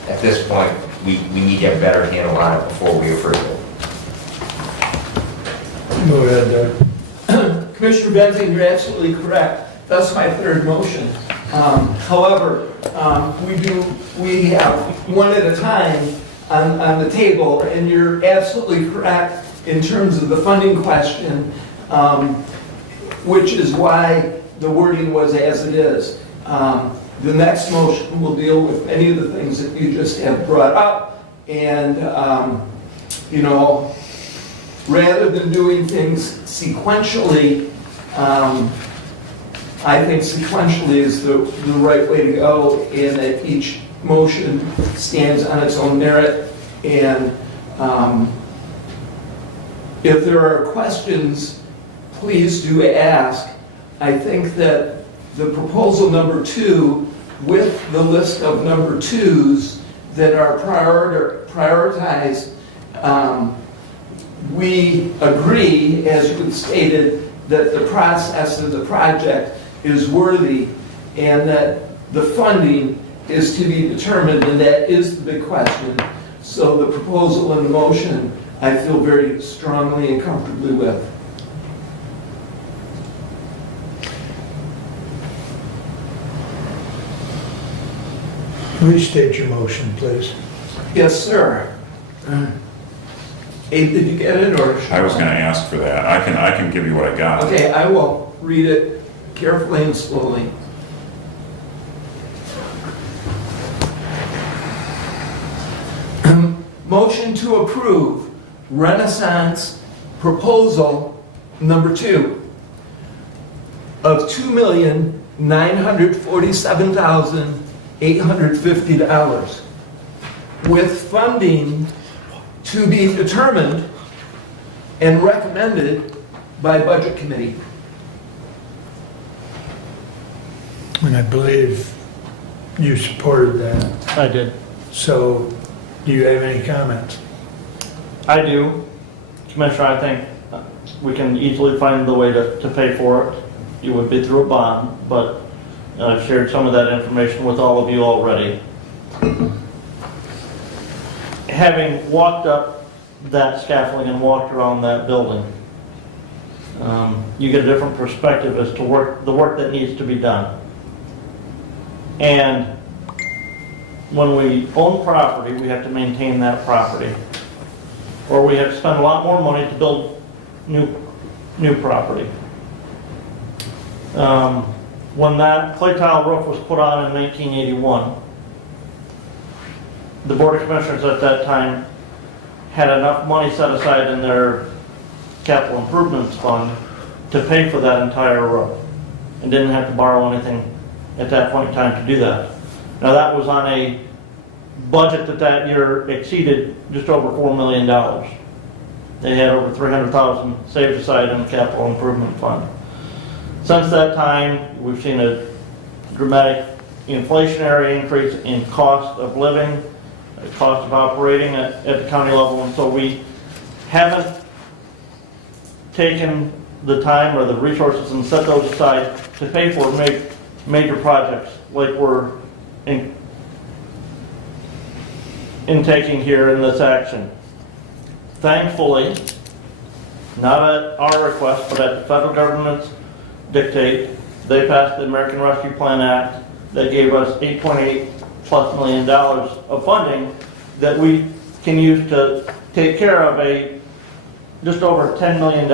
at this point, we need to have a better handle on it before we approve it. Go ahead, Doug. Commissioner Benton, you're absolutely correct. That's my third motion. However, we have one at a time on the table, and you're absolutely correct in terms of the funding question, which is why the wording was as it is. The next motion will deal with many of the things that you just have brought up, and rather than doing things sequentially, I think sequentially is the right way to go, and that each motion stands on its own merit. And if there are questions, please do ask. I think that the proposal number 2, with the list of number 2s that are prioritized, we agree, as you stated, that the process of the project is worthy and that the funding is to be determined, and that is the big question. So the proposal and the motion, I feel very strongly and comfortably with. Restate your motion, please. Yes, sir. Abe, did you get it, or? I was going to ask for that. I can give you what I got. Okay, I will read it carefully and slowly. Motion to approve Renaissance proposal number 2 of $2,947,850 with funding to be determined and recommended by Budget Committee. And I believe you supported that. I did. So, do you have any comments? I do. Commissioner, I think we can easily find the way to pay for it. It would be through a bond, but I've shared some of that information with all of you already. Having walked up that scaffolding and walked around that building, you get a different perspective as to the work that needs to be done. And when we own property, we have to maintain that property, or we have to spend a lot more money to build new property. When that clay tile roof was put on in 1981, the Board of Commissioners at that time had enough money set aside in their capital improvements fund to pay for that entire roof, and didn't have to borrow anything at that point in time to do that. Now that was on a budget that year exceeded just over $4 million. They had over $300,000 saved aside in the capital improvement fund. Since that time, we've seen a dramatic inflationary increase in cost of living, cost of operating at the county level, and so we haven't taken the time or the resources and set those aside to pay for major projects like we're taking here in this action. Thankfully, not at our request, but at the federal government's dictate, they passed the American Rescue Plan Act that gave us $8.8+ million of funding that we can use to take care of a just over $10 million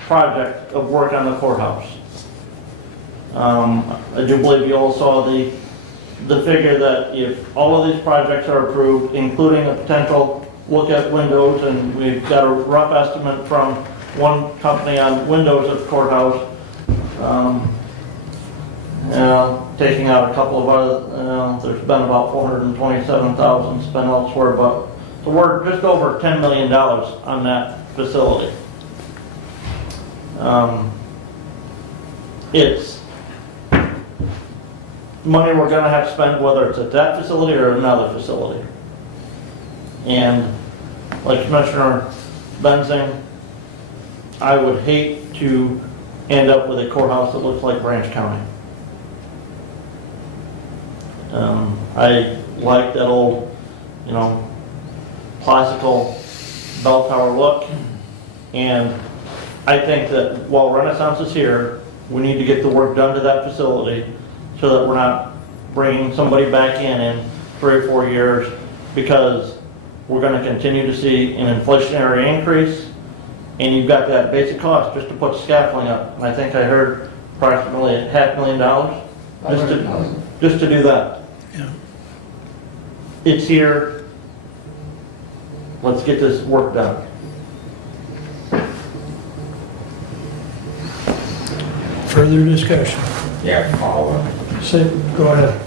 project of work on the courthouse. I do believe you all saw the figure that if all of these projects are approved, including a potential look at windows, and we've got a rough estimate from one company on windows at the courthouse, taking out a couple of other, there's been about $427,000 spent elsewhere, but so we're just over $10 million on that facility. It's money we're going to have to spend, whether it's at that facility or another facility. And like Commissioner Benzing, I would hate to end up with a courthouse that looks like Branch County. I like that old, classical bell tower look, and I think that while Renaissance is here, we need to get the work done to that facility so that we're not bringing somebody back in 3 or 4 years, because we're going to continue to see an inflationary increase, and you've got that basic cost just to put scaffolding up. And I think I heard approximately $500,000 just to do that. Yeah. It's here. Let's get this work done. Further discussion? Yeah, follow up. Go ahead.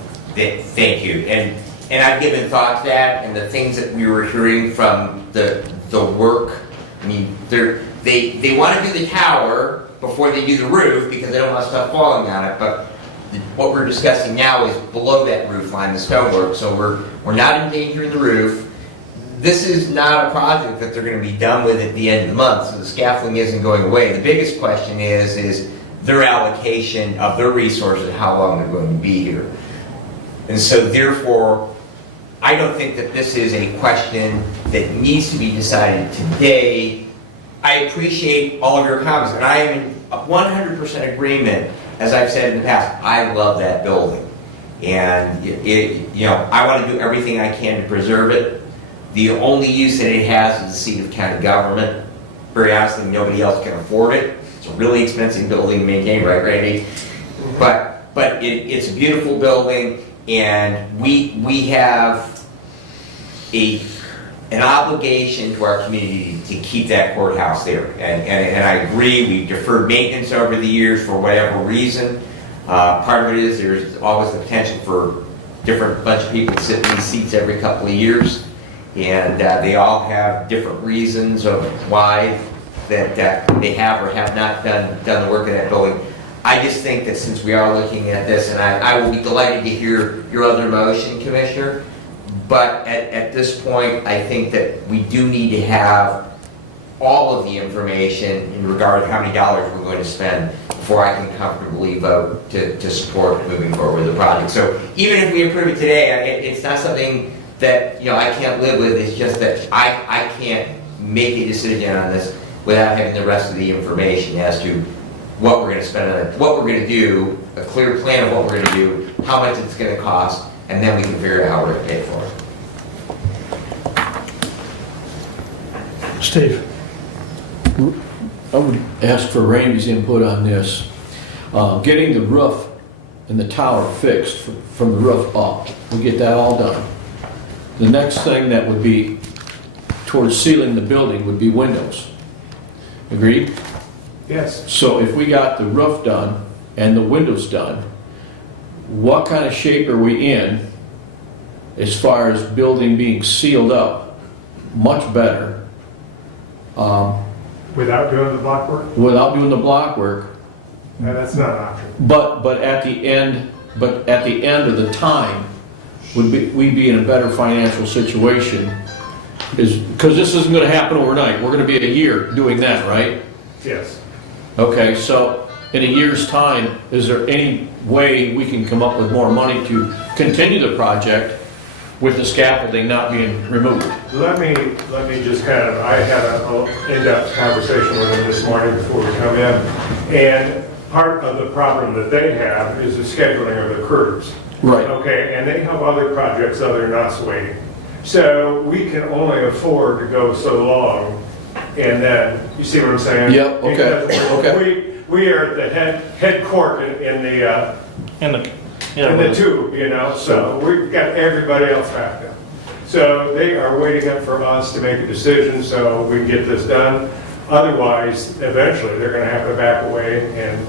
Thank you. And I've given thought to that, and the things that we were hearing from the work. I mean, they want to do the tower before they do the roof because they don't want stuff falling on it. But what we're discussing now is below that roof line, the stonework. So we're not endangering the roof. This is not a project that they're going to be done with at the end of the month, so the scaffolding isn't going away. The biggest question is their allocation of their resources, how long they're going to be here. And so therefore, I don't think that this is a question that needs to be decided today. I appreciate all of your comments, and I am in 100% agreement. As I've said in the past, I love that building. And I want to do everything I can to preserve it. The only use that it has is the seat of county government. Very honestly, nobody else can afford it. It's a really expensive building to maintain, right, Randy? But it's a beautiful building, and we have an obligation to our community to keep that courthouse there. And I agree, we've deferred maintenance over the years for whatever reason. Part of it is there's always the potential for different bunch of people to sit in these seats every couple of years. And they all have different reasons of why that they have or have not done the work in that building. I just think that since we are looking at this, and I will be delighted to hear your other motion, Commissioner, but at this point, I think that we do need to have all of the information in regard to how many dollars we're going to spend before I can comfortably vote to support moving forward with the project. So even if we approve it today, it's not something that I can't live with. It's just that I can't make a decision on this without having the rest of the information as to what we're going to spend on it, what we're going to do, a clear plan of what we're going to do, how much it's going to cost, and then we can figure out how we're going to pay for it. Steve. I would ask for Randy's input on this. Getting the roof and the tower fixed from the roof up, we get that all done. The next thing that would be towards sealing the building would be windows. Agreed? Yes. So if we got the roof done and the windows done, what kind of shape are we in as far as building being sealed up? Much better. Without doing the block work? Without doing the block work. No, that's not an option. But at the end of the time, we'd be in a better financial situation, because this isn't going to happen overnight. We're going to be a year doing that, right? Yes. Okay, so in a year's time, is there any way we can come up with more money to continue the project with the scaffolding not being removed? Let me just kind of, I had an in-depth conversation with them this morning before we come in, and part of the problem that they have is the scheduling of the crews. Right. Okay, and they have other projects other than us waiting. So we can only afford to go so long, and then, you see what I'm saying? Yep, okay, Because okay. We are at the head court in the tube, you know, so we've got everybody else back there. So they are waiting up for us to make a decision so we can get this done. Otherwise, eventually, they're gonna have to back away and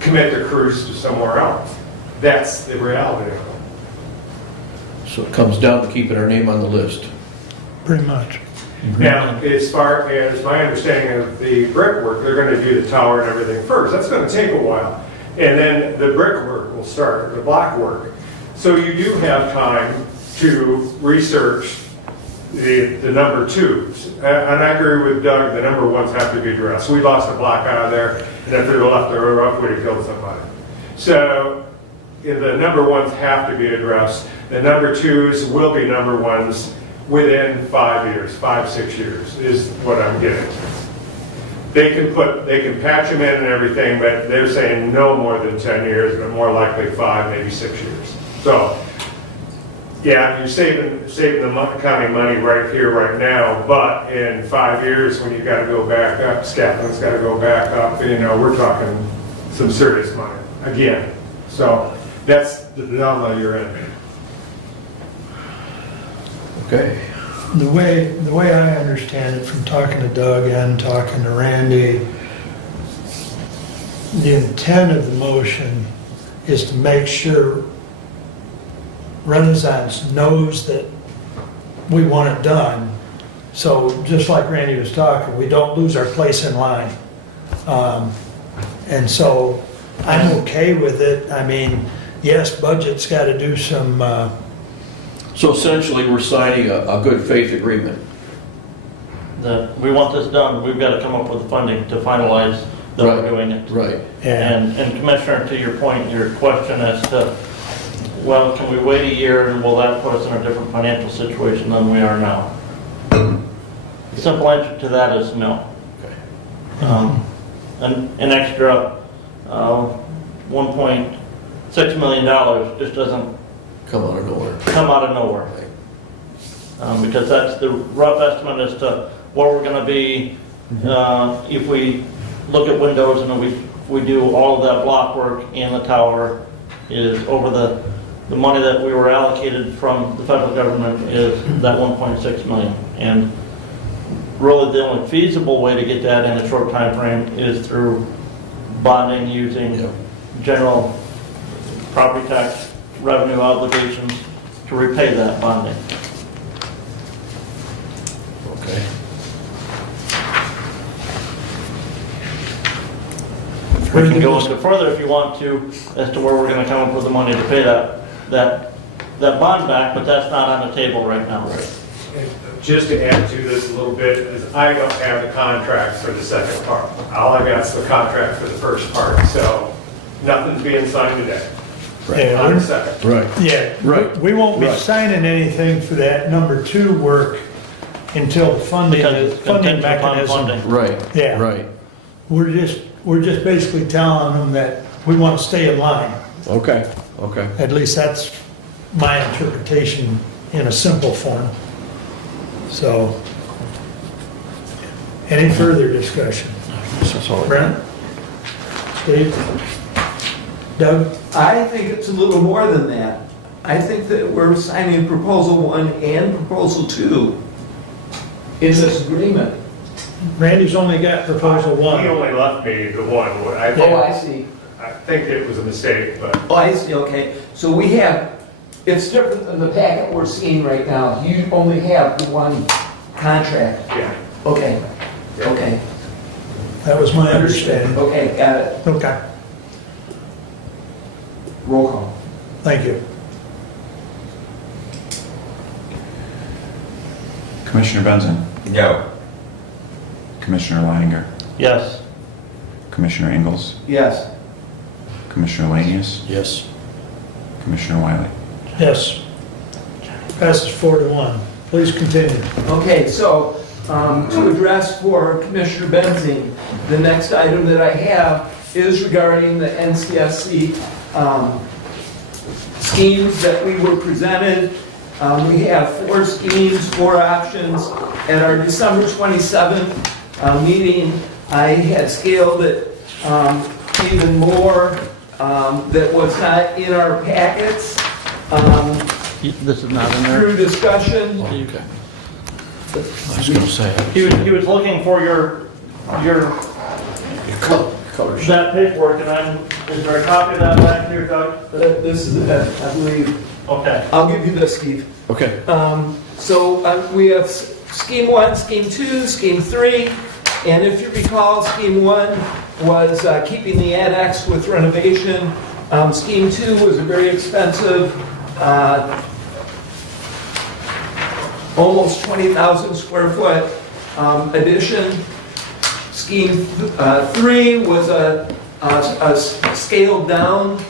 commit their crews to somewhere else. That's the reality of it. So it comes down to keeping our name on the list. Pretty much. Now, as far as my understanding of the brickwork, they're gonna do the tower and everything first. That's gonna take a while. And then the brickwork will start, the block work. So you do have time to research the number twos. And I agree with Doug, the number ones have to be addressed. We lost a block out of there, and if they were left there rough, we'd have killed somebody. So the number ones have to be addressed. The number twos will be number ones within 5 years, 5-6 years is what I'm getting. They can patch them in and everything, but they're saying no more than 10 years, but more likely 5, maybe 6 years. So, yeah, you're saving the county money right here, right now, but in 5 years, when you gotta go back up, scaffolding's gotta go back up, you know, we're talking some serious money, again. So, that's the dilemma you're in. Okay. The way I understand it from talking to Doug and talking to Randy, the intent of the motion is to make sure Renaissance knows that we want it done. So just like Randy was talking, we don't lose our place in line. And so I'm okay with it. I mean, yes, budget's got to do some, So essentially, we're signing a good faith agreement. That we want this done, we've got to come up with the funding to finalize that we're doing it. Right. And Commissioner, to your point, your question as to, well, can we wait a year and will that put us in a different financial situation than we are now? The simple answer to that is no. An extra $1.6 million just doesn't Come out of nowhere. Because that's the rough estimate as to where we're gonna be if we look at windows and we do all of that block work and the tower is over the money that we were allocated from the federal government is that 1.6 million. And really the only feasible way to get that in a short time frame is through bonding using general property tax revenue obligations to repay that bonding. Okay. We can go into further if you want to, as to where we're gonna come up with the money to pay that bond back, but that's not on the table right now. And just to add to this a little bit, is I don't have the contract for the second part. All I got is the contract for the first part, so nothing's being signed today. Yeah, On the second. Right. Yeah, Right. we won't be Right. signing anything for that number 2 work until the funding Because it's contingent upon mechanism. funding. Right. Yeah. Right. We're just basically telling them that we want to stay in line. Okay. Okay. At least that's my interpretation in a simple form. So, any further discussion? That's all. Brent? Steve? Doug? I think it's a little more than that. I think that we're signing proposal 1 and proposal 2 in this agreement. Randy's only got proposal 1. He only left me the one. Oh, I see. I think it was a mistake, but Oh, I see, okay. So we have, it's different than the packet we're seeing right now. You only have the one contract. yeah. Okay, okay. That was my understanding. Okay, got it. Okay, Roll call. thank you. Commissioner Benson, No. Commissioner Leininger, Yes. Commissioner Ingalls? Yes. Commissioner Lanius? Yes. Commissioner Wiley? Yes. Passes 4-1. Please continue. Okay, so to address for Commissioner Benzing, the next item that I have is regarding the NCSC schemes that we were presented. We have 4 schemes, 4 options. At our December 27th meeting, I had scaled it even more that was not in our packets. This is not in there. Through discussion. Okay. I was gonna say. He was looking for your Colors. that paperwork, and is there a copy of that back here, Doug? This is it, I believe. Okay. I'll give you this, Steve. Okay. So we have Scheme 1, Scheme 2, Scheme 3, and if you recall, Scheme 1 was keeping the annex with renovation. Scheme 2 was a very expensive, almost 20,000 square foot addition. Scheme 3 was a scaled down,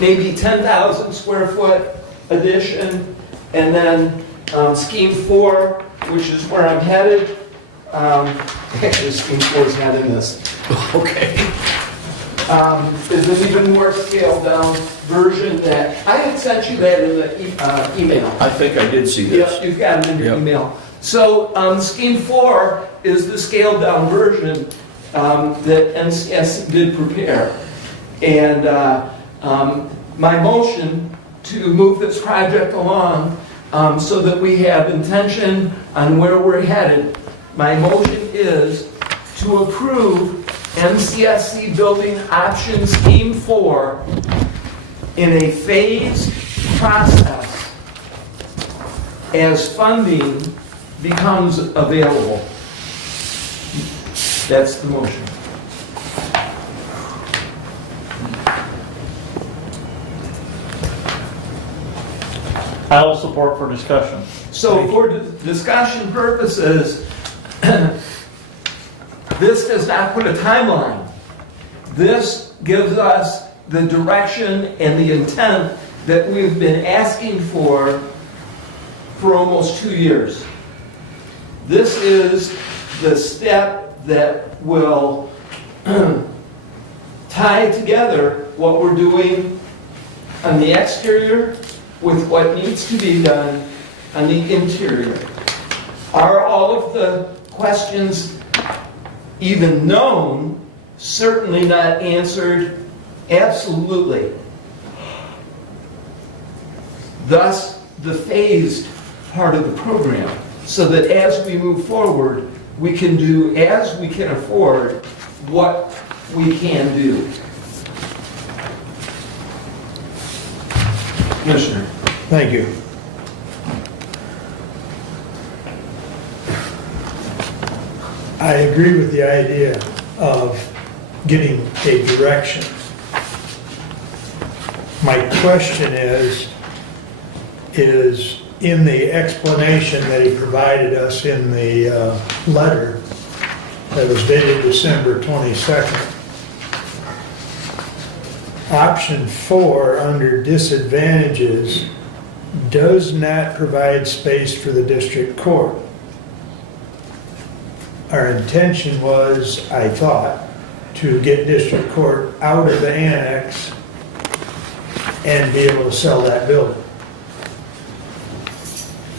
maybe 10,000 square foot addition. And then Scheme 4, which is where I'm headed, actually Scheme 4 is not in this. Okay. Is an even more scaled down version that, I had sent you that in the email. I think I did see this. Yep, you've got it in your Yep. email. So Scheme 4 is the scaled down version that NCS did prepare. And my motion to move this project along so that we have intention on where we're headed, my motion is to approve NCSC Building Option Scheme 4 in a phased process as funding becomes available. That's the motion. I will support for discussion. So for discussion purposes, this does not put a timeline. This gives us the direction and the intent that we've been asking for almost 2 years. This is the step that will tie together what we're doing on the exterior with what needs to be done on the interior. Are all of the questions even known? Certainly not answered. Absolutely. Thus, the phased part of the program, so that as we move forward, we can do as we can afford what we can do. Commissioner. Thank you. I agree with the idea of getting a direction. My question is in the explanation that he provided us in the letter that was dated December 22nd, option 4 under disadvantages does not provide space for the district court. Our intention was, I thought, to get district court out of the annex and be able to sell that building.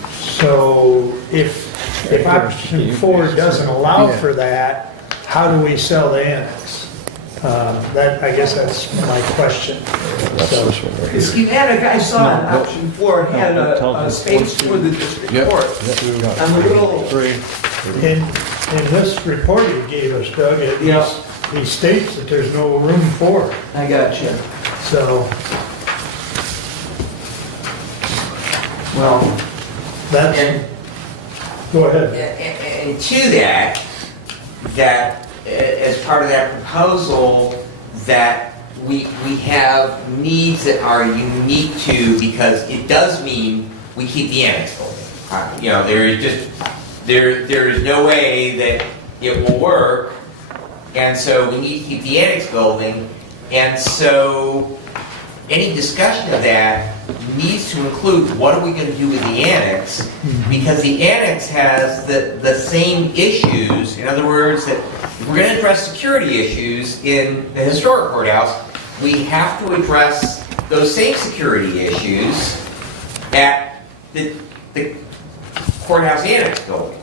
So if option 4 doesn't allow for that, how do we sell the annex? I guess that's my question. So, The schematic I saw in option 4 had a space for the district court. On the little, in this report he gave us, Doug, he states that there's no room for it. I got you. So, well, that's, go ahead. And to that as part of that proposal, that we have needs that are unique to, because it does mean we keep the annex building. There is no way that it will work And so we need to keep the annex building. And so any discussion of that needs to include what are we going to do with the annex? Because the annex has the same issues. In other words, that if we're going to address security issues in the historic courthouse, we have to address those same security issues at the courthouse annex building.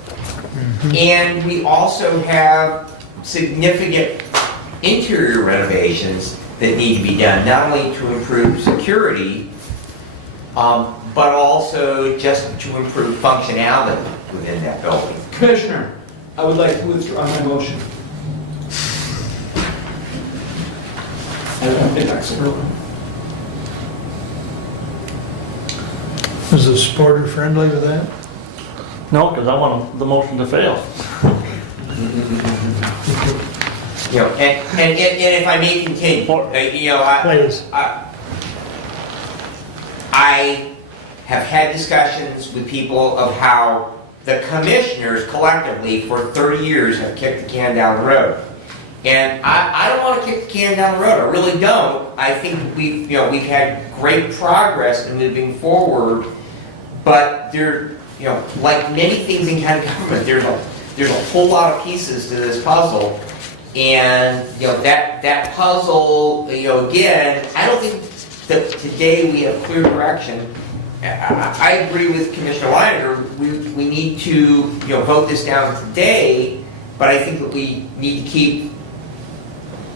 And we also have significant interior renovations that need to be done, not only to improve security, but also just to improve functionality within that building. Commissioner, I would like to withdraw my motion. Is the supporter friendly with that? No, because I want the motion to fail. You know, and if I may continue, you know, I have had discussions with people of how the commissioners collectively for 30 years have kicked the can down the road. And I don't want to kick the can down the road. I really don't. I think we've had great progress in moving forward, but there, you know, like many things in county government, there's a whole lot of pieces to this puzzle. And, you know, that puzzle, you know, again, I don't think that today we have clear direction. I agree with Commissioner Leiner. We need to, you know, vote this down today, but I think that we need to keep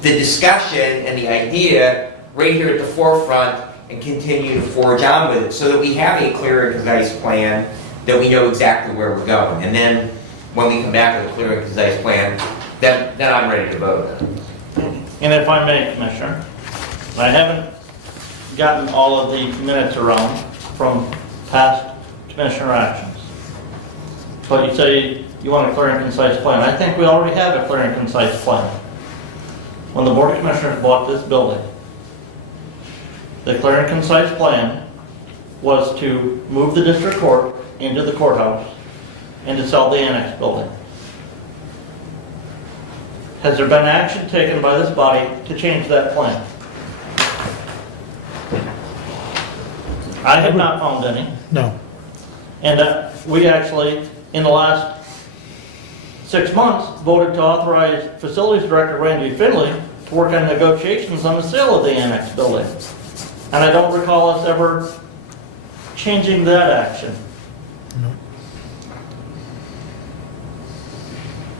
the discussion and the idea right here at the forefront and continue to forge on with it so that we have a clear and concise plan, that we know exactly where we're going. And then when we come back with a clear and concise plan, then I'm ready to vote. And if I may, Commissioner, I haven't gotten all of the minutes around from past commissioner actions. But you say you want a clear and concise plan. I think we already have a clear and concise plan. When the Board of Commissioners bought this building, the clear and concise plan was to move the district court into the courthouse and to sell the annex building. Has there been action taken by this body to change that plan? I have not found any. No. And we actually, in the last 6 months, voted to authorize Facilities Director Randy Finley to work on negotiations on the sale of the annex building. And I don't recall us ever changing that action. No.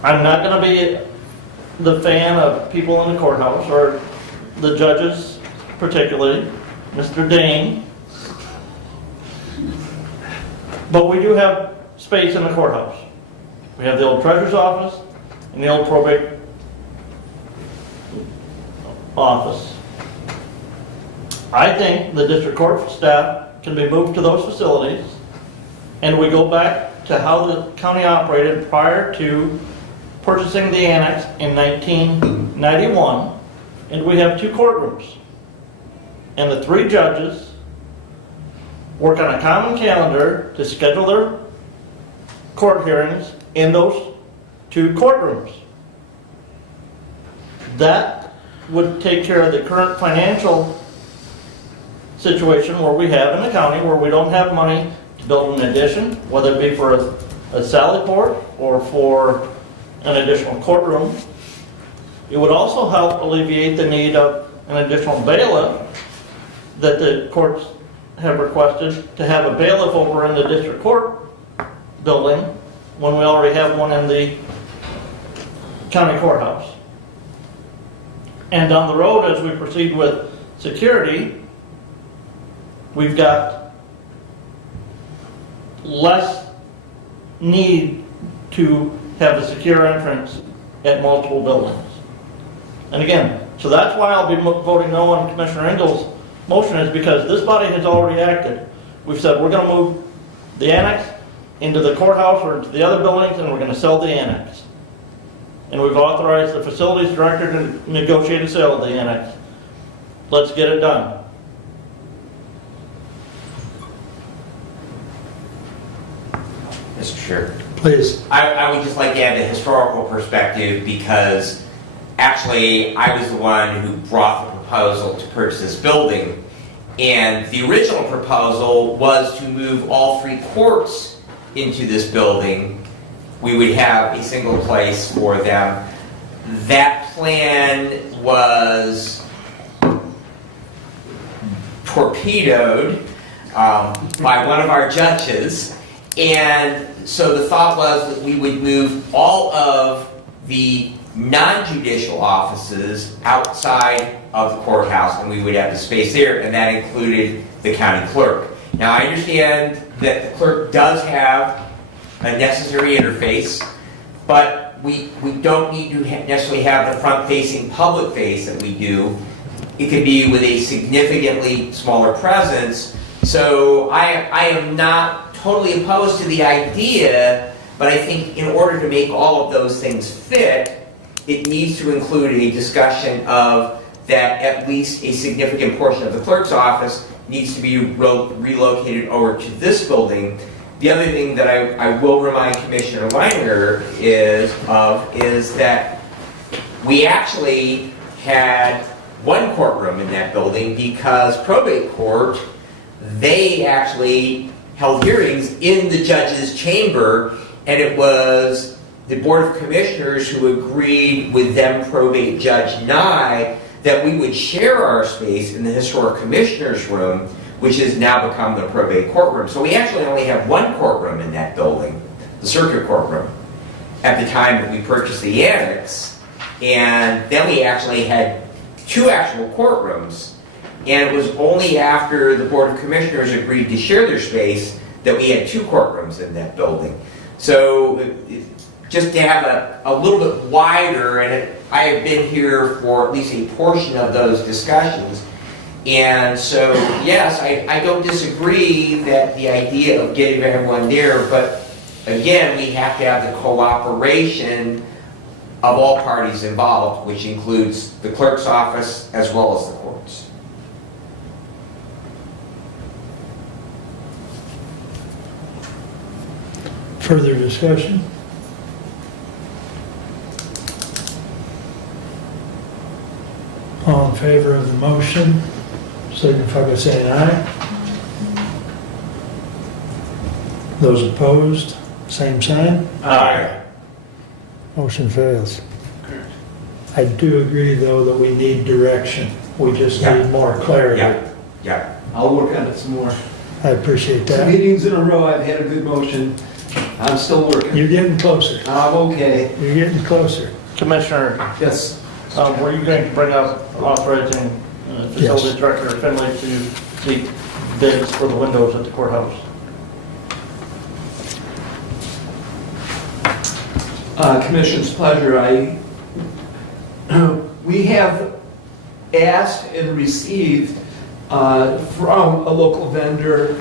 I'm not going to be the fan of people in the courthouse, or the judges particularly, Mr. Dane. But we do have space in the courthouse. We have the old treasurer's office and the old probate office. I think the district court staff can be moved to those facilities, and we go back to how the county operated prior to purchasing the annex in 1991, and we have 2 courtrooms. And the 3 judges work on a common calendar to schedule their court hearings in those 2 courtrooms. That would take care of the current financial situation where we have in the county, where we don't have money to build an addition, whether it be for a sally port or for an additional courtroom. It would also help alleviate the need of an additional bailiff that the courts have requested, to have a bailiff over in the district court building when we already have one in the county courthouse. And down the road, as we proceed with security, we've got less need to have a secure entrance at multiple buildings. And again, so that's why I'll be voting no on Commissioner Engel's motion, is because this body has already acted. We've said we're going to move the annex into the courthouse or into the other buildings, and we're going to sell the annex. And we've authorized the facilities director to negotiate a sale of the annex. Let's get it done. Mr. Chair. Please. I would just like to add the historical perspective, because Actually, I was the one who brought the proposal to purchase this building. And the original proposal was to move all 3 courts into this building. We would have a single place for them. That plan was torpedoed by one of our judges. And so the thought was that we would move all of the non-judicial offices outside of the courthouse, and we would have the space there, and that included the county clerk. Now, I understand that the clerk does have a necessary interface, but we don't need to necessarily have the front-facing public face that we do. It could be with a significantly smaller presence. So I am not totally opposed to the idea, but I think in order to make all of those things fit, it needs to include a discussion of that at least a significant portion of the clerk's office needs to be relocated over to this building. The other thing that I will remind Commissioner Weiner is that we actually had 1 courtroom in that building because probate court, they actually held hearings in the judge's chamber, and it was the Board of Commissioners who agreed with them probate Judge Nye that we would share our space in the Historic Commissioners Room, which has now become the probate courtroom. So we actually only have 1 courtroom in that building, the circuit courtroom, at the time that we purchased the annex. And then we actually had 2 actual courtrooms. And it was only after the Board of Commissioners agreed to share their space that we had 2 courtrooms in that building. So just to have a little bit wider, and I have been here for at least a portion of those discussions. And so, yes, I don't disagree that the idea of getting everyone there, but again, we have to have the cooperation of all parties involved, which includes the clerk's office as well as the courts. Further discussion? All in favor of the motion, signify by saying aye. Those opposed, same sign. Aye. Motion fails. I do agree, though, that we need direction. We just need more clarity. Yeah. I'll work on it some more. I appreciate 2 that. meetings in a row, I've had a good motion. I'm still working. You're getting closer. I'm okay. You're getting closer. Commissioner, Yes. were you going to bring up authorizing Facility Yes. Director Finley to seek bids for the windows at the courthouse? Commission's pleasure. We have asked and received from a local vendor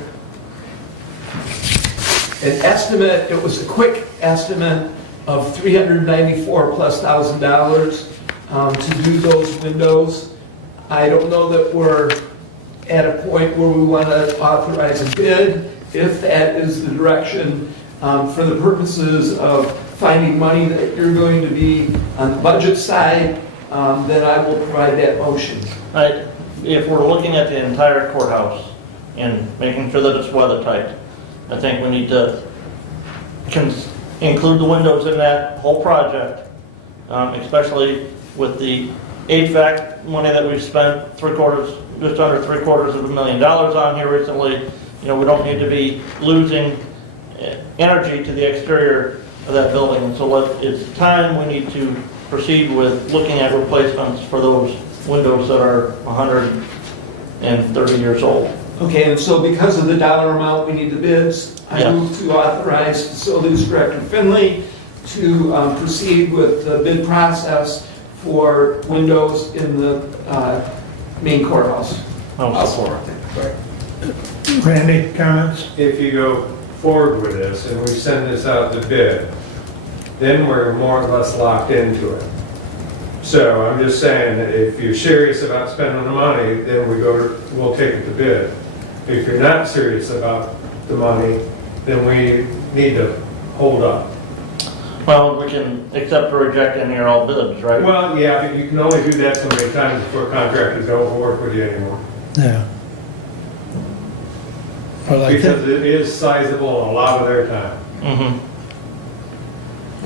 an estimate. It was a quick estimate of $394,000+ to do those windows. I don't know that we're at a point where we want to authorize a bid. If that is the direction, for the purposes of finding money that you're going to be on the budget side, then I will provide that motion. If we're looking at the entire courthouse and making sure that it's weathertight, I think we need to include the windows in that whole project, especially with the HVAC money that we've spent just under $750,000 on here recently. You know, we don't need to be losing energy to the exterior of that building. And so it's time we need to proceed with looking at replacements for those windows that are 130 years old. Okay, and so because of the dollar amount, we need the bids. I move to authorize Facilities Director Finley to proceed with the bid process for windows in the main courthouse. I'll support. Randy, comments? If you go forward with this and we send this out to bid, then we're more or less locked into it. So I'm just saying that if you're serious about spending the money, then we'll take it to bid. If you're not serious about the money, then we need to hold up. Well, we can accept or reject any or all bids, right? Well, yeah, but you can only do that so many times before contractors don't work with you anymore. Yeah. Well, I Because think, it is sizable a lot of their time. Mm-hmm.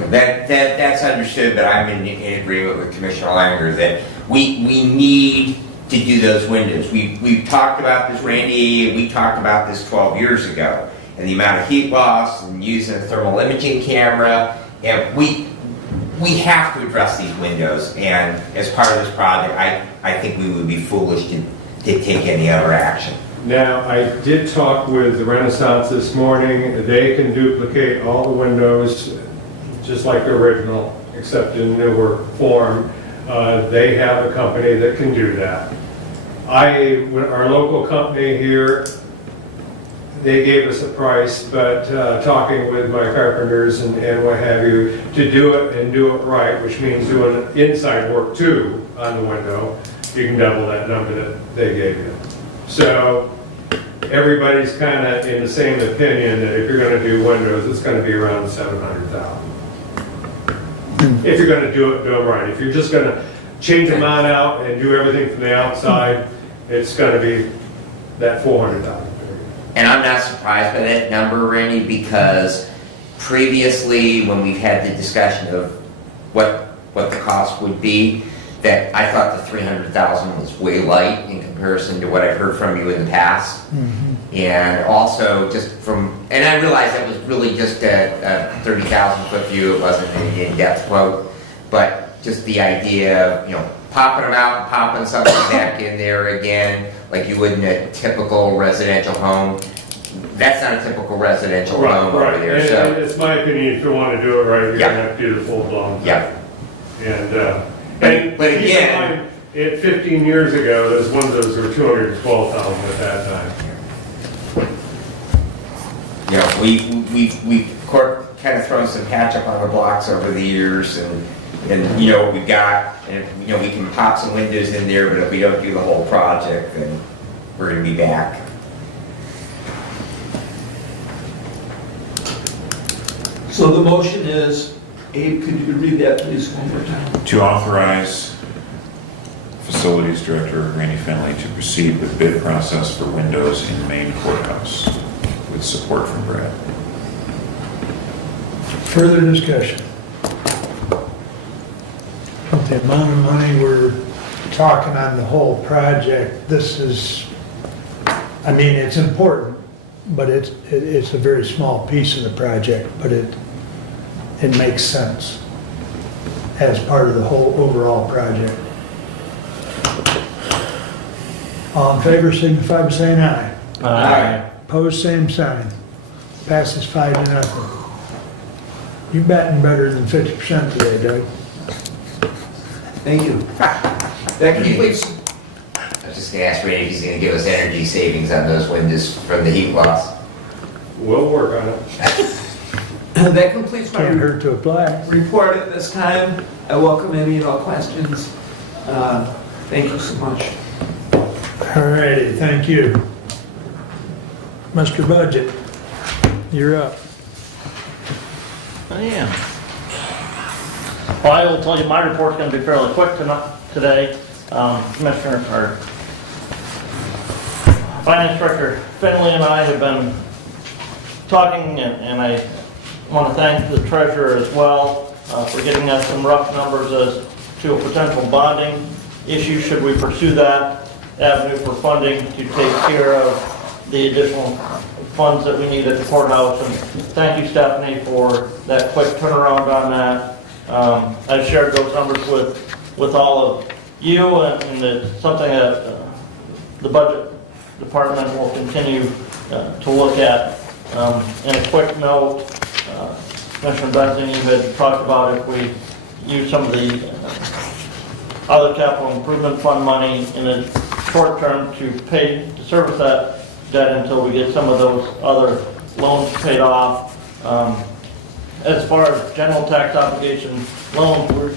That's understood, but I'm in agreement with Commissioner Langer that we need to do those windows. We've talked about this, Randy, we talked about this 12 years ago, and the amount of heat loss and using a thermal imaging camera, and we have to address these windows, and as part of this project, I think we would be foolish to take any other action. Now, I did talk with the Renaissance this morning. They can duplicate all the windows just like the original, except in newer form. They have a company that can do that. Our local company here, they gave us a price, but talking with my carpenters and what have you, to do it and do it right, which means doing inside work too on the window, you can double that number that they gave you. So everybody's kind of in the same opinion that if you're going to do windows, it's going to be around $700,000. If you're going to do them right. If you're just going to change them on out and do everything from the outside, it's going to be that $400,000. And I'm not surprised by that number, Randy, because previously when we've had the discussion of what the cost would be, that I thought the $300,000 was way light in comparison to what I've heard from you in the past. mm-hmm. And also just and I realized that was really just a 30,000 foot view, it wasn't an in-depth quote, but just the idea of, popping them out and popping something back in there again, like you would in a typical residential home. That's not a typical residential home over there. And So it's my opinion, if you want to do it right, you're going to have to do the full blown. Yeah. And But keep in again, mind, 15 years ago, those windows were $212,000 at that time. we've kind of thrown some patch up on the blocks over the years, and what we've got, and we can pop some windows in there, but if we don't do the whole project, then we're going to be back. So the motion is, Abe, could you read that please one more time? To authorize Facilities Director Randy Finley to proceed with bid process for windows in main courthouse with support from Brad. Further discussion. With the amount of money we're talking on the whole project, this is, it's important, but it's a very small piece of the project, but it makes sense as part of the whole overall project. All in favor, signify by saying aye. Aye. Opposed, same sign. Passes 5-0. You batting better than 50% today, Doug. Thank you. That completes. I was just going to ask Randy if he's going to give us energy savings on those windows from the heat loss. We'll work on it. That completes my Can't hurt to apply. report at this time. I welcome any and all questions. Thank you so much. All righty, thank you. Mr. Budget, you're up. I am. Well, I will tell you, my report's going to be fairly quick today. Commissioner, or Finance Director Finley and I have been talking, and I want to thank the treasurer as well for giving us some rough numbers as to a potential bonding issue should we pursue that avenue for funding to take care of the additional funds that we need at the courthouse. And thank you, Stephanie, for that quick turnaround on that. I've shared those numbers with all of you, and it's something that the budget department will continue to look at. And a quick note, Commissioner Benson, you had talked about if we use some of the other capital improvement fund money in the short term to service that debt until we get some of those other loans paid off. As far as general tax obligation loans, we're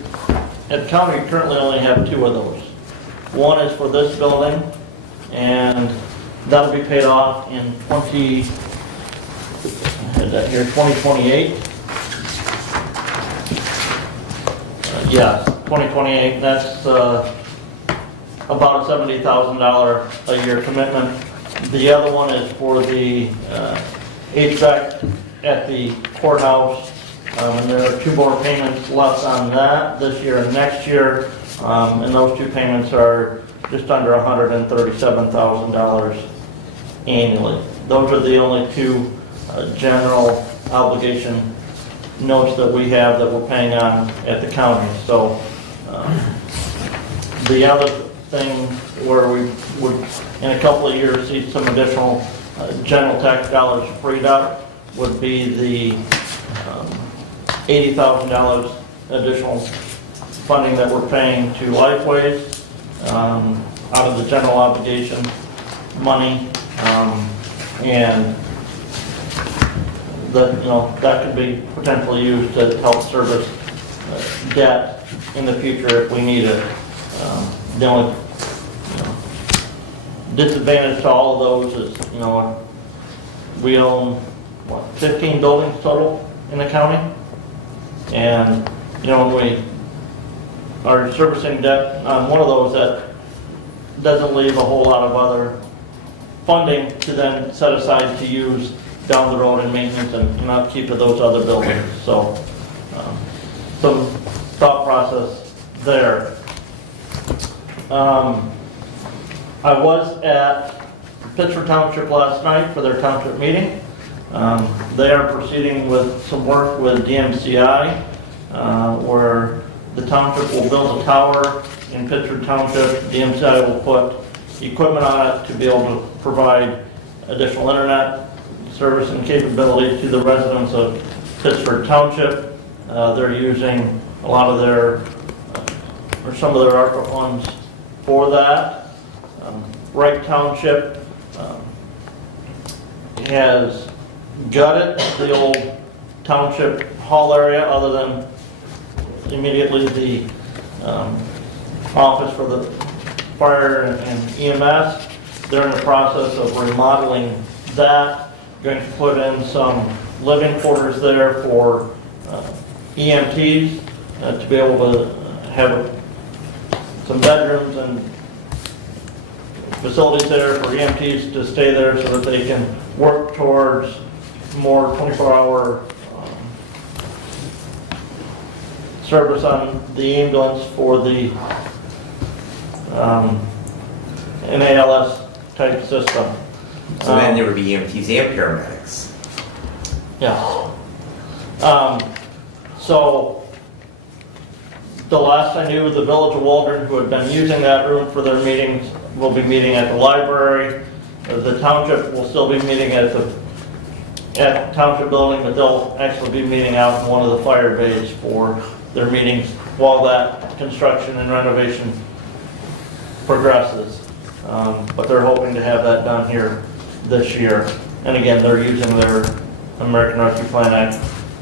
at county currently only have 2 of those. One is for this building, and that'll be paid off in 2028. Yes, 2028, that's about a $70,000 a year commitment. The other one is for the HVAC at the courthouse, and there are 2 more payments left on that this year and next year, and those 2 payments are just under $137,000 annually. Those are the only 2 general obligation notes that we have that we're paying on at the county. So the other thing where we would, in a couple of years, see some additional general tax dollars freed up would be the $80,000 additional funding that we're paying to Lifeways out of the general obligation money, and that, that could be potentially used to help service debt in the future if we need it. The only disadvantage to all of those is, we own, 15 buildings total in the county? And, when we are servicing debt on one of those, that doesn't leave a whole lot of other funding to then set aside to use down the road in maintenance and upkeep of those other buildings. So, some thought process there. I was at Pittsford Township last night for their township meeting. They are proceeding with some work with DMCI, where the township will build a tower in Pittsford Township. DMCI will put equipment on it to be able to provide additional internet service and capability to the residents of Pittsford Township. They're using a lot of their, or some of their ARPA funds for that. Wright Township has gutted the old township hall area, other than immediately the office for the fire and EMS. They're in the process of remodeling that, going to put in some living quarters there for EMTs to be able to have some bedrooms and facilities there for EMTs to stay there so that they can work towards more 24-hour service on the ambulance for the NALS type system. So then there would be EMTs and paramedics. Yeah. So the last I knew, the Village of Waldron, who had been using that room for their meetings, will be meeting at the library. The township will still be meeting at the township building, but they'll actually be meeting out in one of the fire bays for their meetings while that construction and renovation progresses. But they're hoping to have that done here this year. And again, they're using their American Rescue Plan Act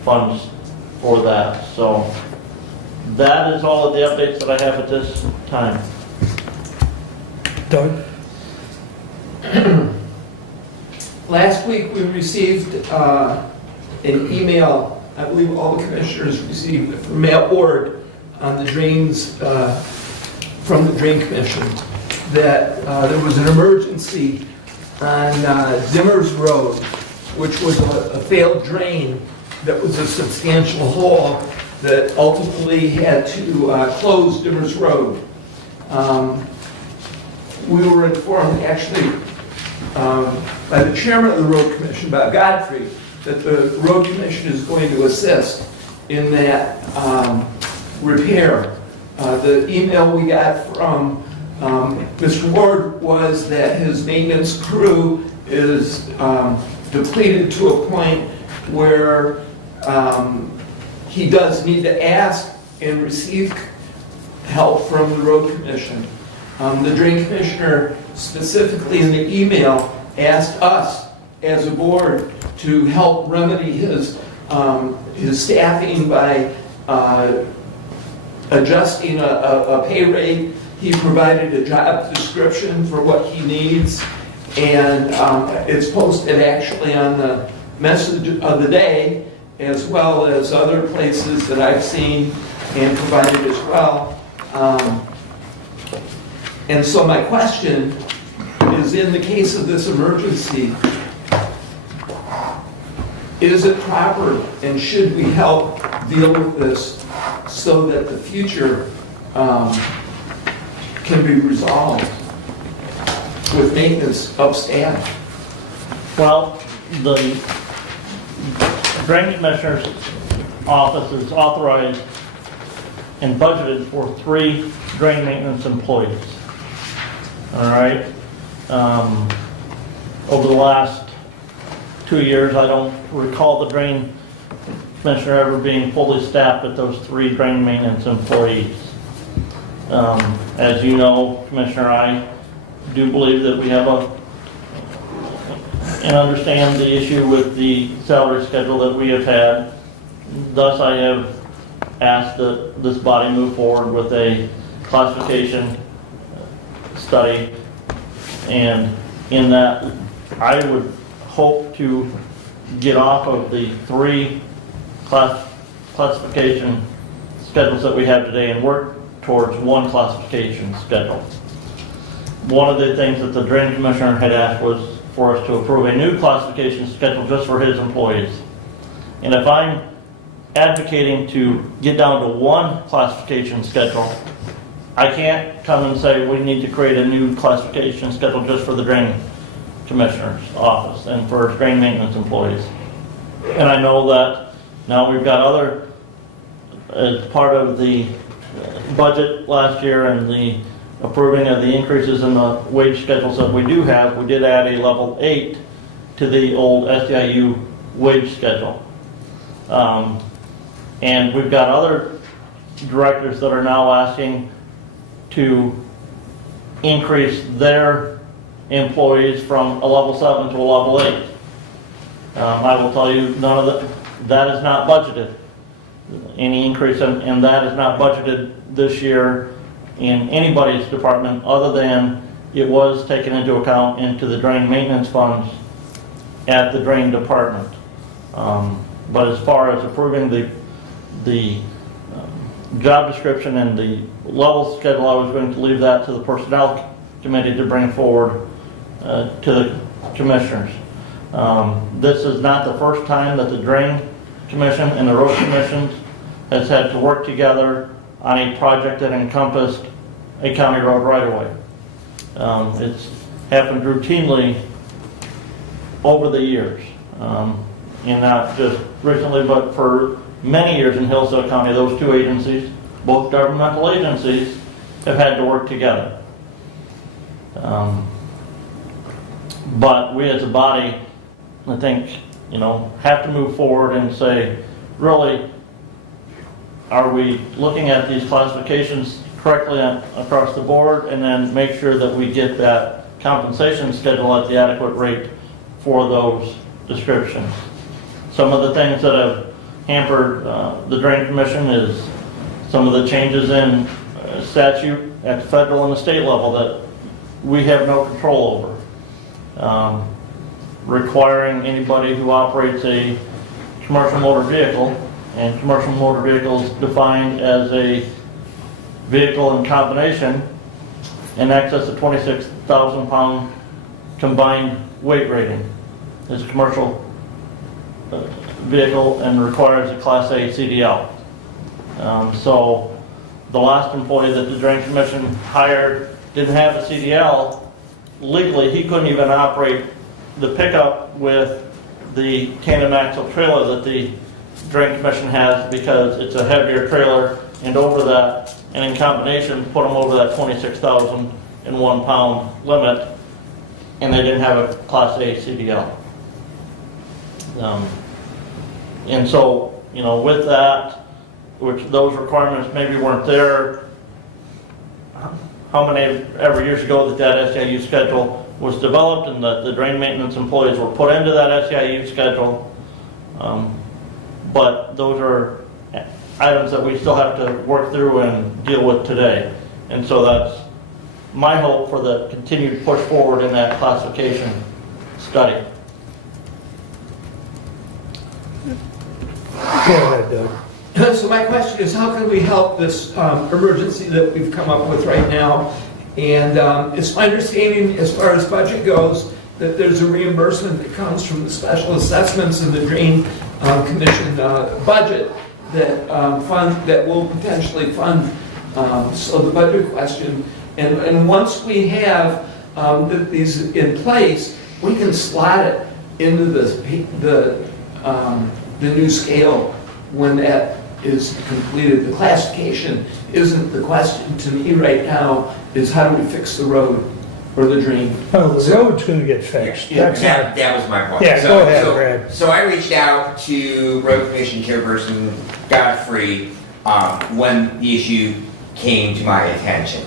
funds for that. So that is all of the updates that I have at this time. Doug? Last week, we received an email, I believe all the commissioners received from Matt Ward on the drains, from the Drain Commission, that there was an emergency on Dimmers Road, which was a failed drain that was a substantial hole that ultimately had to close Dimmers Road. We were informed, actually, by the chairman of the Road Commission, Bob Godfrey, that the Road Commission is going to assist in that repair. The email we got from Mr. Ward was that his maintenance crew is depleted to a point where he does need to ask and receive help from the Road Commission. The Drain Commissioner specifically in the email asked us as a board to help remedy his staffing by adjusting a pay rate. He provided a job description for what he needs, and it's posted actually on the message of the day, as well as other places that I've seen and provided as well. And so my question is, in the case of this emergency, is it proper and should we help deal with this so that the future can be resolved with maintenance of staff? Well, the Drain Commissioner's office is authorized and budgeted for 3 drain maintenance employees. All right. Over the last 2 years, I don't recall the Drain Commissioner ever being fully staffed with those 3 drain maintenance employees. As you know, Commissioner, I do believe that we have and understand the issue with the salary schedule that we have had. Thus, I have asked that this body move forward with a classification study, and in that, I would hope to get off of the 3 classification schedules that we have today and work towards 1 classification schedule. One of the things that the Drain Commissioner had asked was for us to approve a new classification schedule just for his employees. And if I'm advocating to get down to 1 classification schedule, I can't come and say we need to create a new classification schedule just for the Drain Commissioner's office and for drain maintenance employees. And I know that now we've got other, as part of the budget last year and the approving of the increases in the wage schedules that we do have, we did add a level 8 to the old SEIU wage schedule. And we've got other directors that are now asking to increase their employees from a level 7 to a level 8. I will tell you, none of that is not budgeted. Any increase in that is not budgeted this year in anybody's department, other than it was taken into account into the drain maintenance funds at the drain department. But as far as approving the job description and the level schedule, I was going to leave that to the Personnel Committee to bring forward to the Commissioners. This is not the first time that the Drain Commission and the Road Commission has had to work together on a project that encompassed a county road right-of-way. It's happened routinely over the years, and not just recently, but for many years in Hillsdale County. Those 2 agencies, both governmental agencies, have had to work together. But we as a body, I think, have to move forward and say, really, are we looking at these classifications correctly across the board, and then make sure that we get that compensation schedule at the adequate rate for those descriptions. Some of the things that have hampered the Drain Commission is some of the changes in statute at the federal and the state level that we have no control over. Requiring anybody who operates a commercial motor vehicle, and commercial motor vehicles defined as a vehicle in combination in excess of 26,000 pound combined weight rating, is a commercial vehicle and requires a Class A CDL. So the last employee that the Drain Commission hired didn't have a CDL. Legally, he couldn't even operate the pickup with the tandem axle trailer that the Drain Commission has, because it's a heavier trailer, and over that, and in combination, put them over that 26,001 pound limit, and they didn't have a Class A CDL. And so, with that, which those requirements maybe weren't there, how many ever years ago that SEIU schedule was developed and the drain maintenance employees were put into that SEIU schedule. But those are items that we still have to work through and deal with today. And so that's my hope for the continued push forward in that classification study. Go ahead, Doug. So my question is, how can we help this emergency that we've come up with right now? And it's my understanding, as far as budget goes, that there's a reimbursement that comes from the special assessments and the Drain Commission budget that that will potentially fund. So the budget question, and once we have these in place, we can slot it into the new scale when that is completed. The classification isn't the question to me right now, is how do we fix the road or the drain? Oh, the road's gonna get fixed. That's not- That was my point. Yeah, go ahead, Brad. So I reached out to Road Commission Chairperson Godfrey when the issue came to my attention.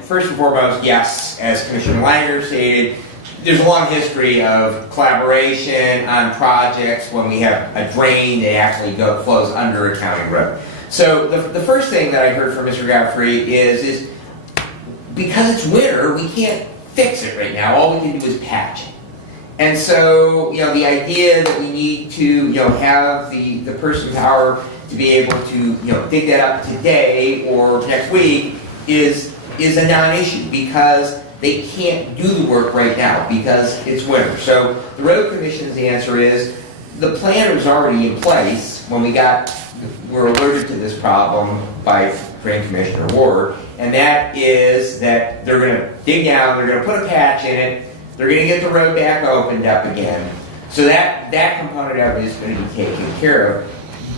First and foremost, yes, as Commissioner Langer stated, there's a long history of collaboration on projects when we have a drain that actually flows under a county road. So the first thing that I heard from Mr. Godfrey is because it's winter, we can't fix it right now. All we can do is patch it. And so, the idea that we need to, have the person power to be able to, dig that up today or next week is a non-issue because they can't do the work right now because it's winter. So the Road Commission's answer is the plan was already in place when we were alerted to this problem by Drain Commissioner Ward, and that is that they're going to dig down, they're going to put a patch in it, they're going to get the road back opened up again. So that component of it is going to be taken care of.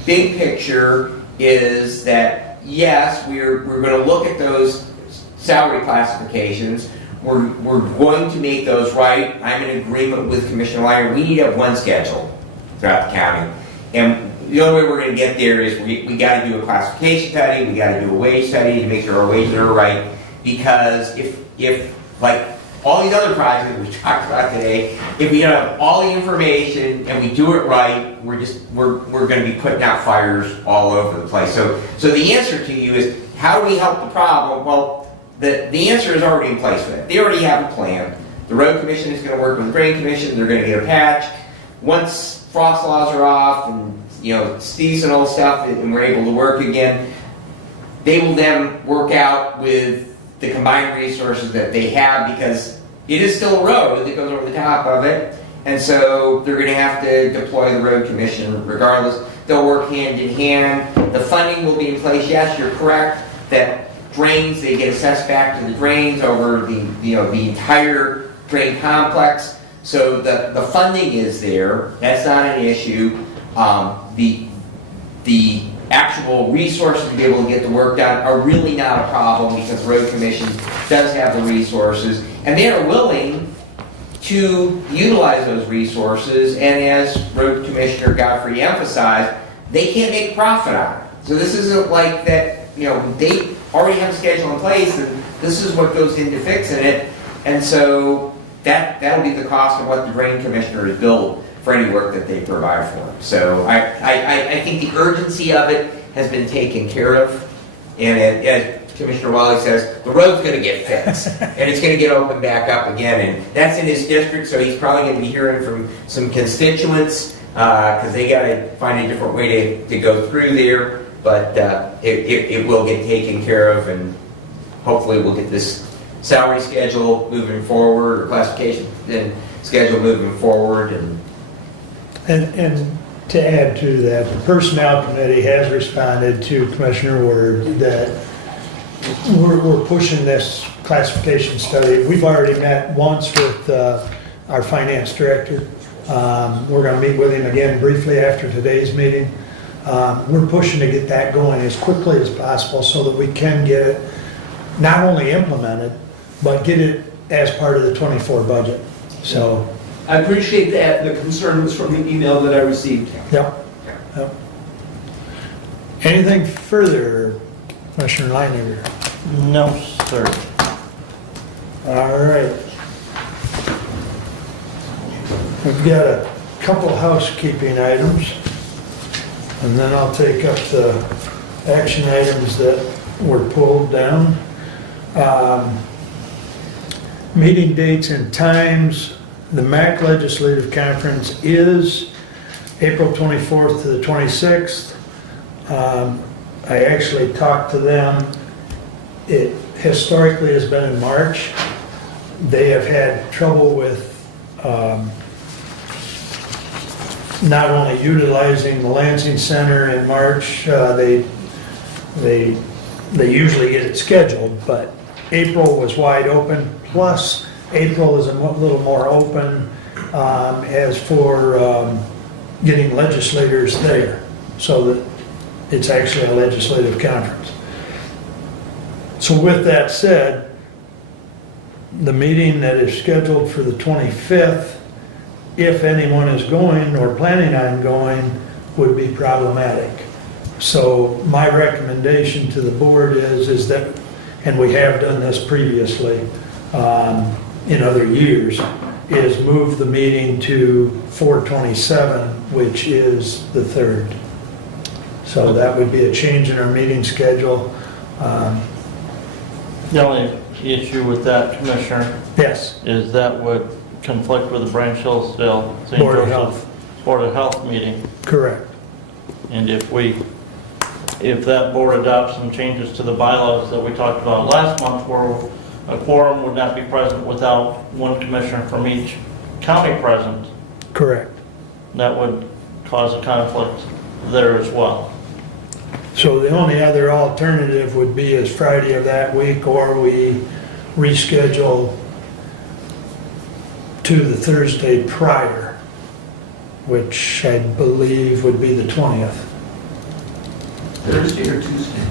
Big picture is that yes, we're going to look at those salary classifications. We're going to make those right. I'm in agreement with Commissioner Langer. We need to have one schedule throughout the county. And the only way we're going to get there is we got to do a classification study, we got to do a wage study to make sure our wages are right. Because if like all these other projects we talked about today, if we don't have all the information and we do it right, we're going to be putting out fires all over the place. So the answer to you is, how do we help the problem? Well, the answer is already in place for that. They already have a plan. The Road Commission is going to work with the Drain Commission. They're going to get a patch. Once frost laws are off and seasonal stuff and we're able to work again, they will then work out with the combined resources that they have, because it is still a road that goes over the top of it, and so they're going to have to deploy the Road Commission regardless. They'll work hand in hand. The funding will be in place. Yes, you're correct that drains, they get assessed back to the drains over the entire drain complex. So the funding is there. That's not an issue. The actual resources to be able to get the work done are really not a problem, because the Road Commission does have the resources, and they are willing to utilize those resources. And as Road Commissioner Godfrey emphasized, they can't make profit on it. So this isn't like that, they already have a schedule in place, and this is what goes into fixing it. And so that'll be the cost of what the Drain Commissioner has billed for any work that they provide for them. So I think the urgency of it has been taken care of. And as Commissioner Wally says, the road's going to get fixed, and it's going to get opened back up again. And that's in his district, so he's probably going to be hearing from some constituents, because they got to find a different way to go through there. But it will get taken care of, and hopefully we'll get this salary schedule moving forward, or classification schedule moving forward. And to add to that, the Personnel Committee has responded to Commissioner Ward that we're pushing this classification study. We've already met once with our finance director. We're going to meet with him again briefly after today's meeting. We're pushing to get that going as quickly as possible so that we can get it not only implemented, but get it as part of the 24 budget. So I appreciate that. The concern was from the email that I received. Yep. Anything further, Commissioner Leininger? No, sir. All right. We've got a couple housekeeping items, and then I'll take up the action items that were pulled down. Meeting dates and times. The MAC Legislative Conference is April 24th to the 26th. I actually talked to them. It historically has been in March. They have had trouble with not only utilizing the Lansing Center in March, they usually get it scheduled, but April was wide open. Plus, April is a little more open as for getting legislators there, so that it's actually a legislative conference. So with that said, the meeting that is scheduled for the 25th, if anyone is going or planning on going, would be problematic. So my recommendation to the board is that, and we have done this previously in other years, is move the meeting to 4/27, which is the 3rd. So that would be a change in our meeting schedule. The only issue with that, Commissioner, Yes, is that would conflict with the Branch Hillsdale St. Board of Joseph Board of Health meeting. correct. And if that board adopts some changes to the bylaws that we talked about last month, where a quorum would not be present without one commissioner from each county present, Correct. that would cause a conflict there as well. So the only other alternative would be is Friday of that week, or we reschedule to the Thursday prior, which I believe would be the 20th. Thursday or Tuesday?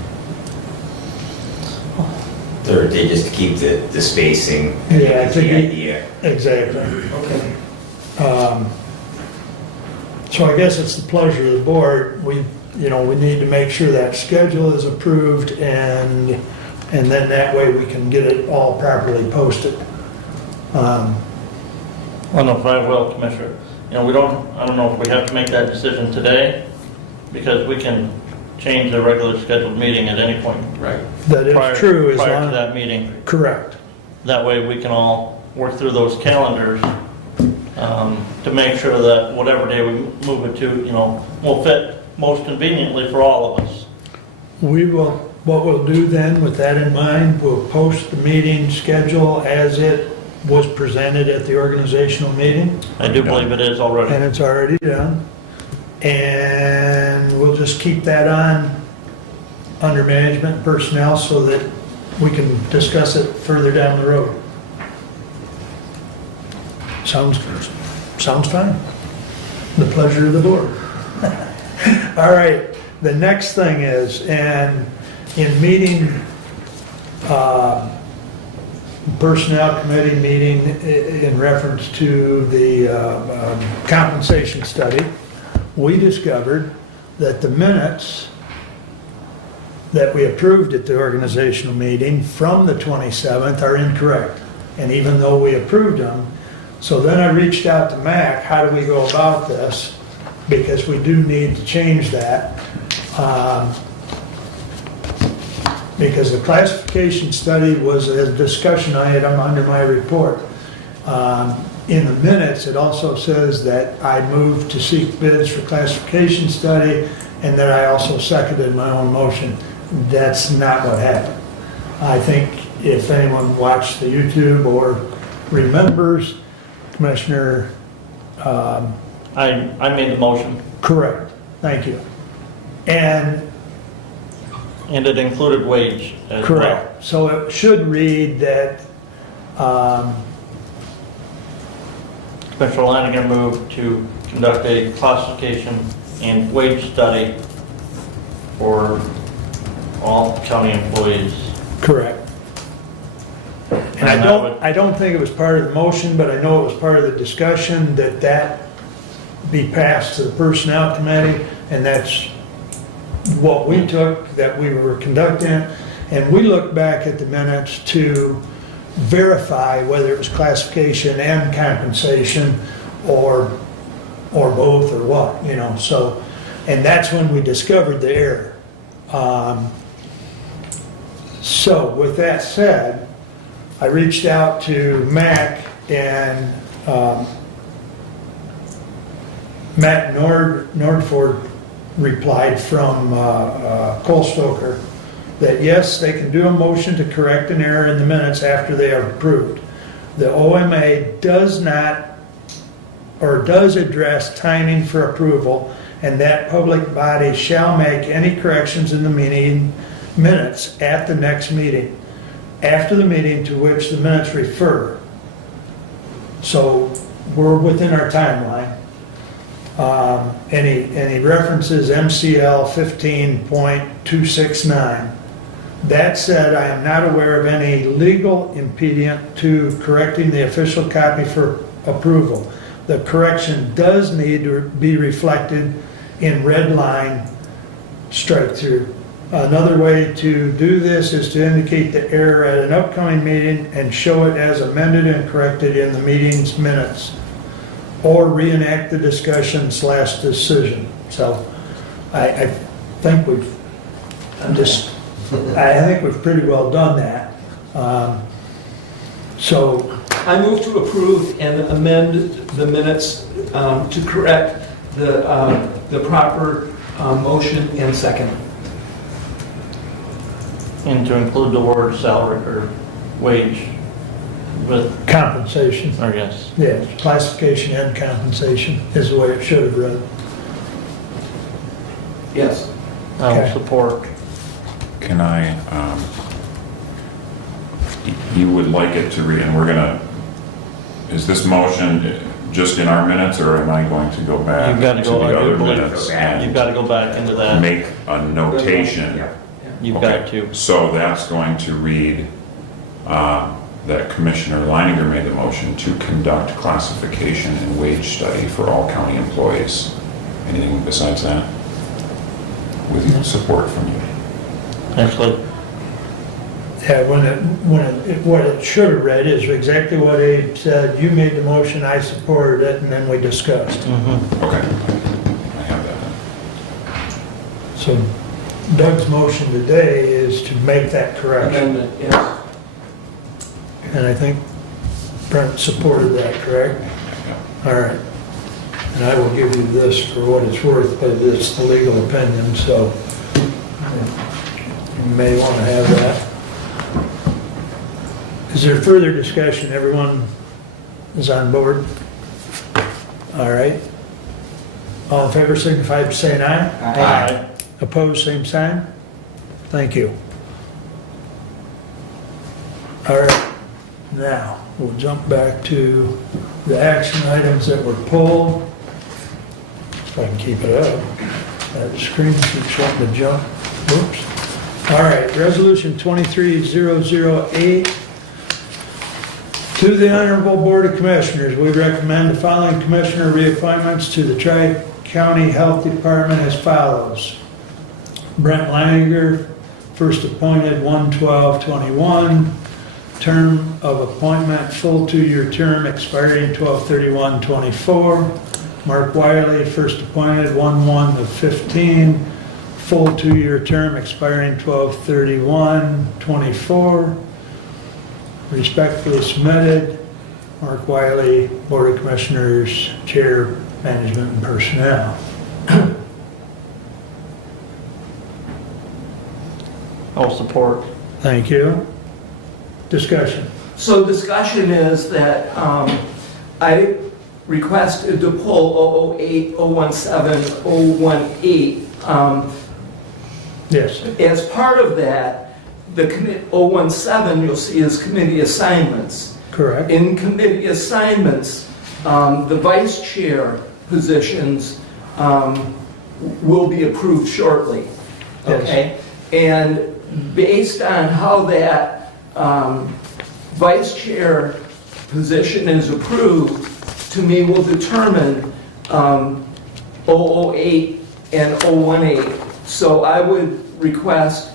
Thursday, just to keep the spacing. Yeah, I the think idea. Exactly. Okay. So I guess it's the pleasure of the board. We need to make sure that schedule is approved, and then that way we can get it all properly posted. Well, no, I will, Commissioner. I don't know if we have to make that decision today, because we can change the regular scheduled meeting at any point. Right. That is true. As Prior long to that meeting. Correct. That way we can all work through those calendars to make sure that whatever day we move it to, will fit most conveniently for all of us. What we'll do then, with that in mind, we'll post the meeting schedule as it was presented at the organizational meeting. I do believe it is already. And it's already done. And we'll just keep that on under management and personnel so that we can discuss it further down the road. Sounds fine. The pleasure of the board. All right, the next thing is, and in meeting, personnel committee meeting in reference to the compensation study, we discovered that the minutes that we approved at the organizational meeting from the 27th are incorrect. And even though we approved them, so then I reached out to Mac, how do we go about this? Because we do need to change that. Because the classification study was a discussion item under my report. In the minutes, it also says that I moved to seek bids for classification study, and that I also seconded my own motion. That's not what happened. I think if anyone watched the YouTube or remembers, Commissioner... I made the motion. Correct. Thank you. And it included wage as correct. well. So it should read that Commissioner Lanigan moved to conduct a classification and wage study for all county employees. correct. And I don't think it was part of the motion, but I know it was part of the discussion that be passed to the personnel committee, and that's what we took, that we were conducting. And we looked back at the minutes to verify whether it was classification and compensation, or both, or what, so, and that's when we discovered the error. So with that said, I reached out to Mac and Matt Nordford replied from Cole Stoker that yes, they can do a motion to correct an error in the minutes after they are approved. The OMA does not or does address timing for approval, and that public body shall make any corrections in the meeting minutes at the next meeting, after the meeting to which the minutes refer. So we're within our timeline. Any references MCL 15.269. That said, I am not aware of any legal impediment to correcting the official copy for approval. The correction does need to be reflected in red line strike through. Another way to do this is to indicate the error at an upcoming meeting and show it as amended and corrected in the meeting's minutes, or reenact the discussion / decision. So I think we've pretty well done that. So I move to approve and amend the minutes to correct the proper motion and second. And to include the word salary or wage with, compensation. or yes. Yes, classification and compensation is the way it should have read. Yes. I will Okay. support. Can I, you would like it to read, and we're gonna, is this motion just in our minutes, or am I going to go back You've got to to go, the I do other believe, minutes you've and got to go back into that. make a notation? You've Okay, got to. So that's going to read that Commissioner Leininger made the motion to conduct classification and wage study for all county employees. Anything besides that? With support from you? Actually, Yeah, what it should have read is exactly what Abe said. You made the motion, I supported it, and then we discussed. Okay, I have that then. So Doug's motion today is to make that correction. Amendment, yes. And I think Brent supported that, correct? All right. And I will give you this for what it's worth, but it's the legal opinion, so you may want to have that. Is there further discussion? Everyone is on board? All right. All in favor signify by saying aye. Aye. Opposed, same sign? Thank you. All right. Now, we'll jump back to the action items that were pulled. If I can keep it up. That screen keeps wanting to jump. Whoops. All right, Resolution 23008. To the Honorable Board of Commissioners, we recommend the following commissioner reappointments to the Tri-County Health Department as follows. Brent Leininger, first appointed 1/12/21. Term of appointment, full 2-year term expiring 12/31/24. Mark Wiley, first appointed 1/1/15. Full 2-year term expiring 12/31/24. Respectfully submitted, Mark Wiley, Board of Commissioners, Chair, Management and Personnel. I'll support. Thank you. Discussion. So discussion is that I requested to pull 008, 017, 018. Yes. As part of that, the 017 you'll see is committee assignments. Correct. In committee assignments, the vice chair positions will be approved shortly. Okay? And based on how that vice chair position is approved, to me will determine 008 and 018. So I would request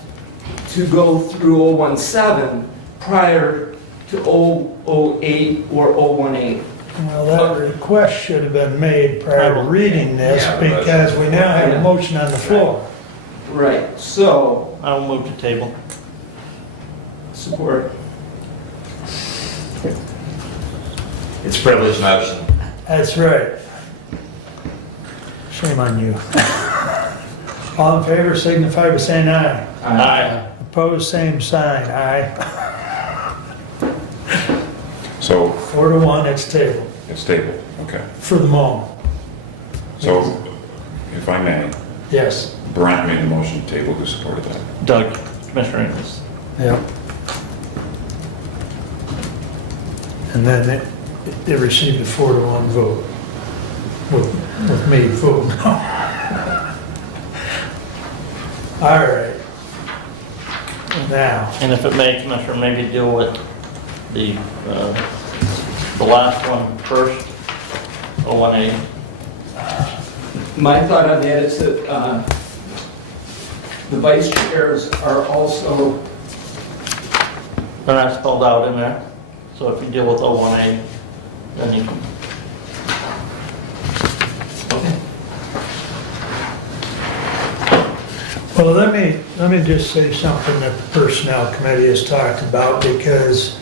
to go through 017 prior to 008 or 018. Well, that request should have been made prior to reading this because we now have a motion on the floor. Right, so. I'll move to table. Support. It's privileged motion. That's right. Shame on you. All in favor signify by saying aye. Aye. Opposed, same sign, aye. So 4-1, it's tabled it's tabled, okay. for the moment. So if I may, Yes. Brent made a motion to table, who supported that? Doug, Commissioner Ennis. Yep. And then it received a 4-1 vote with me voting. All right. Now, And if it may, Commissioner, maybe deal with the last one first, 01A. My thought on that is that the vice chairs are also, They're not spelled out in there, so if you deal with 01A, then you can. well, let me just say something that the Personnel Committee has talked about, because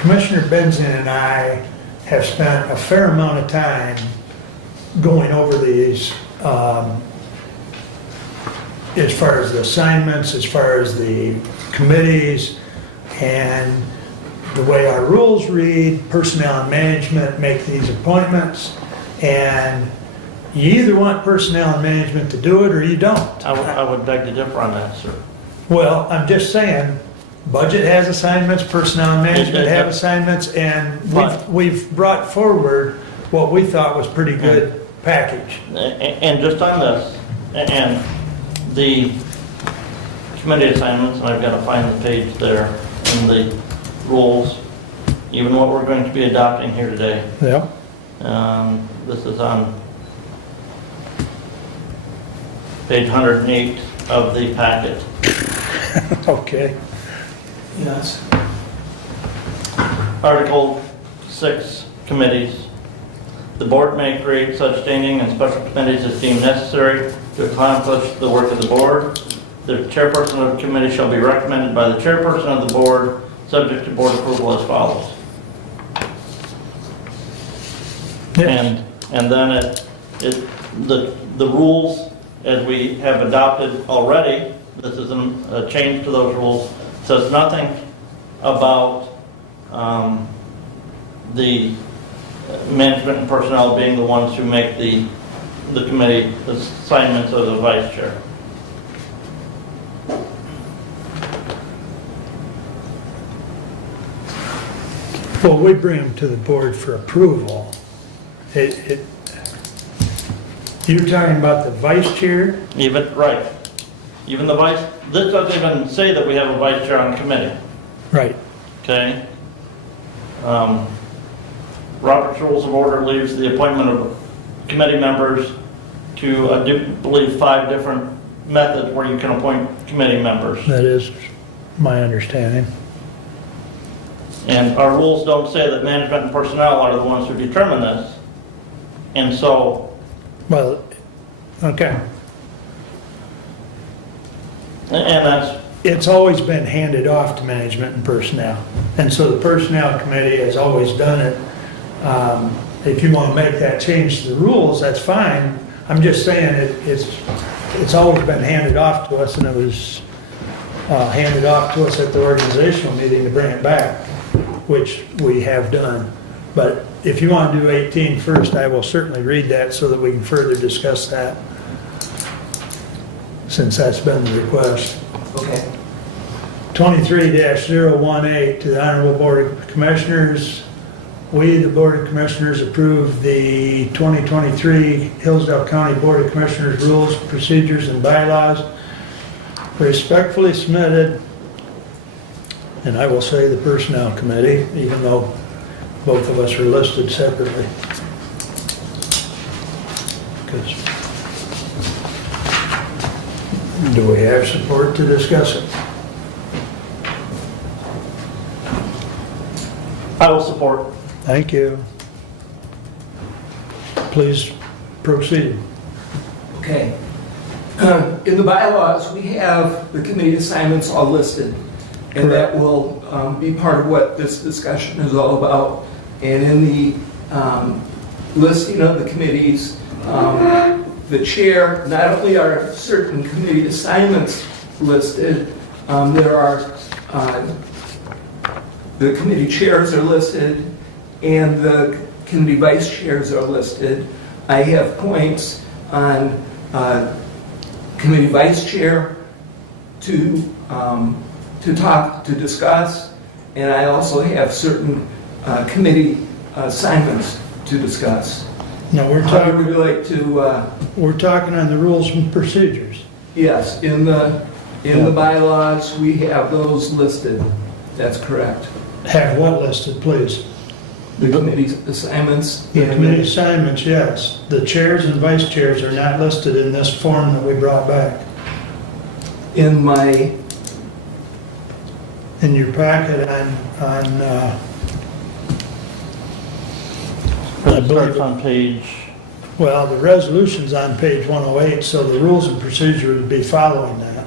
Commissioner Benzin and I have spent a fair amount of time going over these, as far as the assignments, as far as the committees, and the way our rules read, personnel and management make these appointments, and you either want personnel and management to do it or you don't. I would beg to differ on that, sir. Well, I'm just saying, budget has assignments, personnel and management have assignments, and we've brought forward what we thought was pretty good package. And just on this, and the committee assignments, and I've got to find the page there, in the rules, even what we're going to be adopting here today. Yeah. This is on page 108 of the packet. Okay. yes. Article 6, committees. The board may create such standing and special committees as deemed necessary to accomplish the work of the board. The chairperson of the committee shall be recommended by the chairperson of the board, subject to board approval as follows. Yes. And then the rules, as we have adopted already, this is a change to those rules, says nothing about the management and personnel being the ones who make the committee assignments of the vice chair. Well, we bring them to the board for approval. You're talking about the vice chair? Right. Even the vice, this doesn't even say that we have a vice chair on the committee, Right. okay? Robert's Rules of Order leaves the appointment of committee members to, I do believe, 5 different methods where you can appoint committee members. That is my understanding. And our rules don't say that management and personnel are the ones who determine this. And so, Well, okay. and that's, It's always been handed off to management and personnel. And so the Personnel Committee has always done it. If you want to make that change to the rules, that's fine. I'm just saying it's always been handed off to us, and it was handed off to us at the organizational meeting to bring it back, which we have done. But if you want to do 18 first, I will certainly read that so that we can further discuss that, since that's been the request. Okay. 23-018 to the Honorable Board of Commissioners. We, the Board of Commissioners, approve the 2023 Hillsdale County Board of Commissioners Rules, Procedures, and Bylaws. Respectfully submitted, and I will say the Personnel Committee, even though both of us are listed separately. Do we have support to discuss it? I will support. Thank you. Please proceed. Okay. In the bylaws, we have the committee assignments all listed, and that will be part of what this discussion is all about. And in the listing of the committees. The chair, not only are certain committee assignments listed, there are, the committee chairs are listed, and the committee vice chairs are listed. I have points on committee vice chair to discuss, and I also have certain committee assignments to discuss. No, we're How talking, would you like to? we're talking on the rules and procedures. Yes, in the bylaws, we have those listed. That's correct. Have what listed, please? The committee assignments. The committee assignments, yes. The chairs and vice chairs are not listed in this form that we brought back. In your packet on I It believe starts on page, well, the resolution's on page 108, so the rules and procedure would be following that.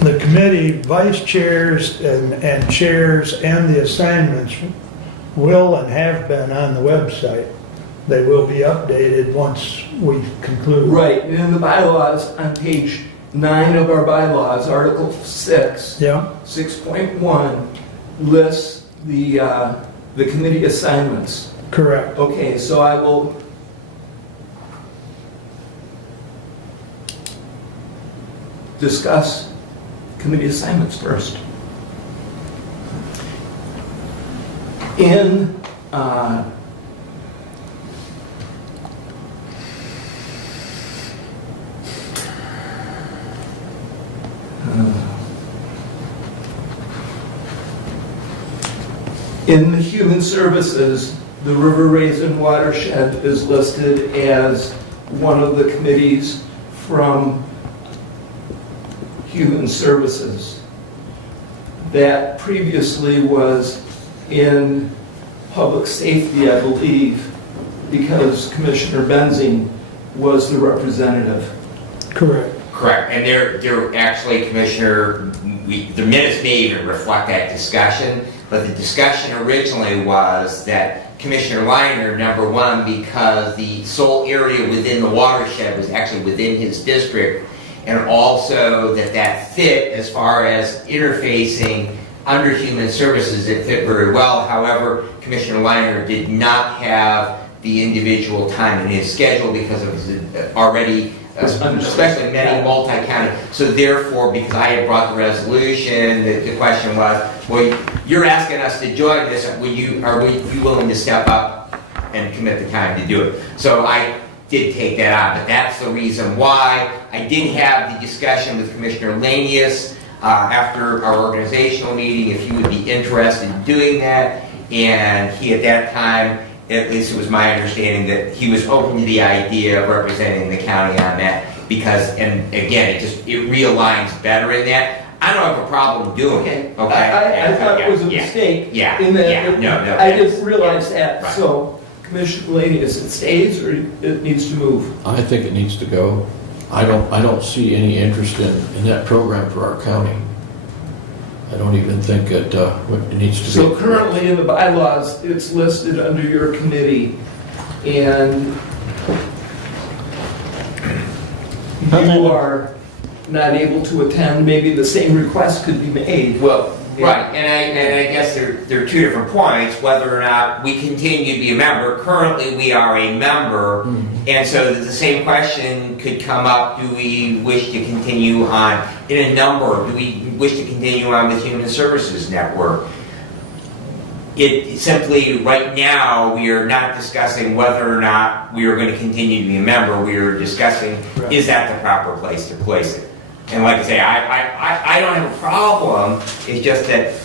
The committee vice chairs and chairs and the assignments will and have been on the website. They will be updated once we conclude. Right, and in the bylaws, on page 9 of our bylaws, Article 6, Yeah, 6.1, lists the committee assignments. correct. Okay, so I will discuss committee assignments first. In in the human services, the River Raisin Watershed is listed as one of the committees from Human Services. That previously was in Public Safety, I believe, because Commissioner Benzing was the representative. Correct. Correct, and they're actually, Commissioner, the minutes may even reflect that discussion, but the discussion originally was that Commissioner Liner, number one, because the sole area within the watershed was actually within his district, and also that fit as far as interfacing under Human Services, it fit very well. However, Commissioner Liner did not have the individual time in his schedule because of his already, especially many multi-county. So therefore, because I had brought the resolution, the question was, well, you're asking us to join this, are you willing to step up and commit the time to do it? So I did take that on, but that's the reason why. I did have the discussion with Commissioner Lanius after our organizational meeting, if he would be interested in doing that, and he at that time, at least it was my understanding, that he was open to the idea of representing the county on that, because, and again, it realigns better in that. I don't have a problem doing it, okay? I thought it was a mistake. Yeah, in that yeah, no. I didn't realize that, right. so Commissioner Lanius, it stays or it needs to move? I think it needs to go. I don't see any interest in that program for our county. I don't even think it needs to be. So currently in the bylaws, it's listed under your committee, and you are not able to attend, maybe the same request could be made. Well, right, and I guess there are two different points, whether or not we continue to be a member. Currently, we are a member, and so the same question could come up, do we wish to continue on in a number, do we wish to continue on with Human Services Network? It simply, right now, we are not discussing whether or not we are going to continue to be a member. We are discussing, is that the proper place to place it? And like I say, I don't have a problem. It's just that,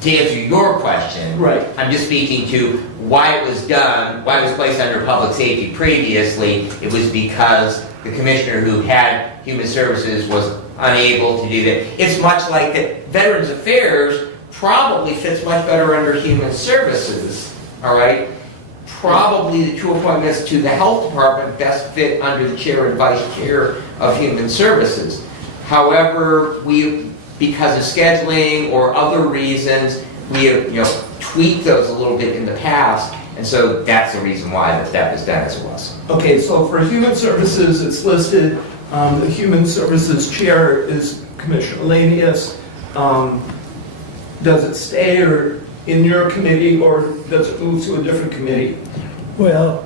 to answer your question, right. I'm just speaking to why it was done, why it was placed under public safety previously. It was because the commissioner who had Human Services was unable to do that. It's much like that Veterans Affairs probably fits much better under Human Services, all right? Probably the two appointments to the Health Department best fit under the chair and vice chair of Human Services. However, because of scheduling or other reasons, we have, tweaked those a little bit in the past, and so that's the reason why that was done as it was. Okay, so for Human Services, it's listed, the Human Services Chair is Commissioner Lanius. Does it stay or in your committee, or does it move to a different committee? Well,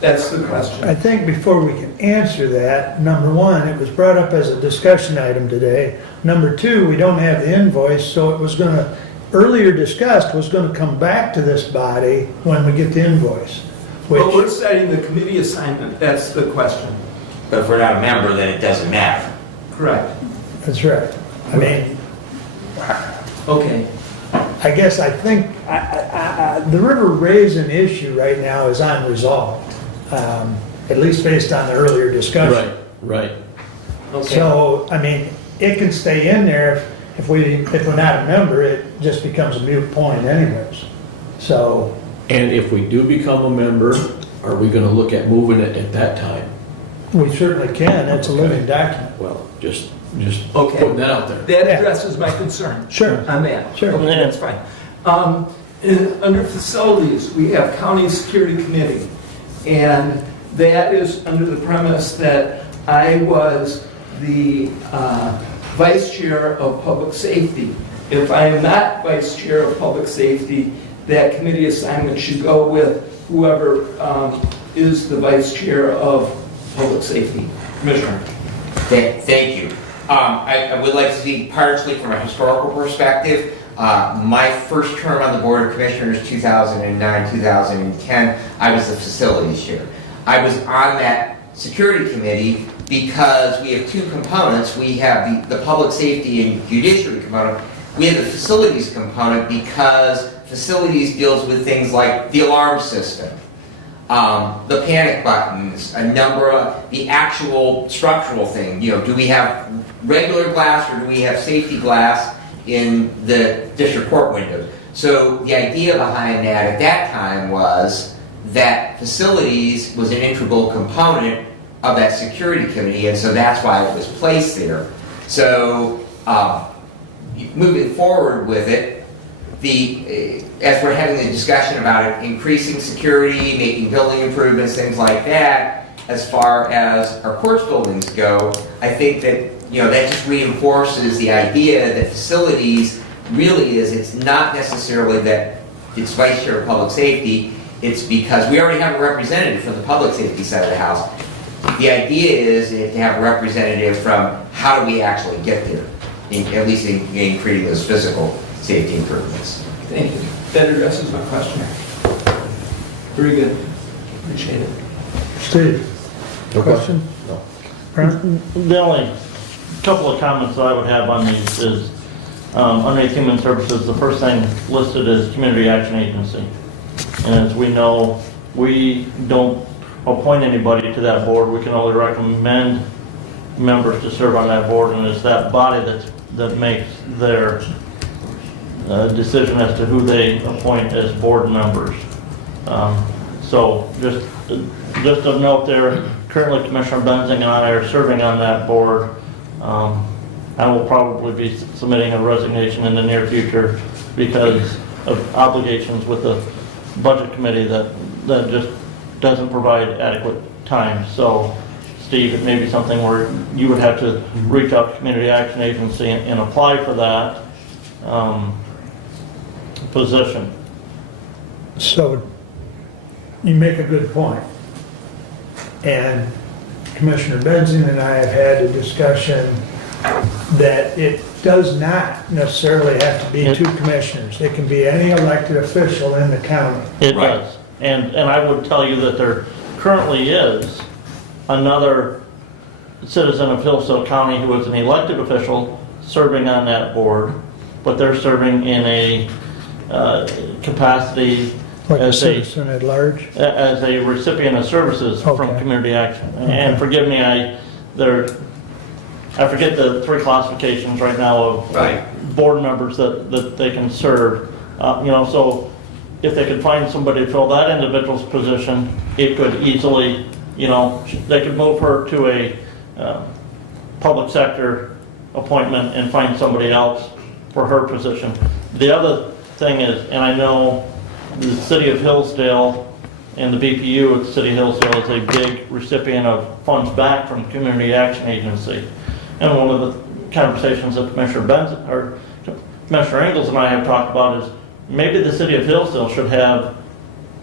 that's the question. I think before we can answer that, number one, it was brought up as a discussion item today. Number two, we don't have the invoice, so it was going to, earlier discussed, was going to come back to this body when we get the invoice. But we're setting the committee assignment, that's the question. But if we're not a member, then it doesn't matter. Correct. That's right. I mean, okay. I guess I think the River Raisin issue right now is unresolved, at least based on the earlier discussion. Right. Okay. So, I mean, it can stay in there if we're not a member, it just becomes a moot point anyways. So. And if we do become a member, are we going to look at moving it at that time? We certainly can, it's a living document. Well, just Okay. putting that out there. That addresses my concern. Sure. On that. Sure. Okay, that's fine. Under facilities, we have County Security Committee, and that is under the premise that I was the Vice Chair of Public Safety. If I am not Vice Chair of Public Safety, that committee assignment should go with whoever is the Vice Chair of Public Safety. Commissioner. Thank you. I would like to speak partially from a historical perspective. My first term on the Board of Commissioners, 2009-2010, I was the facilities chair. I was on that security committee because we have two components. We have the public safety and judiciary component. We have the facilities component because facilities deals with things like the alarm system, the panic buttons, a number of the actual structural thing. Do we have regular glass or do we have safety glass in the district court windows? So the idea behind that at that time was that facilities was an integral component of that security committee, and so that's why it was placed there. So moving forward with it, as we're having the discussion about it, increasing security, making building improvements, things like that, as far as our courts buildings go, I think that that just reinforces the idea that facilities really it's not necessarily that it's Vice Chair of Public Safety, it's because we already have a representative from the public safety side of the house. The idea is to have a representative from how do we actually get there, at least in creating those physical safety improvements. Thank you. That addresses my question. Very good. Appreciate it. Steve, question? No. Brent? The only couple of comments that I would have on these is, underneath Human Services, the first thing listed is Community Action Agency. And as we know, we don't appoint anybody to that board. We can only recommend members to serve on that board, and it's that body that makes their decision as to who they appoint as board members. So just of note there, currently Commissioner Benzing and I are serving on that board. I will probably be submitting a resignation in the near future because of obligations with the budget committee that just doesn't provide adequate time. So Steve, it may be something where you would have to reach out to Community Action Agency and apply for that position. So you make a good point. And Commissioner Benzing and I have had a discussion that it does not necessarily have to be two commissioners. It can be any elected official in the county. It does. And I would tell you that there currently is another citizen of Hillsdale County who is an elected official serving on that board, but they're serving in a capacity Like a as citizen at large? As a recipient of services from Community Action. And forgive me, I forget the three classifications right now of board members that they can serve. So if they could find somebody to fill that individual's position, it could easily, they could move her to a public sector appointment and find somebody else for her position. The other thing is, and I know the city of Hillsdale and the BPU at the city of Hillsdale is a big recipient of funds back from the Community Action Agency. And one of the conversations that Commissioner Benson, or Commissioner Ingles and I have talked about is maybe the city of Hillsdale should have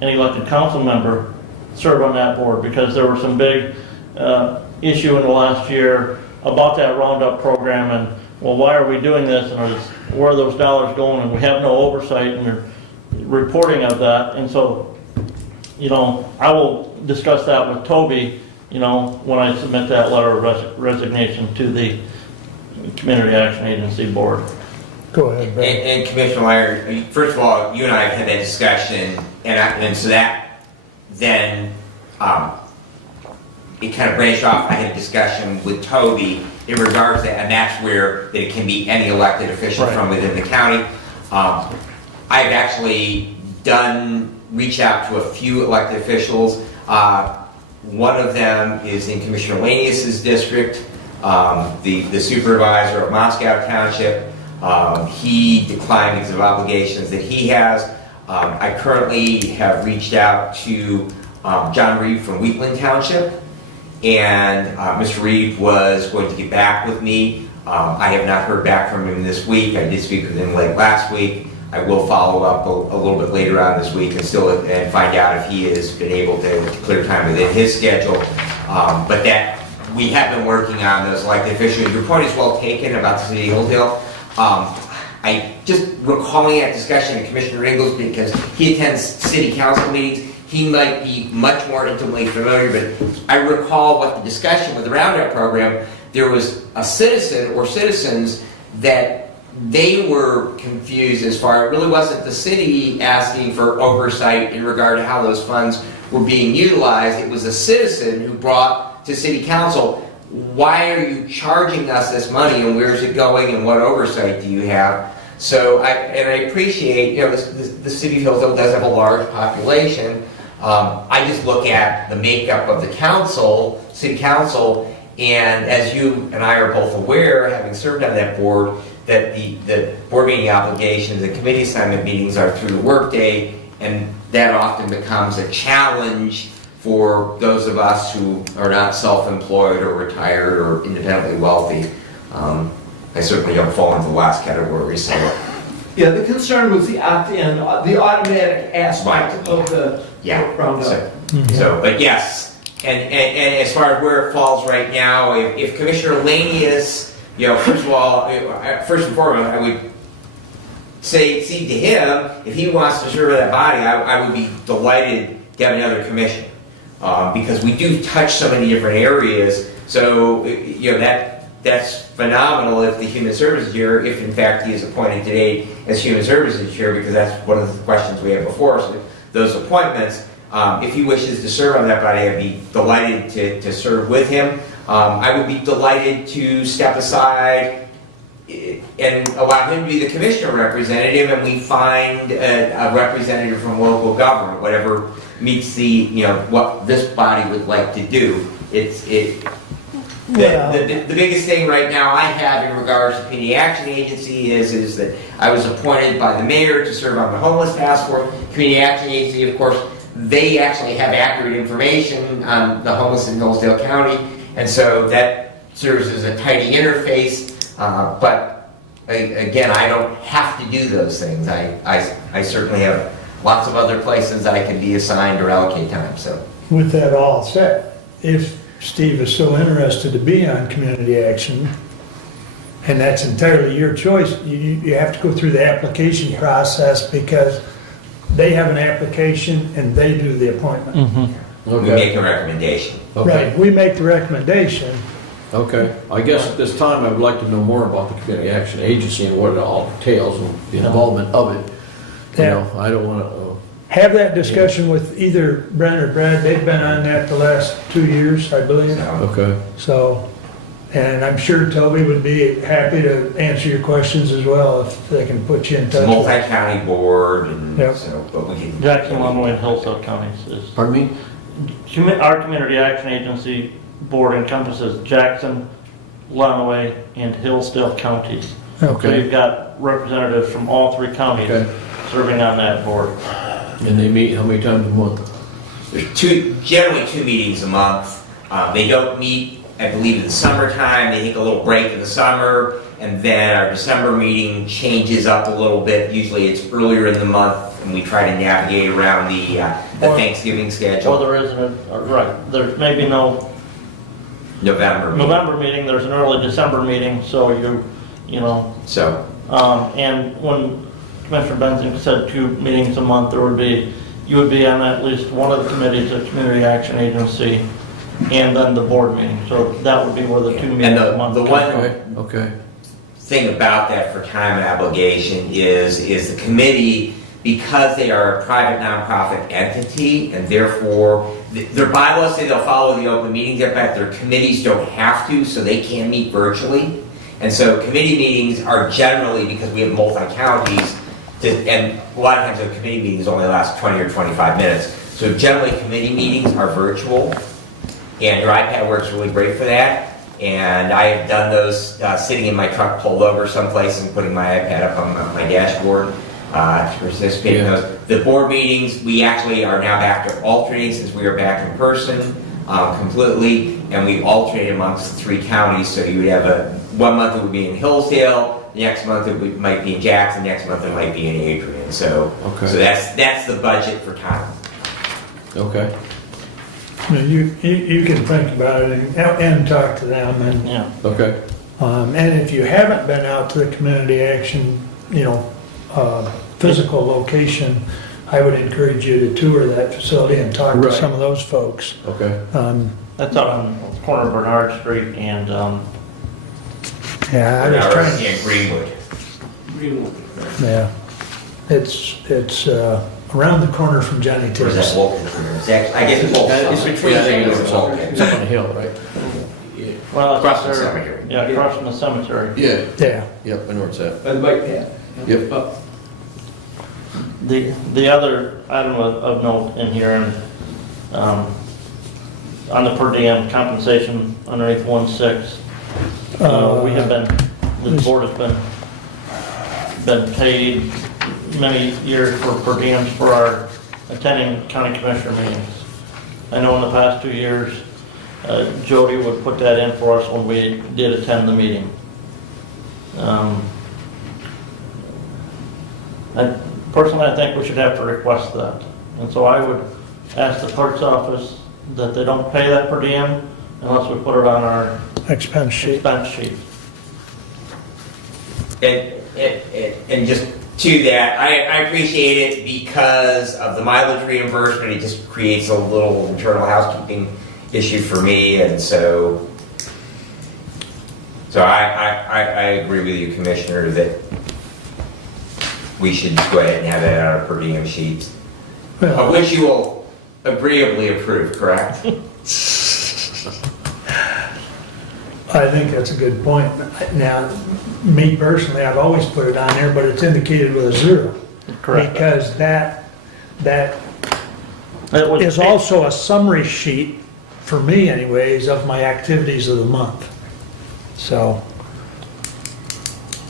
an elected council member serve on that board, because there were some big issue in the last year about that Roundup program, and well, why are we doing this, and where are those dollars going, and we have no oversight and reporting of that. And so, you know, I will discuss that with Toby, you know, when I submit that letter of resignation to the Community Action Agency board. Go ahead, Brad. And Commissioner Meyer, first of all, you and I have had that discussion, and so that then it kind of branched off. I had a discussion with Toby in regards to that, and that's where that it can be any elected official from within the county. I've actually reached out to a few elected officials. One of them is in Commissioner Lanius's district, the supervisor of Moscow Township. He declined because of obligations that he has. I currently have reached out to John Reed from Wheatland Township, and Mr. Reed was going to get back with me. I have not heard back from him this week. I did speak with him late last week. I will follow up a little bit later on this week and find out if he has been able to clear time within his schedule. But that we have been working on those elected officials. Your point is well taken about the city of Hillsdale. I just recalling that discussion with Commissioner Ingles, because he attends city council meetings. He might be much more intimately familiar, but I recall what the discussion with the Roundup program, there was a citizen or citizens that they were confused as far, it really wasn't the city asking for oversight in regard to how those funds were being utilized. It was a citizen who brought to city council, why are you charging us this money, and where's it going, and what oversight do you have? So, I appreciate, you know, the city of Hillsdale does have a large population. I just look at the makeup of the council, city council, and as you and I are both aware, having served on that board, that the board meeting obligations and committee assignment meetings are through the workday, and that often becomes a challenge for those of us who are not self-employed or retired or independently wealthy. I certainly don't fall into the last category, so. Yeah, the concern was the opt-in, the automatic aspect of the Roundup. So, but yes, and as far as where it falls right now, if Commissioner Lanius, you know, first of all, first and foremost, I would say to him, if he wants to serve that body, I would be delighted to have another commission. Because we do touch so many different areas, so you know that's phenomenal if the Human Services Chair, if in fact he is appointed today as Human Services Chair, because that's one of the questions we have before us, those appointments. If he wishes to serve on that body, I'd be delighted to serve with him. I would be delighted to step aside and allow him to be the commissioner representative, and we find a representative from local government, whatever meets the, you know, what this body would like to do. The biggest thing right now I have in regards to Community Action Agency is that I was appointed by the mayor to serve on the homeless task force. Community Action Agency, of course, they actually have accurate information on the homeless in Hillsdale County, and so that serves as a tidy interface. But again, I don't have to do those things. I certainly have lots of other places I can be assigned or allocate time. So, with that all said, if Steve is so interested to be on community action, and that's entirely your choice, you have to go through the application process, because they have an application and they do the appointment. we make a recommendation. Right, we make the recommendation. Okay, I guess at this time I would like to know more about the Community Action Agency and what it all entails and the involvement of it. You know, I don't want to... Have that discussion with either Brent or Brad. They've been on that the last 2 years, I believe. Okay. So, and I'm sure Toby would be happy to answer your questions as well if they can put you in touch. Multi-county board, and so, but we can... Jackson, Illinois, and Hillsdale counties is... Pardon me? Our Community Action Agency board encompasses Jackson, Lenawee, and Hillsdale counties. So Okay. you've got representatives from all three counties Okay. serving on that board. And they meet how many times a month? There's generally two meetings a month. They don't meet, I believe, in the summertime. They take a little break in the summer, and then our December meeting changes up a little bit. Usually it's earlier in the month, and we try to navigate around the Thanksgiving Well, schedule. there isn't, right, there's maybe no November. meeting. November meeting, there's an early December meeting, so you know, So, and when Commissioner Benzing said 2 meetings a month, you would be on at least one of the committees, the Community Action Agency, and then the board meeting. So that would be where the 2 and meetings a month. the come one from. Okay. thing about that for time and obligation is the committee, because they are a private nonprofit entity, and therefore their bylaws say they'll follow the Open Meetings Act, but their committees don't have to, so they can meet virtually. And so committee meetings are generally, because we have multi-counties, and a lot of times the committee meetings only last 20 or 25 minutes. So generally committee meetings are virtual, and your iPad works really great for that. And I have done those sitting in my truck pulled over someplace and putting my iPad up on my dashboard to participate in those. The board meetings, we actually are now back to alternating since we are back in person completely, and we alternate amongst the 3 counties. So you would have one month it would be in Hillsdale, the next month it might be in Jackson, next month it might be in Adrian. So, Okay. so that's the budget for time. Okay. You can think about it and talk to them, and, Yeah. Okay. and if you haven't been out to the community action, physical location, I would encourage you to tour that facility and talk to Right. some of those folks. Okay. That's out on the corner of Bernard Street and, Yeah, I was trying, in Greenwood. yeah. It's around the corner from Johnny Or is that Tibbs. Vulcan? I guess it's both. It's between, I think it's up on the hill, right? well, it's Across the there- cemetery. Yeah, across from the cemetery. Yeah. Yeah. Yep, I know where it's at. And bike path. Yep. The other item of note in here, and, on the per diem compensation underneath 1.6, we have been, the board has been paid many years for per diems for our attending county commissioner meetings. I know in the past 2 years, Jody would put that in for us when we did attend the meeting. Personally, I think we should have to request that. And so I would ask the clerk's office that they don't pay that per diem unless we put it on our Expense sheet. expense sheet. And just to that, I appreciate it because of the mileage reimbursement. It just creates a little internal housekeeping issue for me, and so I agree with you, Commissioner, that we should go ahead and have that on our per diem sheet, of which you will agreeably approve, correct? I think that's a good point. Now, me personally, I've always put it on there, but it's indicated with a 0. Correct. Because that It was is also a summary sheet, for me anyways, of my activities of the month. So,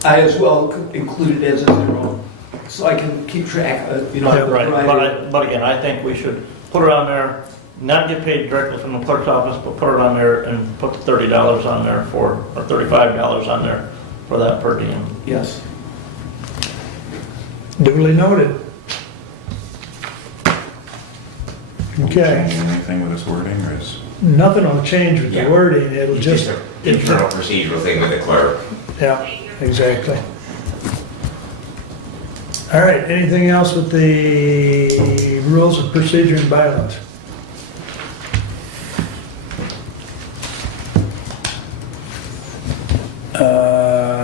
I as well include it as a 0, so I can keep track of, Yeah, the Right, variety. but again, I think we should put it on there, not get paid directly from the clerk's office, but put it on there and put the $30 on there or $35 on there for that per diem. Yes. duly noted. Okay, Changing anything with this wording, or is? nothing will change with the Yeah. wording, it'll It's just, an internal procedural thing with the clerk. yeah, exactly. All right, anything else with the rules of procedure and bylaws?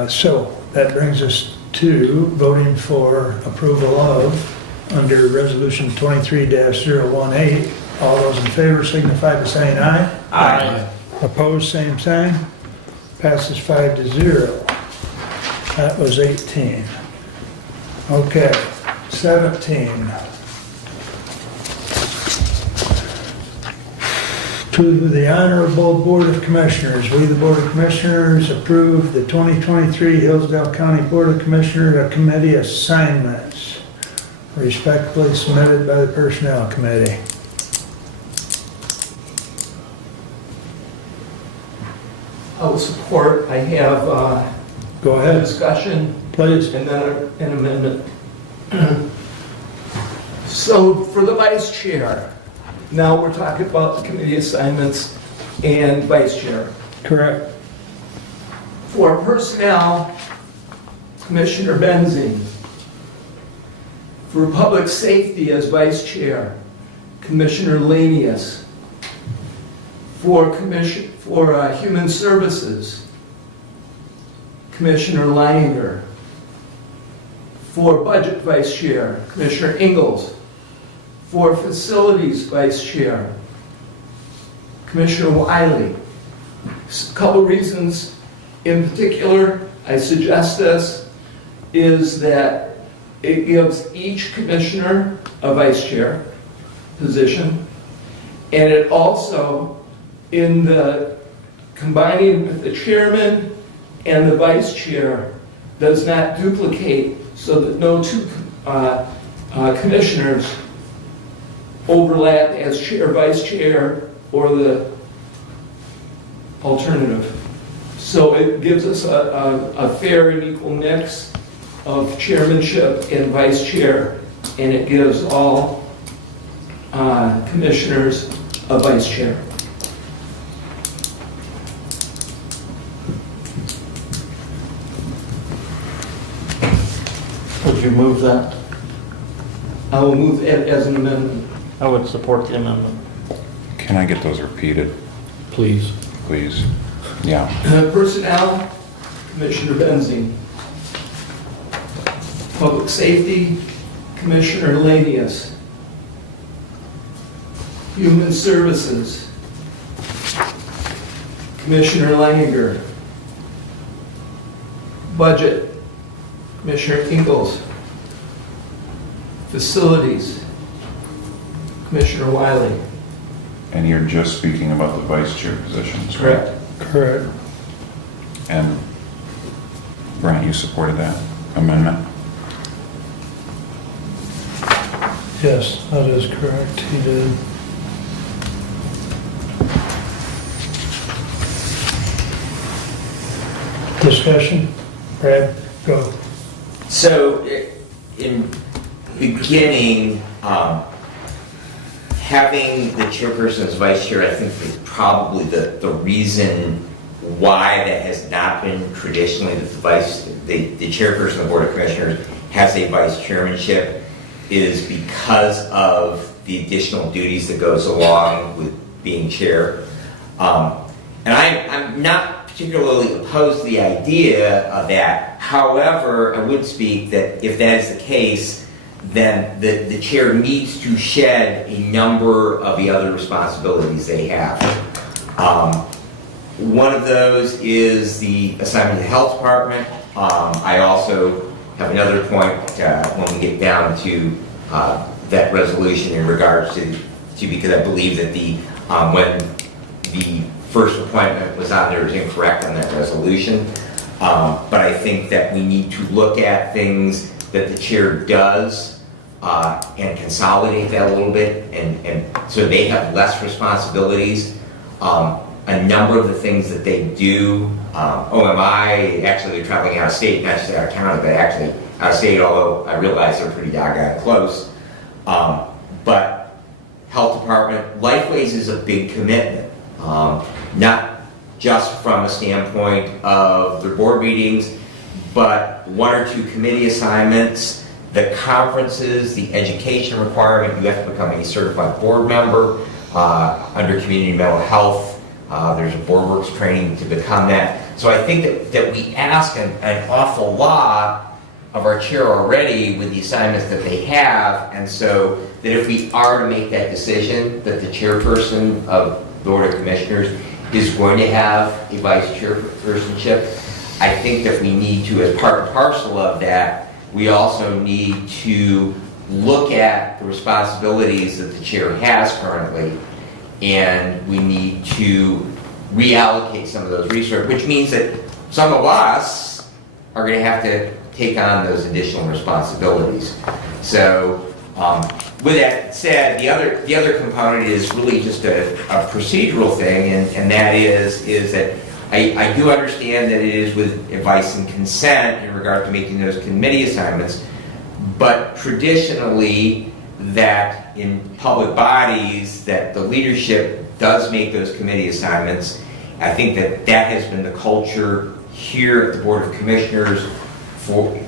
So that brings us to voting for approval of, under resolution 23-018. All those in favor signify by saying aye. Aye. Opposed, same sign. Passes 5-0. That was 18. Okay, 17. To the Honorable Board of Commissioners, we, the Board of Commissioners, approve the 2023 Hillsdale County Board of Commissioners committee assignments respectfully submitted by the Personnel Committee. I will support. I have Go ahead, discussion please. and then an amendment. So for the vice chair, now we're talking about the committee assignments and vice chair. Correct. For personnel, Commissioner Benzing. For public safety as vice chair, Commissioner Lanius. For human services, Commissioner Leininger. For budget vice chair, Commissioner Ingalls. For facilities vice chair, Commissioner Wiley. A couple reasons in particular I suggest this is that it gives each commissioner a vice chair position, and it also, in the combining with the chairman and the vice chair, does not duplicate so that no two commissioners overlap as chair, vice chair, or the alternative. So it gives us a fair and equal mix of chairmanship and vice chair, and it gives all commissioners a vice chair. Would you move that? I will move it as an amendment. I would support the amendment. Can I get those repeated, Please. please? Yeah. Personnel, Commissioner Benzing. Public Safety, Commissioner Lanius. Human Services, Commissioner Leininger. Budget, Commissioner Ingalls. Facilities, Commissioner Wiley. And you're just speaking about the vice chair positions, right? Correct. Correct. And Brent, you supported that amendment? Yes, that is correct. He did. Discussion? Brad, go. So, in beginning, having the chairperson as vice chair, I think is probably the reason why that has not been traditionally that the chairperson of the Board of Commissioners has a vice chairmanship is because of the additional duties that goes along with being chair. And I'm not particularly opposed to the idea of that. However, I would speak that if that is the case, then the chair needs to shed a number of the other responsibilities they have. One of those is the assignment to the health department. I also have another point when we get down to that resolution in regards to because I believe that when the first appointment was on there, it was incorrect on that resolution. But I think that we need to look at things that the chair does and consolidate that a little bit, and so they have less responsibilities. A number of the things that they do, OMI, actually they're traveling out of state, not just out of county, but actually out of state, although I realize they're pretty doggone close. But health department, Lifeways is a big commitment. Not just from a standpoint of their board meetings, but one or two committee assignments, the conferences, the education requirement, you have to become a certified board member under community mental health. There's a board works training to become that. So I think that we ask an awful lot of our chair already with the assignments that they have, and so that if we are to make that decision, that the chairperson of the Board of Commissioners is going to have a vice chairpersonship. I think that we need to, as part and parcel of that, we also need to look at the responsibilities that the chair has currently and we need to reallocate some of those resources, which means that some of us are going to have to take on those additional responsibilities. So with that said, the other component is really just a procedural thing, and that is that I do understand that it is with advice and consent in regard to making those committee assignments, but traditionally that in public bodies that the leadership does make those committee assignments. I think that has been the culture here at the Board of Commissioners for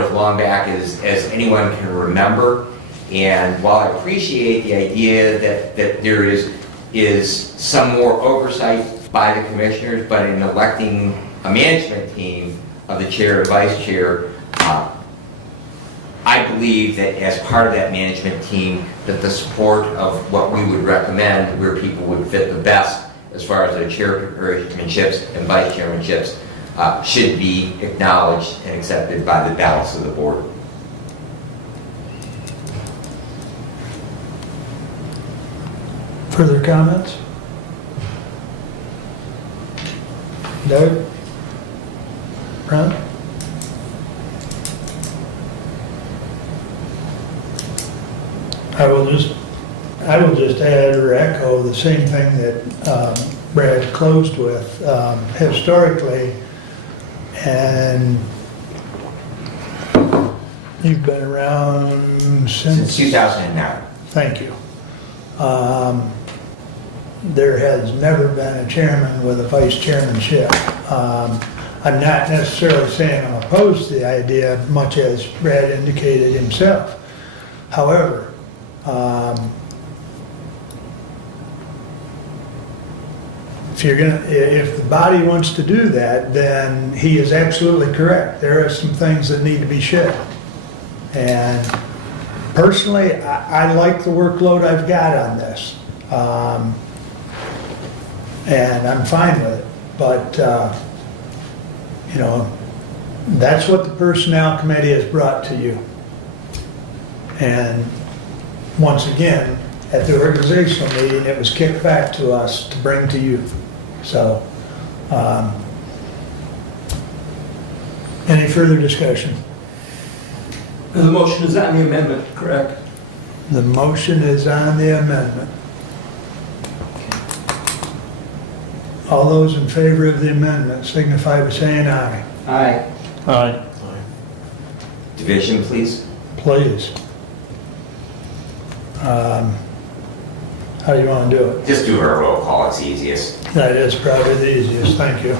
as long back as anyone can remember. And while I appreciate the idea that there is some more oversight by the commissioners, but in electing a management team of the chair and vice chair, I believe that as part of that management team, that the support of what we would recommend, where people would fit the best as far as their chairmanships and vice chairmanships, should be acknowledged and accepted by the balance of the board. Further comments? Doug? Ron? I will just add or echo the same thing that Brad closed with. Historically, and you've been around since 2009. Thank you. There has never been a chairman with a vice chairmanship. I'm not necessarily saying I'm opposed to the idea, much as Brad indicated himself. However, if the body wants to do that, then he is absolutely correct. There are some things that need to be shed. And personally, I like the workload I've got on this. And I'm fine with it. But, that's what the Personnel Committee has brought to you. And once again, at the organizational meeting, it was kicked back to us to bring to you. So, any further discussion? The motion is on the amendment, correct? The motion is on the amendment. All those in favor of the amendment signify by saying aye. Aye. Aye. Division, please. Please. How do you want to do it? Just do a roll call, it's easiest. That is probably the easiest, thank you.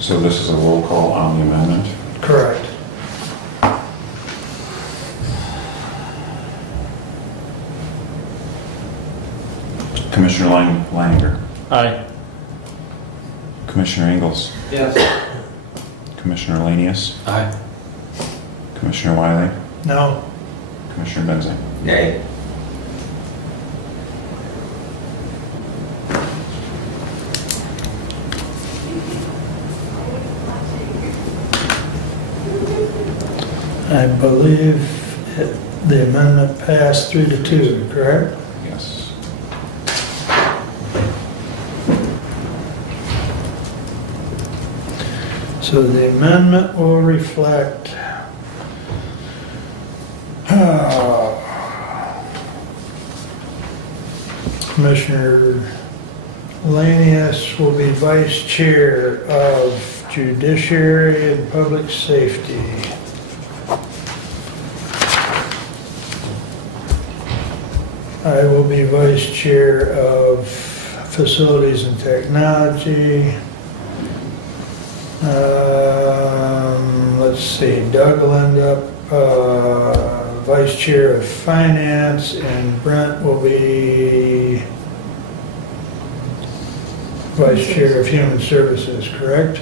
So this is a roll call on the amendment? Correct. Commissioner Leininger. Aye. Commissioner Ingles. Yes. Commissioner Lanius. Aye. Commissioner Wiley. No. Commissioner Benzing. Nay. I believe the amendment passed 3-2, correct? Yes. So the amendment will reflect Commissioner Lanius will be Vice Chair of Judiciary and Public Safety. I will be Vice Chair of Facilities and Technology. Let's see, Doug will end up Vice Chair of Finance, and Brent will be Vice Chair of Human Services, correct?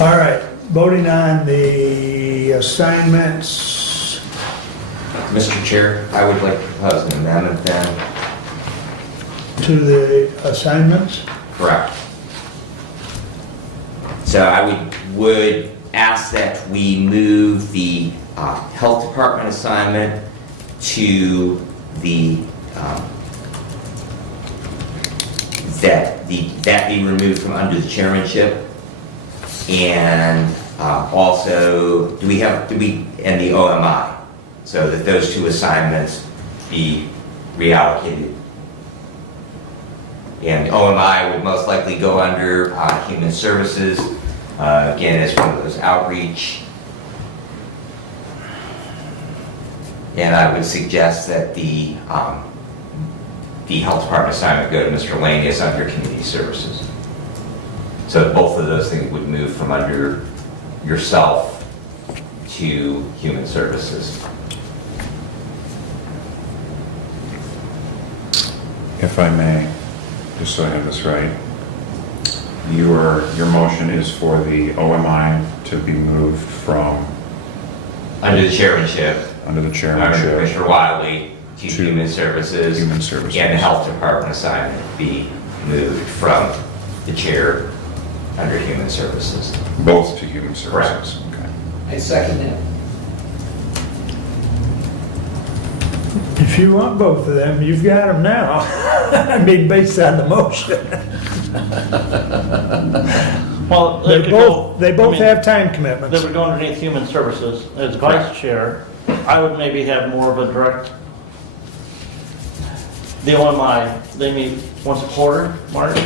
All right, voting on the assignments. Mr. Chair, I would like to propose an amendment then. To the assignments? Correct. So I would ask that we move the Health Department assignment to the, that be removed from under the chairmanship. And also, and the OMI, so that those two assignments be reallocated. And OMI would most likely go under Human Services, again, as one of those outreach. And I would suggest that the Health Department assignment go to Mr. Lanius under Community Services. So both of those things would move from under yourself to Human Services. If I may, just so I have this right, your motion is for the OMI to be moved from Under the chairmanship. Under Commissioner Wiley to Human Services. Human Services. And the Health Department assignment be moved from the chair under Human Services. Both to Human Services. Correct. Okay. I second that. If you want both of them, you've got them now. I mean, based on the motion. Well, They both have time commitments. They would go underneath Human Services as vice chair. I would maybe have more of a direct, the OMI, they meet once a quarter, Mark?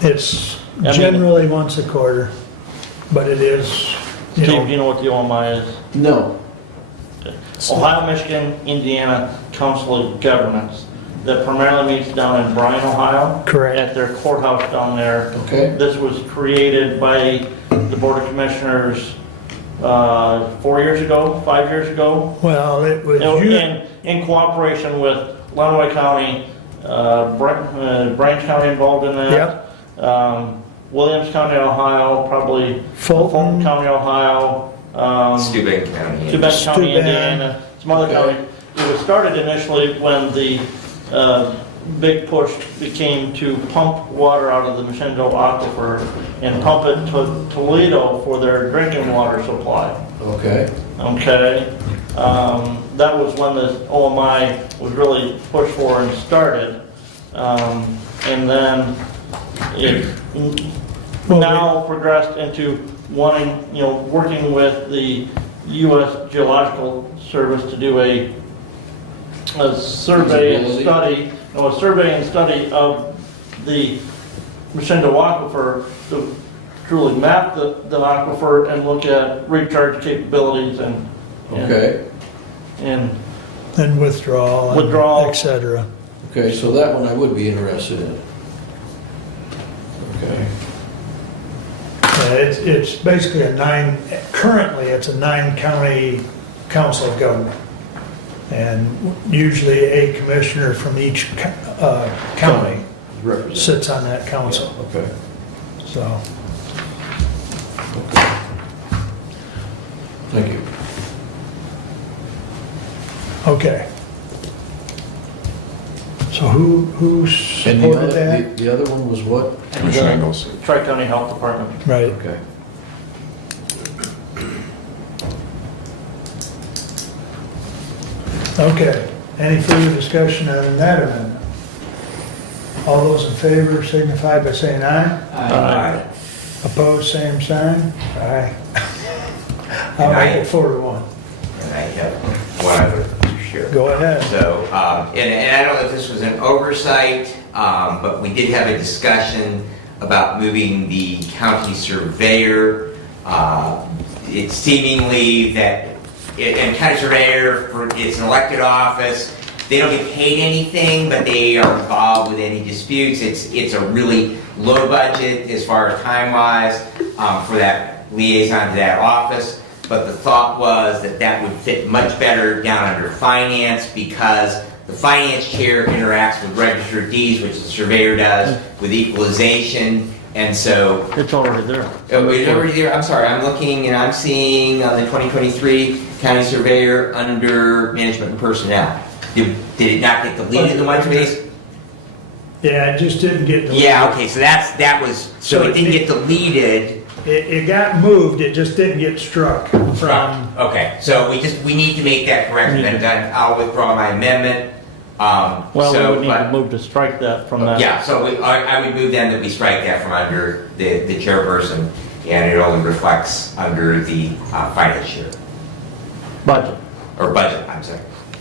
It's generally once a quarter, but it is, Steve, do you know what the OMI is? No. Ohio, Michigan, Indiana Council of Governments that primarily meets down in Bryan, Ohio. Correct. At their courthouse down there. Okay. This was created by the Board of Commissioners 4 years ago, 5 years ago. Well, it was In cooperation with Lenawee County, Branch County involved in that. Yep. Williams County, Ohio, probably Fulton County, Ohio. Steuben County. Steuben County, Steuben. Indiana, some other county. It was started initially when the big push became to pump water out of the Meshendo Aquifer and pump it to Toledo for their drinking water supply. Okay. Okay? That was when the OMI was really pushed for and started. And then it now progressed into wanting, working with the U.S. Geological Service to do a survey and study, a survey and study of the Meshendo Aquifer to truly map the aquifer and look at recharge capabilities and withdrawal, et cetera. Okay, so that one I would be interested in. Okay. It's basically currently it's a 9-county council of government. And usually a commissioner from each county sits on that council. Okay. So. Thank you. Okay. So who supported that? The other one was what? Commissioner Engels. Tri-County Health Department. Right. Okay. Okay. Any further discussion on that amendment? All those in favor signify by saying aye. Aye. Opposed, same sign. Aye. I'll make it 4-1. And I have one other to share. Go ahead. So, and I don't know if this was an oversight, but we did have a discussion about moving the county surveyor. It's seemingly that, and county surveyor, it's an elected office. They don't get paid anything, but they are involved with any disputes. It's a really low budget as far as time-wise for that liaison to that office. But the thought was that that would fit much better down under finance because the finance chair interacts with registered deeds, which the surveyor does, with equalization. And so... It's already there. Oh, it's already there? I'm sorry, I'm looking and I'm seeing on the 2023 county surveyor under management and personnel. Did it not get deleted in the one space? Yeah, it just didn't get deleted. Yeah, okay, so that was, so it didn't get deleted, it got moved, it just didn't get struck from, Okay, so we need to make that correction, and then I'll withdraw my amendment. Well, we So, would need to but- move to strike that from that. Yeah, so I would move then that we strike that from under the chairperson, and it only reflects under the finance chair, Budget. or budget, I'm sorry,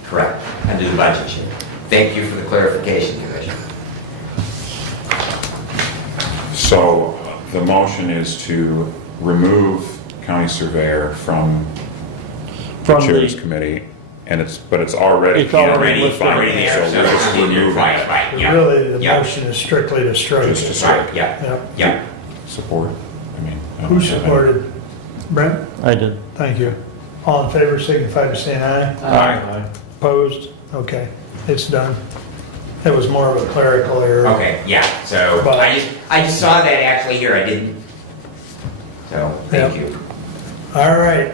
correct, under the budget chair. Thank you for the clarification, Commissioner. So the motion is to remove county surveyor from the From chair's the, committee, and but it's already. It's already in the listed. Already findings, there, so we're just so removing right, it. right, yeah. really, the Yeah. motion is strictly to strike. Just to it. strike. Right, yeah, Yep. yeah. Support? I mean. I Who don't have any- supported? Brent? I did. Thank you. All in favor signify by saying aye. Aye. Opposed? Okay, it's done. It was more of a clerical error. Okay, yeah, so But- I just saw that actually here, I didn't. So, thank Yep. you. All right.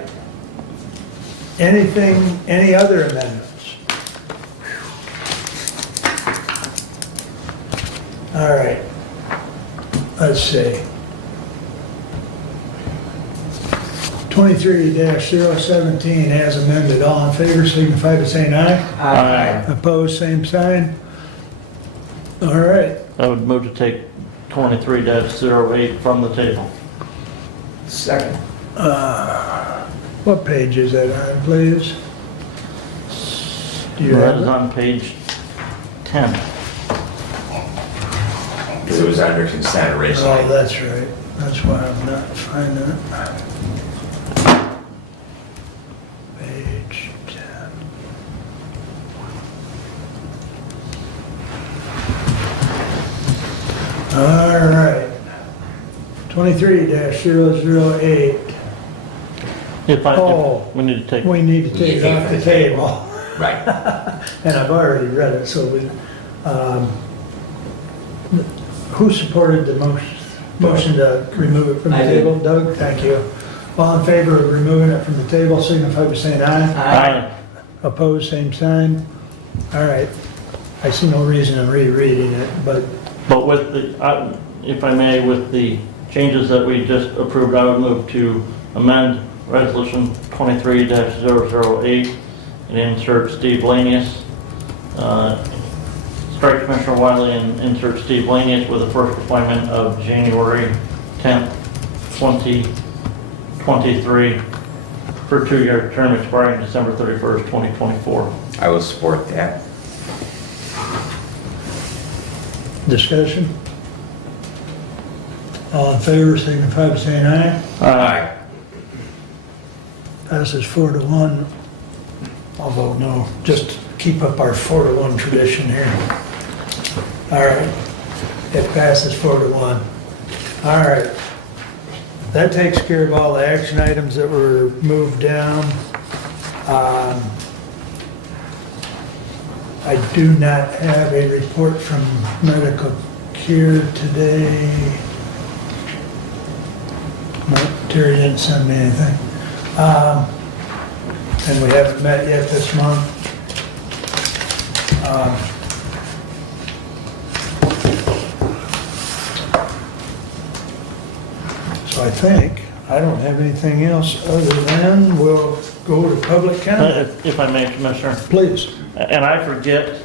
Anything, any other amendments? All right. Let's see. 23-017 as amended. All in favor signify by saying aye. Aye. Opposed, same sign. All right. I would move to take 23-08 from the table. Second. What page is that on, please? Do you That have is it? on page 10. Because it was under consent Oh, originally. that's right. That's why I'm not finding it. Page 10. All right. 23-008. Oh. We need to take. We need to take it off the table. Right. And I've already read it, so we, who supported the motion to remove it from the I did. table? Doug, thank you. All in favor of removing it from the table, signify by saying aye. Aye. Opposed, same sign. All right. I see no reason in rereading it, but But with the, if I may, with the changes that we just approved, I would move to amend Resolution 23-008 and insert Steve Lanius. Strike Commissioner Wiley and insert Steve Lanius with the first appointment of January 10th, 2023 for a 2-year term expiring December 31st, 2024. I will support that. discussion? All in favor, signify by saying aye. Aye. Passes 4-1. I'll vote no, just keep up our 4-1 tradition here. All right, it passes 4-1. All right, that takes care of all the action items that were moved down. I do not have a report from medical care today. No, Terry didn't send me anything. And we haven't met yet this month. So I think, I don't have anything else other than we'll go to public comment. If I may, Commissioner. Please. And I forget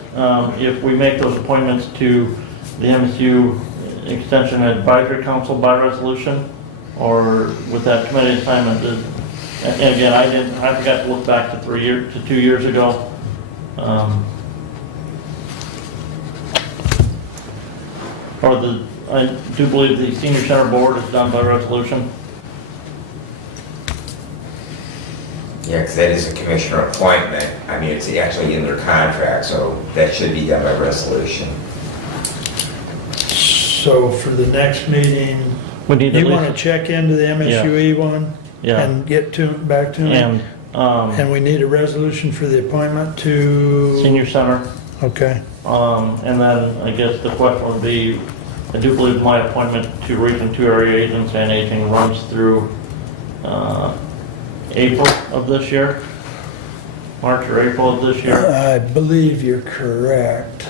if we make those appointments to the MSU Extension Advisory Council by resolution, or with that committee assignment. And again, I forgot to look back to 2 years ago. I do believe the Senior Center Board is done by resolution. Yeah, because that is a commissioner appointment. I mean, it's actually in their contract, so that should be done by resolution. So for the next meeting, We need at you want to least- check into the MSUE one? Yeah. And get back to me? And And we need a resolution for the appointment to? Senior Center. Okay. And then I guess the question would be, I do believe my appointment to Region 2 Area Agency on Aging runs through April of this year, March or April of this year. I believe you're correct.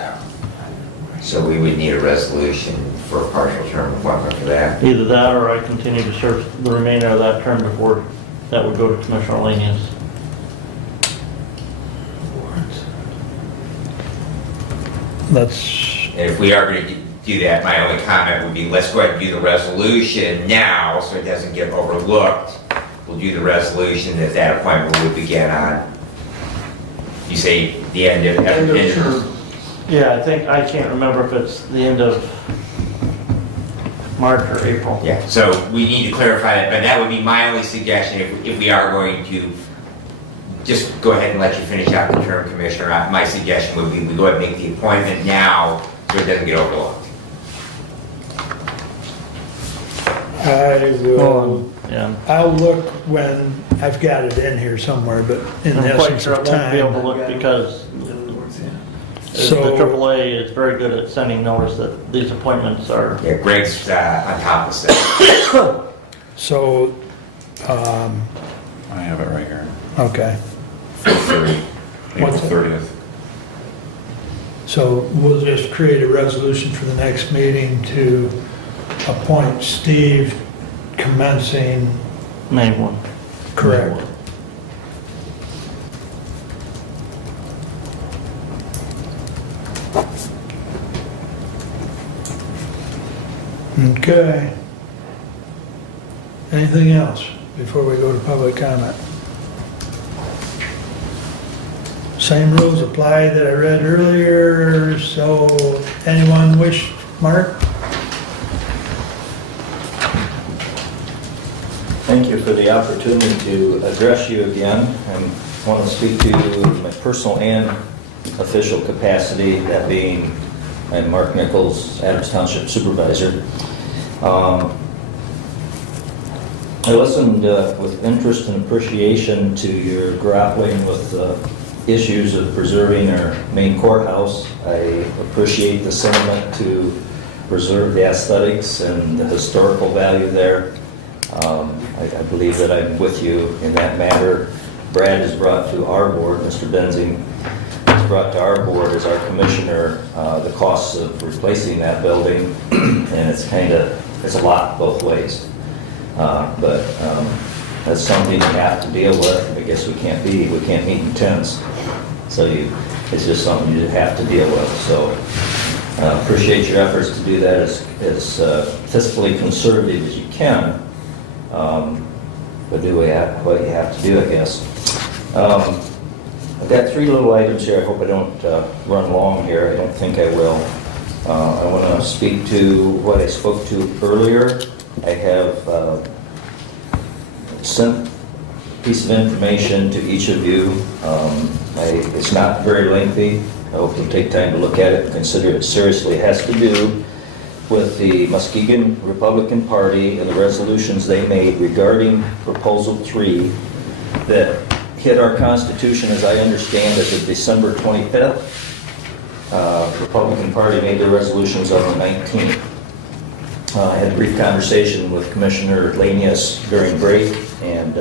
So we would need a resolution for a partial term appointment for that. Either that or I continue to serve the remainder of that term before that would go to Commissioner Lanius. That's, And if we are going to do that, my only comment would be, let's go ahead and do the resolution now, so it doesn't get overlooked. We'll do the resolution that that appointment would begin on, you say, the end of term. Yeah, I can't remember if it's the end of March or April. Yeah, so we need to clarify that, but that would be my only suggestion if we are going to just go ahead and let you finish out the term, Commissioner. My suggestion would be we go ahead and make the appointment now so it doesn't get overlooked. I will, Yeah. I'll look when I've got it in here somewhere, but in the I'm quite essence sure of it won't be time. overlooked because So- the AAA is very good at sending notice that these appointments are. Yeah, Greg's on top of stuff. So, I have it right here. okay. 4:30, April What's it? 30th. So we'll just create a resolution for the next meeting to appoint Steve commencing, May 1. correct? Okay. Anything else before we go to public comment? Same rules apply that I read earlier, so anyone wish, Mark? Thank you for the opportunity to address you again. I want to speak to you in my personal and official capacity, that being I'm Mark Nichols, Adams Township Supervisor. I listened with interest and appreciation to your grappling with issues of preserving our main courthouse. I appreciate the sentiment to preserve the aesthetics and the historical value there. I believe that I'm with you in that matter. Brad has brought to our board, Mr. Benzing has brought to our board as our commissioner the costs of replacing that building, and it's a lot both ways. But that's something you have to deal with. I guess we can't meet in tents. So it's just something you have to deal with. So appreciate your efforts to do that as fiscally conservative as you can. But do what you have to do, I guess. I've got 3 little items here. I hope I don't run long here. I don't think I will. I want to speak to what I spoke to earlier. I have sent a piece of information to each of you. It's not very lengthy. I hope you'll take time to look at it and consider it seriously. It has to do with the Muskegon Republican Party and the resolutions they made regarding Proposal 3 that hit our Constitution, as I understand it, of December 25th. Republican Party made their resolutions on the 19th. I had a brief conversation with Commissioner Lanius during break, and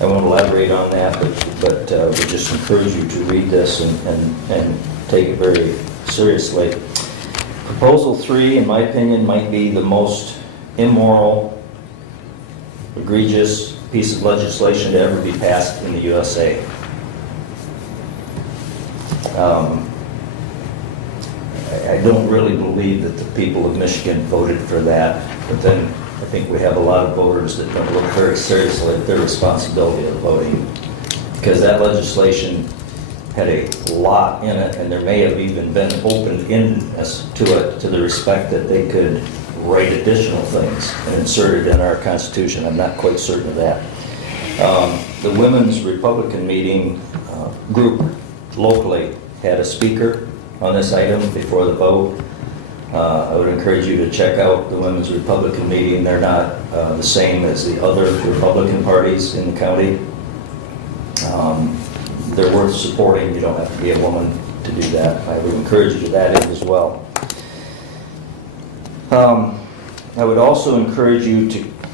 I won't elaborate on that, but we just encourage you to read this and take it very seriously. Proposal 3, in my opinion, might be the most immoral, egregious piece of legislation to ever be passed in the USA. I don't really believe that the people of Michigan voted for that, but then I think we have a lot of voters that don't look very seriously at their responsibility of voting, because that legislation had a lot in it, and there may have even been open-endedness to it, to the respect that they could write additional things and insert it in our Constitution. I'm not quite certain of that. The Women's Republican meeting group locally had a speaker on this item before the vote. I would encourage you to check out the Women's Republican meeting. They're not the same as the other Republican parties in the county. They're worth supporting. You don't have to be a woman to do that. I would encourage you to that end as well. I would also encourage you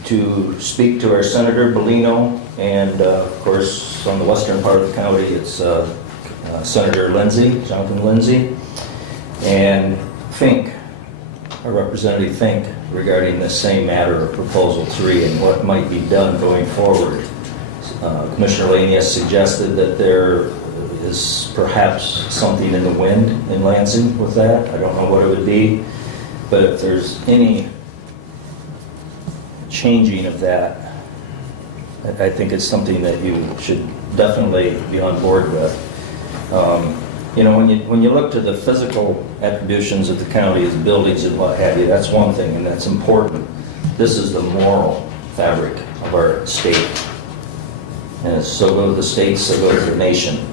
to speak to our Senator Bellino, and of course on the western part of the county it's Senator Lindsay, Jonathan Lindsay, and Fink. our representative think regarding this same matter of Proposal 3 and what might be done going forward. Commissioner Laney has suggested that there is perhaps something in the wind in Lansing with that. I don't know what it would be, but if there's any changing of that, I think it's something that you should definitely be on board with. You know, when you look to the physical attributions of the county as buildings and what have you, that's one thing, and that's important. This is the moral fabric of our state. And so go to the states, so go to the nation.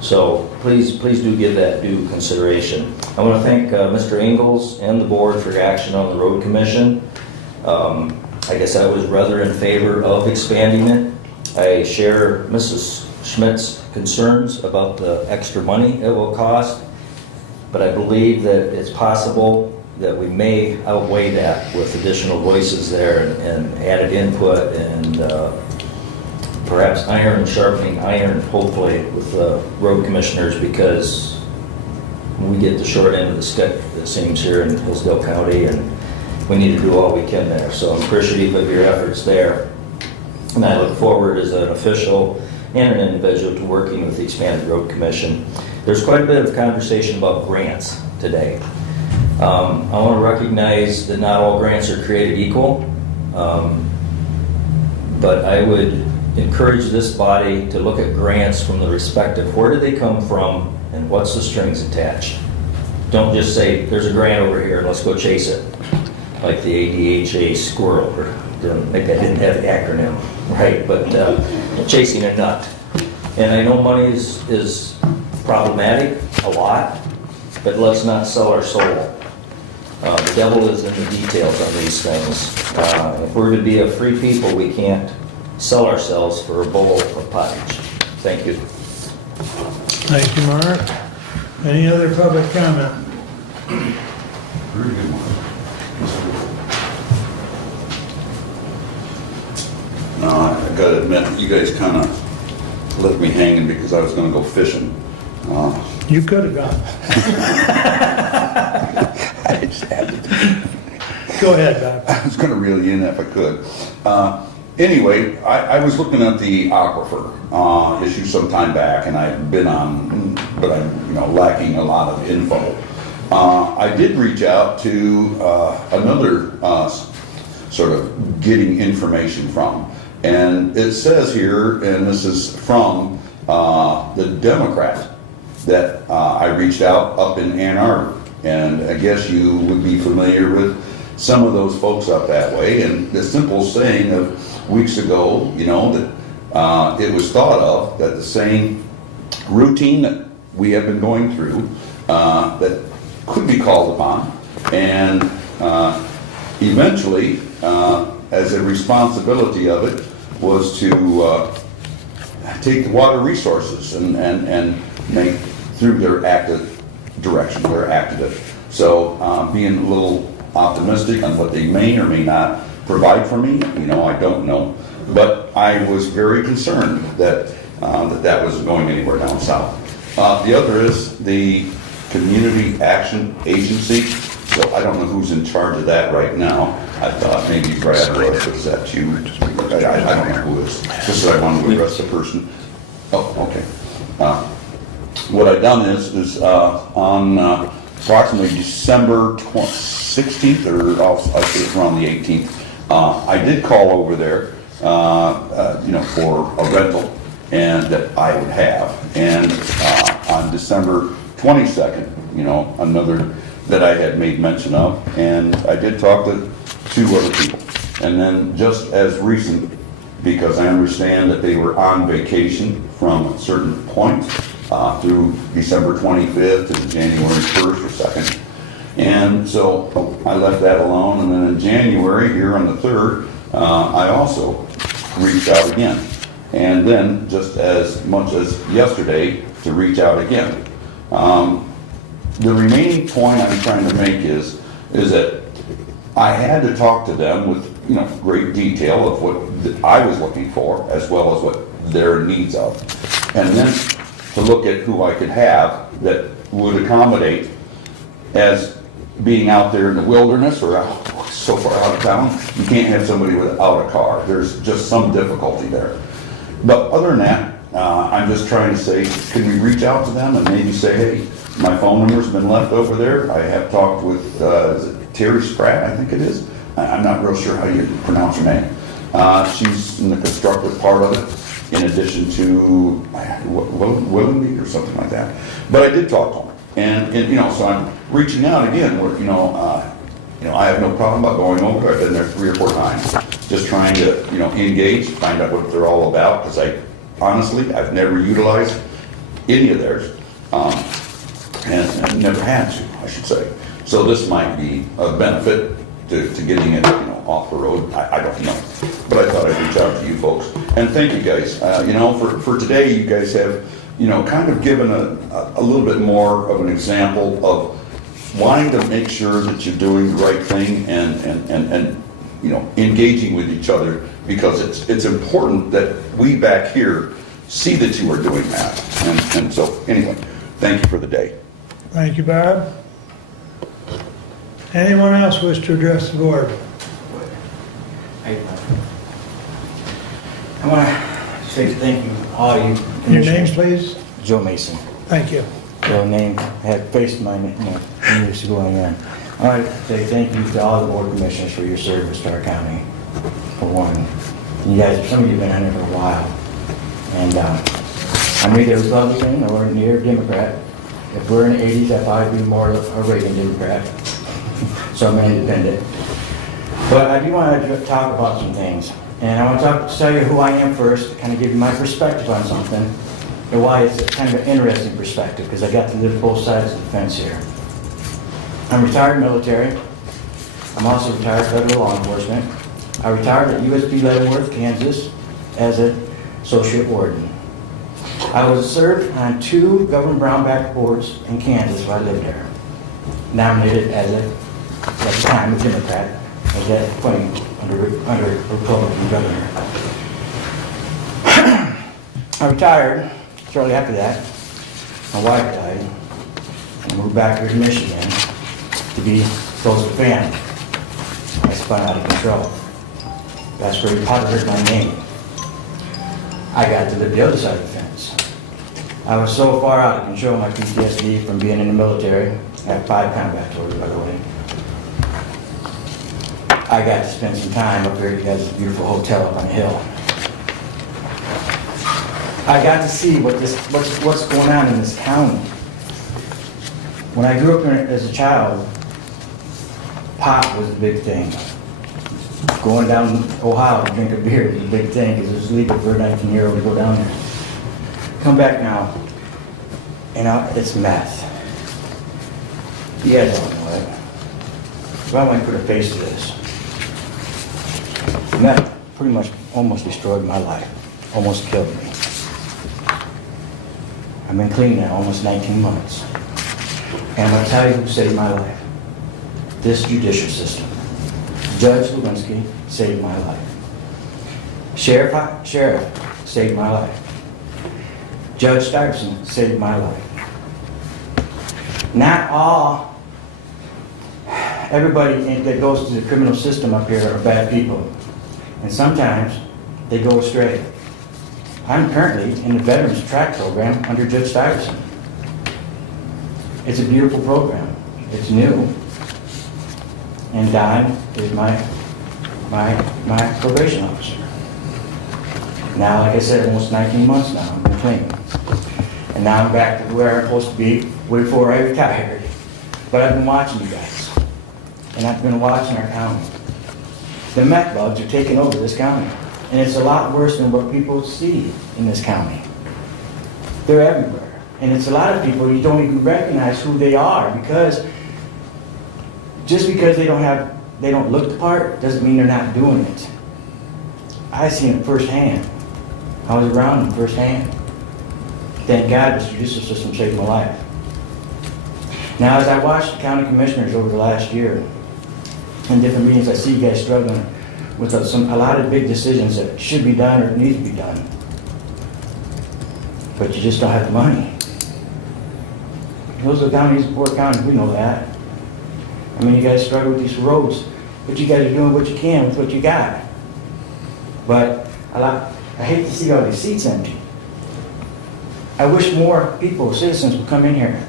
So please do give that due consideration. I want to thank Mr. Ingalls and the board for your action on the road commission. I guess I was rather in favor of expanding it. I share Mrs. Schmidt's concerns about the extra money it will cost, but I believe that it's possible that we may outweigh that with additional voices there and added input and perhaps iron sharpening iron, hopefully, with the road commissioners, because we get the short end of the stick, it seems, here in Hillsdale County, and we need to do all we can there. So I'm appreciative of your efforts there. And I look forward as an official and an individual to working with the Expanded Road Commission. There's quite a bit of conversation about grants today. I want to recognize that not all grants are created equal, but I would encourage this body to look at grants from the respective, where do they come from and what's the strings attached? Don't just say, there's a grant over here and let's go chase it, like the ADHA squirrel, or maybe I didn't have the acronym right, but chasing a nut. And I know money is problematic a lot, but let's not sell our soul. The devil is in the details on these things. If we're to be a free people, we can't sell ourselves for a bowl of pottage. Thank you. Thank you, Mark. Any other public comment? Very good, Mark. No, I gotta admit, you guys kind of left me hanging because I was gonna go fishing. You could have gone. I just had to. Go ahead, Bob. I was gonna reel you in if I could. Anyway, I was looking at the aquifer issue some time back, and I've been on, but I'm lacking a lot of info. I did reach out to another sort of getting information from, and it says here, and this is from the Democrat, that I reached out up in Ann Arbor, and I guess you would be familiar with some of those folks up that way, and the simple saying of weeks ago, that it was thought of that the same routine that we have been going through that could be called upon, and eventually, as a responsibility of it, was to take the water resources and make through their active direction, their active. So being a little optimistic on what they may or may not provide for me, I don't know. But I was very concerned that that wasn't going anywhere down south. The other is the Community Action Agency. So I don't know who's in charge of that right now. I thought maybe Brad was, is that you? I don't know who is. Just that I wanted to address the person. Oh, okay. What I've done is on approximately December 16th, or I'll say it's around the 18th, I did call over there, for a rental, and that I would have. And on December 22nd, another that I had made mention of, and I did talk to 2 other people. And then just as recent, because I understand that they were on vacation from a certain point through December 25th to January 1st or 2nd. And so I left that alone, and then in January, here on the 3rd, I also reached out again. And then, just as much as yesterday, to reach out again. The remaining point I'm trying to make is that I had to talk to them with great detail of what I was looking for, as well as what their needs are. And then to look at who I could have that would accommodate as being out there in the wilderness or out, so far out of town, you can't have somebody without a car. There's just some difficulty there. But other than that, I'm just trying to say, can we reach out to them and maybe say, hey, my phone number's been left over there. I have talked with is it Terry Spratt, I think it is. I'm not real sure how you pronounce her name. She's in the constructive part of it, in addition to Willenbeek or something like that. But I did talk to them. And you know, so I'm reaching out again, where, I have no problem about going over there. I've been there 3 or 4 times, just trying to, engage, find out what they're all about, because I've never utilized any of theirs, and never had to, I should say. So this might be a benefit to getting it, off the road. I don't know, but I thought I'd reach out to you folks, and thank you guys. For today, you guys have, kind of given a little bit more of an example of wanting to make sure that you're doing the right thing and engaging with each other, because it's important that we back here see that you are doing that. And so, anyway, thank you for the day. Thank you, Bob. Anyone else wish to address the board? I want to say thank you, all you. Your name, please? Joe Mason. Thank you. Your name had faced my name years ago and then. I want to say thank you to all the board commissioners for your service to our county, for one. You guys, some of you have been on there for a while. And I'm neither Republican or near Democrat. If we're in the 80s, I'd probably be more of a Reagan Democrat. So I'm independent. But I do want to talk about some things. And I want to tell you who I am first, to kind of give you my perspective on something, and why it's kind of an interesting perspective, because I got to live both sides of the fence here. I'm retired military. I'm also retired federal law enforcement. I retired at USP Leavenworth, Kansas, as an associate warden. I was served on 2 Governor Brownback boards in Kansas where I lived there. Nominated as at the time, a Democrat, as that point under Republican governor. I retired shortly after that. My wife died. I moved back here to Michigan to be close to family. I spun out of control. That's where you probably heard my name. I got to live the other side of the fence. I was so far out of control, my PTSD from being in the military. I have 5 combat tours, by the way. I got to spend some time up here. You guys have a beautiful hotel up on the hill. I got to see what's going on in this county. When I grew up as a child, pot was the big thing. Going down Ohio to drink a beer was a big thing, because it was legal for a 19-year-old to go down there. Come back now, and it's meth. You guys don't know it. But I want to put a face to this. Meth pretty much almost destroyed my life, almost killed me. I've been clean now almost 19 months. And I'm going to tell you who saved my life. This judicial system. Judge Lewinsky saved my life. Sheriff saved my life. Judge Stuyvesant saved my life. Not everybody that goes to the criminal system up here are bad people. And sometimes they go astray. I'm currently in the Veterans Track Program under Judge Stuyvesant. It's a beautiful program. It's new. And Don is my probation officer. Now, like I said, almost 19 months now, I'm clean. And now I'm back to where I'm supposed to be before I retired. But I've been watching you guys. And I've been watching our county. The meth bugs are taking over this county. And it's a lot worse than what people see in this county. They're everywhere. And it's a lot of people, you don't even recognize who they are, because just because they don't look the part doesn't mean they're not doing it. I seen it firsthand. I was around them firsthand. Thank God this judicial system saved my life. Now, as I watched the county commissioners over the last year, in different meetings, I see you guys struggling with a lot of big decisions that should be done or need to be done. But you just don't have the money. Hillsdale County is a poor county, we know that. I mean, you guys struggle with these roads, but you guys are doing what you can with what you got. But I hate to see all these seats empty. I wish more people, citizens, would come in here.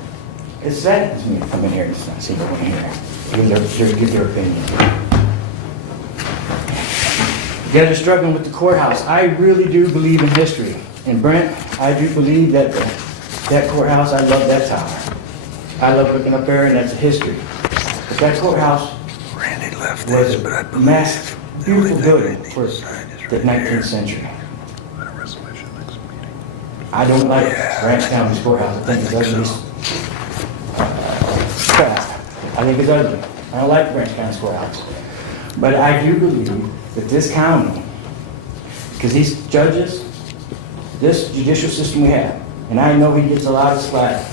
It saddens me to come in here and not see anyone in here, give their opinion. You guys are struggling with the courthouse. I really do believe in history. And Brent, I do believe that that courthouse, I love that tower. I love looking up there, and that's history. But that courthouse was a massive, beautiful building for the 19th century. I don't like Ranch County's courthouse. I think it's ugly. I think it's ugly. I don't like Ranch County's courthouse. But I do believe that this county, because these judges, this judicial system we have, and I know he gets a lot of slack,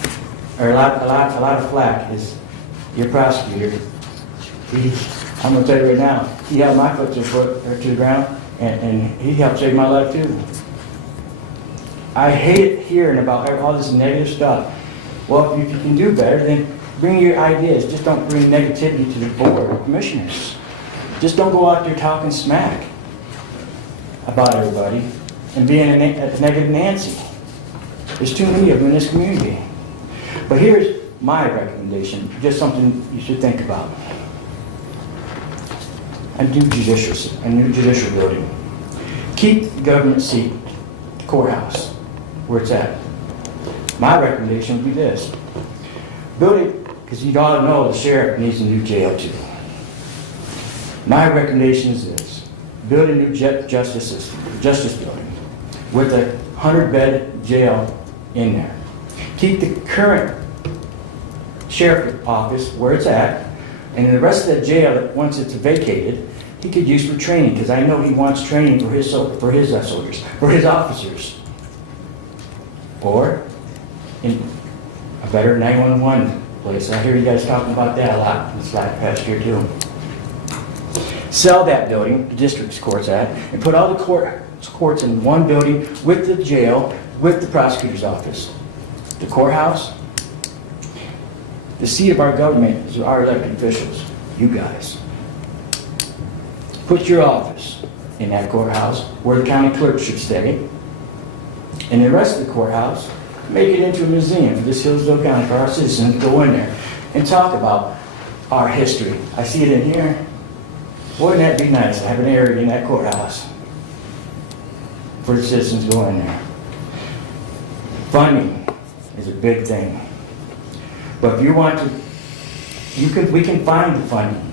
or a lot of flack, is your prosecutor. I'm gonna tell you right now, he held my foot to the ground, and he helped save my life too. I hate hearing about all this negative stuff. Well, if you can do better, then bring your ideas. Just don't bring negativity to the board of commissioners. Just don't go out there talking smack about everybody and being a negative Nancy. There's too many of them in this community. But here's my recommendation, just something you should think about. A new judicial building. Keep the government seat, the courthouse, where it's at. My recommendation would be this. Build it, because you all know the sheriff needs a new jail too. My recommendation is this. Build a new justice building with a 100-bed jail in there. Keep the current sheriff's office where it's at, and the rest of the jail, once it's vacated, he could use for training, because I know he wants training for his soldiers, for his officers. Or in a better 911 place. I hear you guys talking about that a lot this past year too. Sell that building, the district's court's at, and put all the courts in one building with the jail, with the prosecutor's office. The courthouse, the seat of our government is our elected officials, you guys. Put your office in that courthouse where the county clerk should stay. And the rest of the courthouse, make it into a museum for this Hillsdale County, for our citizens to go in there and talk about our history. I see it in here. Wouldn't that be nice to have an area in that courthouse for the citizens to go in there? Funding is a big thing. But if you want to, we can find the funding.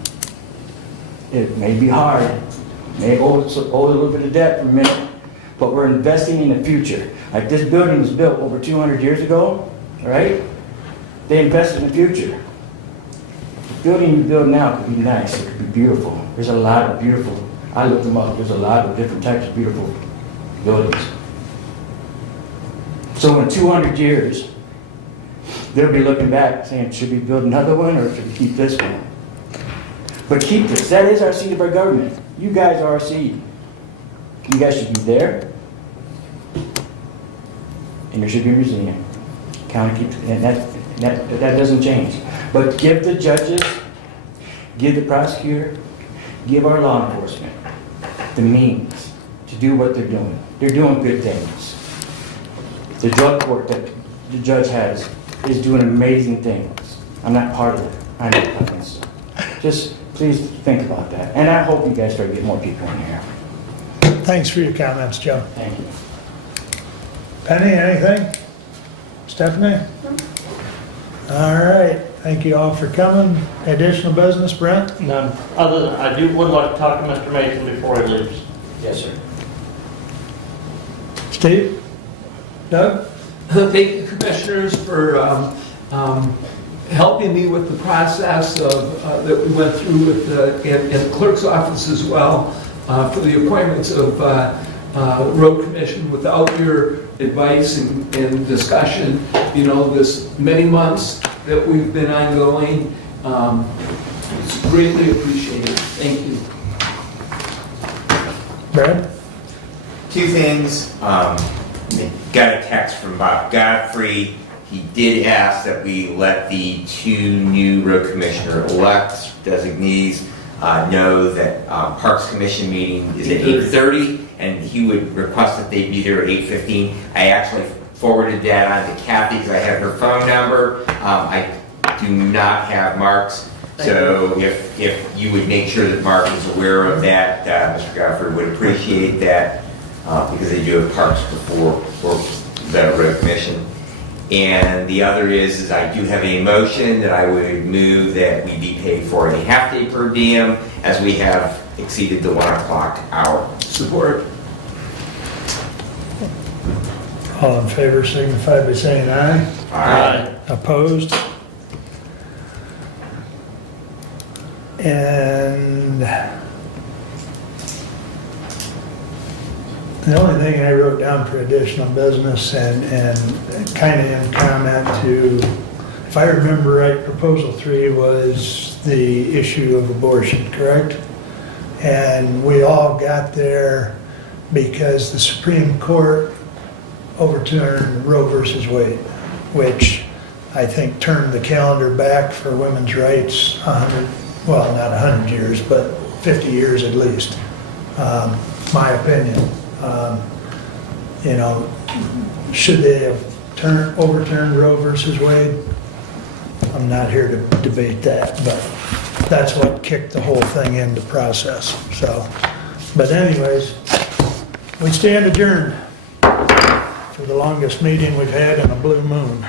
It may be hard, may owe a little bit of debt for a minute, but we're investing in the future. Like this building was built over 200 years ago, right? They invested in the future. The building you build now could be nice, it could be beautiful. There's a lot of beautiful, I looked them up, there's a lot of different types of beautiful buildings. So in 200 years, they'll be looking back saying, should we build another one or should we keep this one? But keep this, that is our seat of our government. You guys are our seat. You guys should be there. And there should be a museum. County keeps, and that doesn't change. But give the judges, give the prosecutor, give our law enforcement the means to do what they're doing. They're doing good things. The drug court that the judge has is doing amazing things. I'm not part of it. I know nothing. So just please think about that. And I hope you guys start getting more people in here. Thanks for your comments, Joe. Thank you. Penny, anything? Stephanie? All right. Thank you all for coming. Additional business, Brent? None. Other than, would like to talk to Mr. Mason before he leaves. Yes, sir. Steve? Doug? Thank you, commissioners, for helping me with the process of that we went through with the clerk's office as well for the appointments of road commission. Without your advice and discussion, you know, this many months that we've been ongoing, it's greatly appreciated. Thank you. Brad? Two things. Got a text from Bob Godfrey. He did ask that we let the 2 new road commissioner-elect designees know that Parks Commission meeting is at 8:30, and he would request that they be there at 8:15. I actually forwarded that on to Kathy because I have her phone number. I do not have Mark's, so if you would make sure that Mark is aware of that, Mr. Godfrey would appreciate that, because they do have Parks before the road commission. And the other is I do have a motion that I would move that we be paid for a half-day per diem as we have exceeded the 1 o'clock hour. Support. All in favor signify by saying aye. Aye. Opposed? And the only thing I wrote down for additional business and kind of in comment to, if I remember right, proposal 3 was the issue of abortion, correct? And we all got there because the Supreme Court overturned Roe versus Wade, which I think turned the calendar back for women's rights 100, well, not 100 years, but 50 years at least, my opinion. You know, should they have overturned Roe versus Wade? I'm not here to debate that, but that's what kicked the whole thing into process. So, but anyways, we stand adjourned for the longest meeting we've had in a blue moon.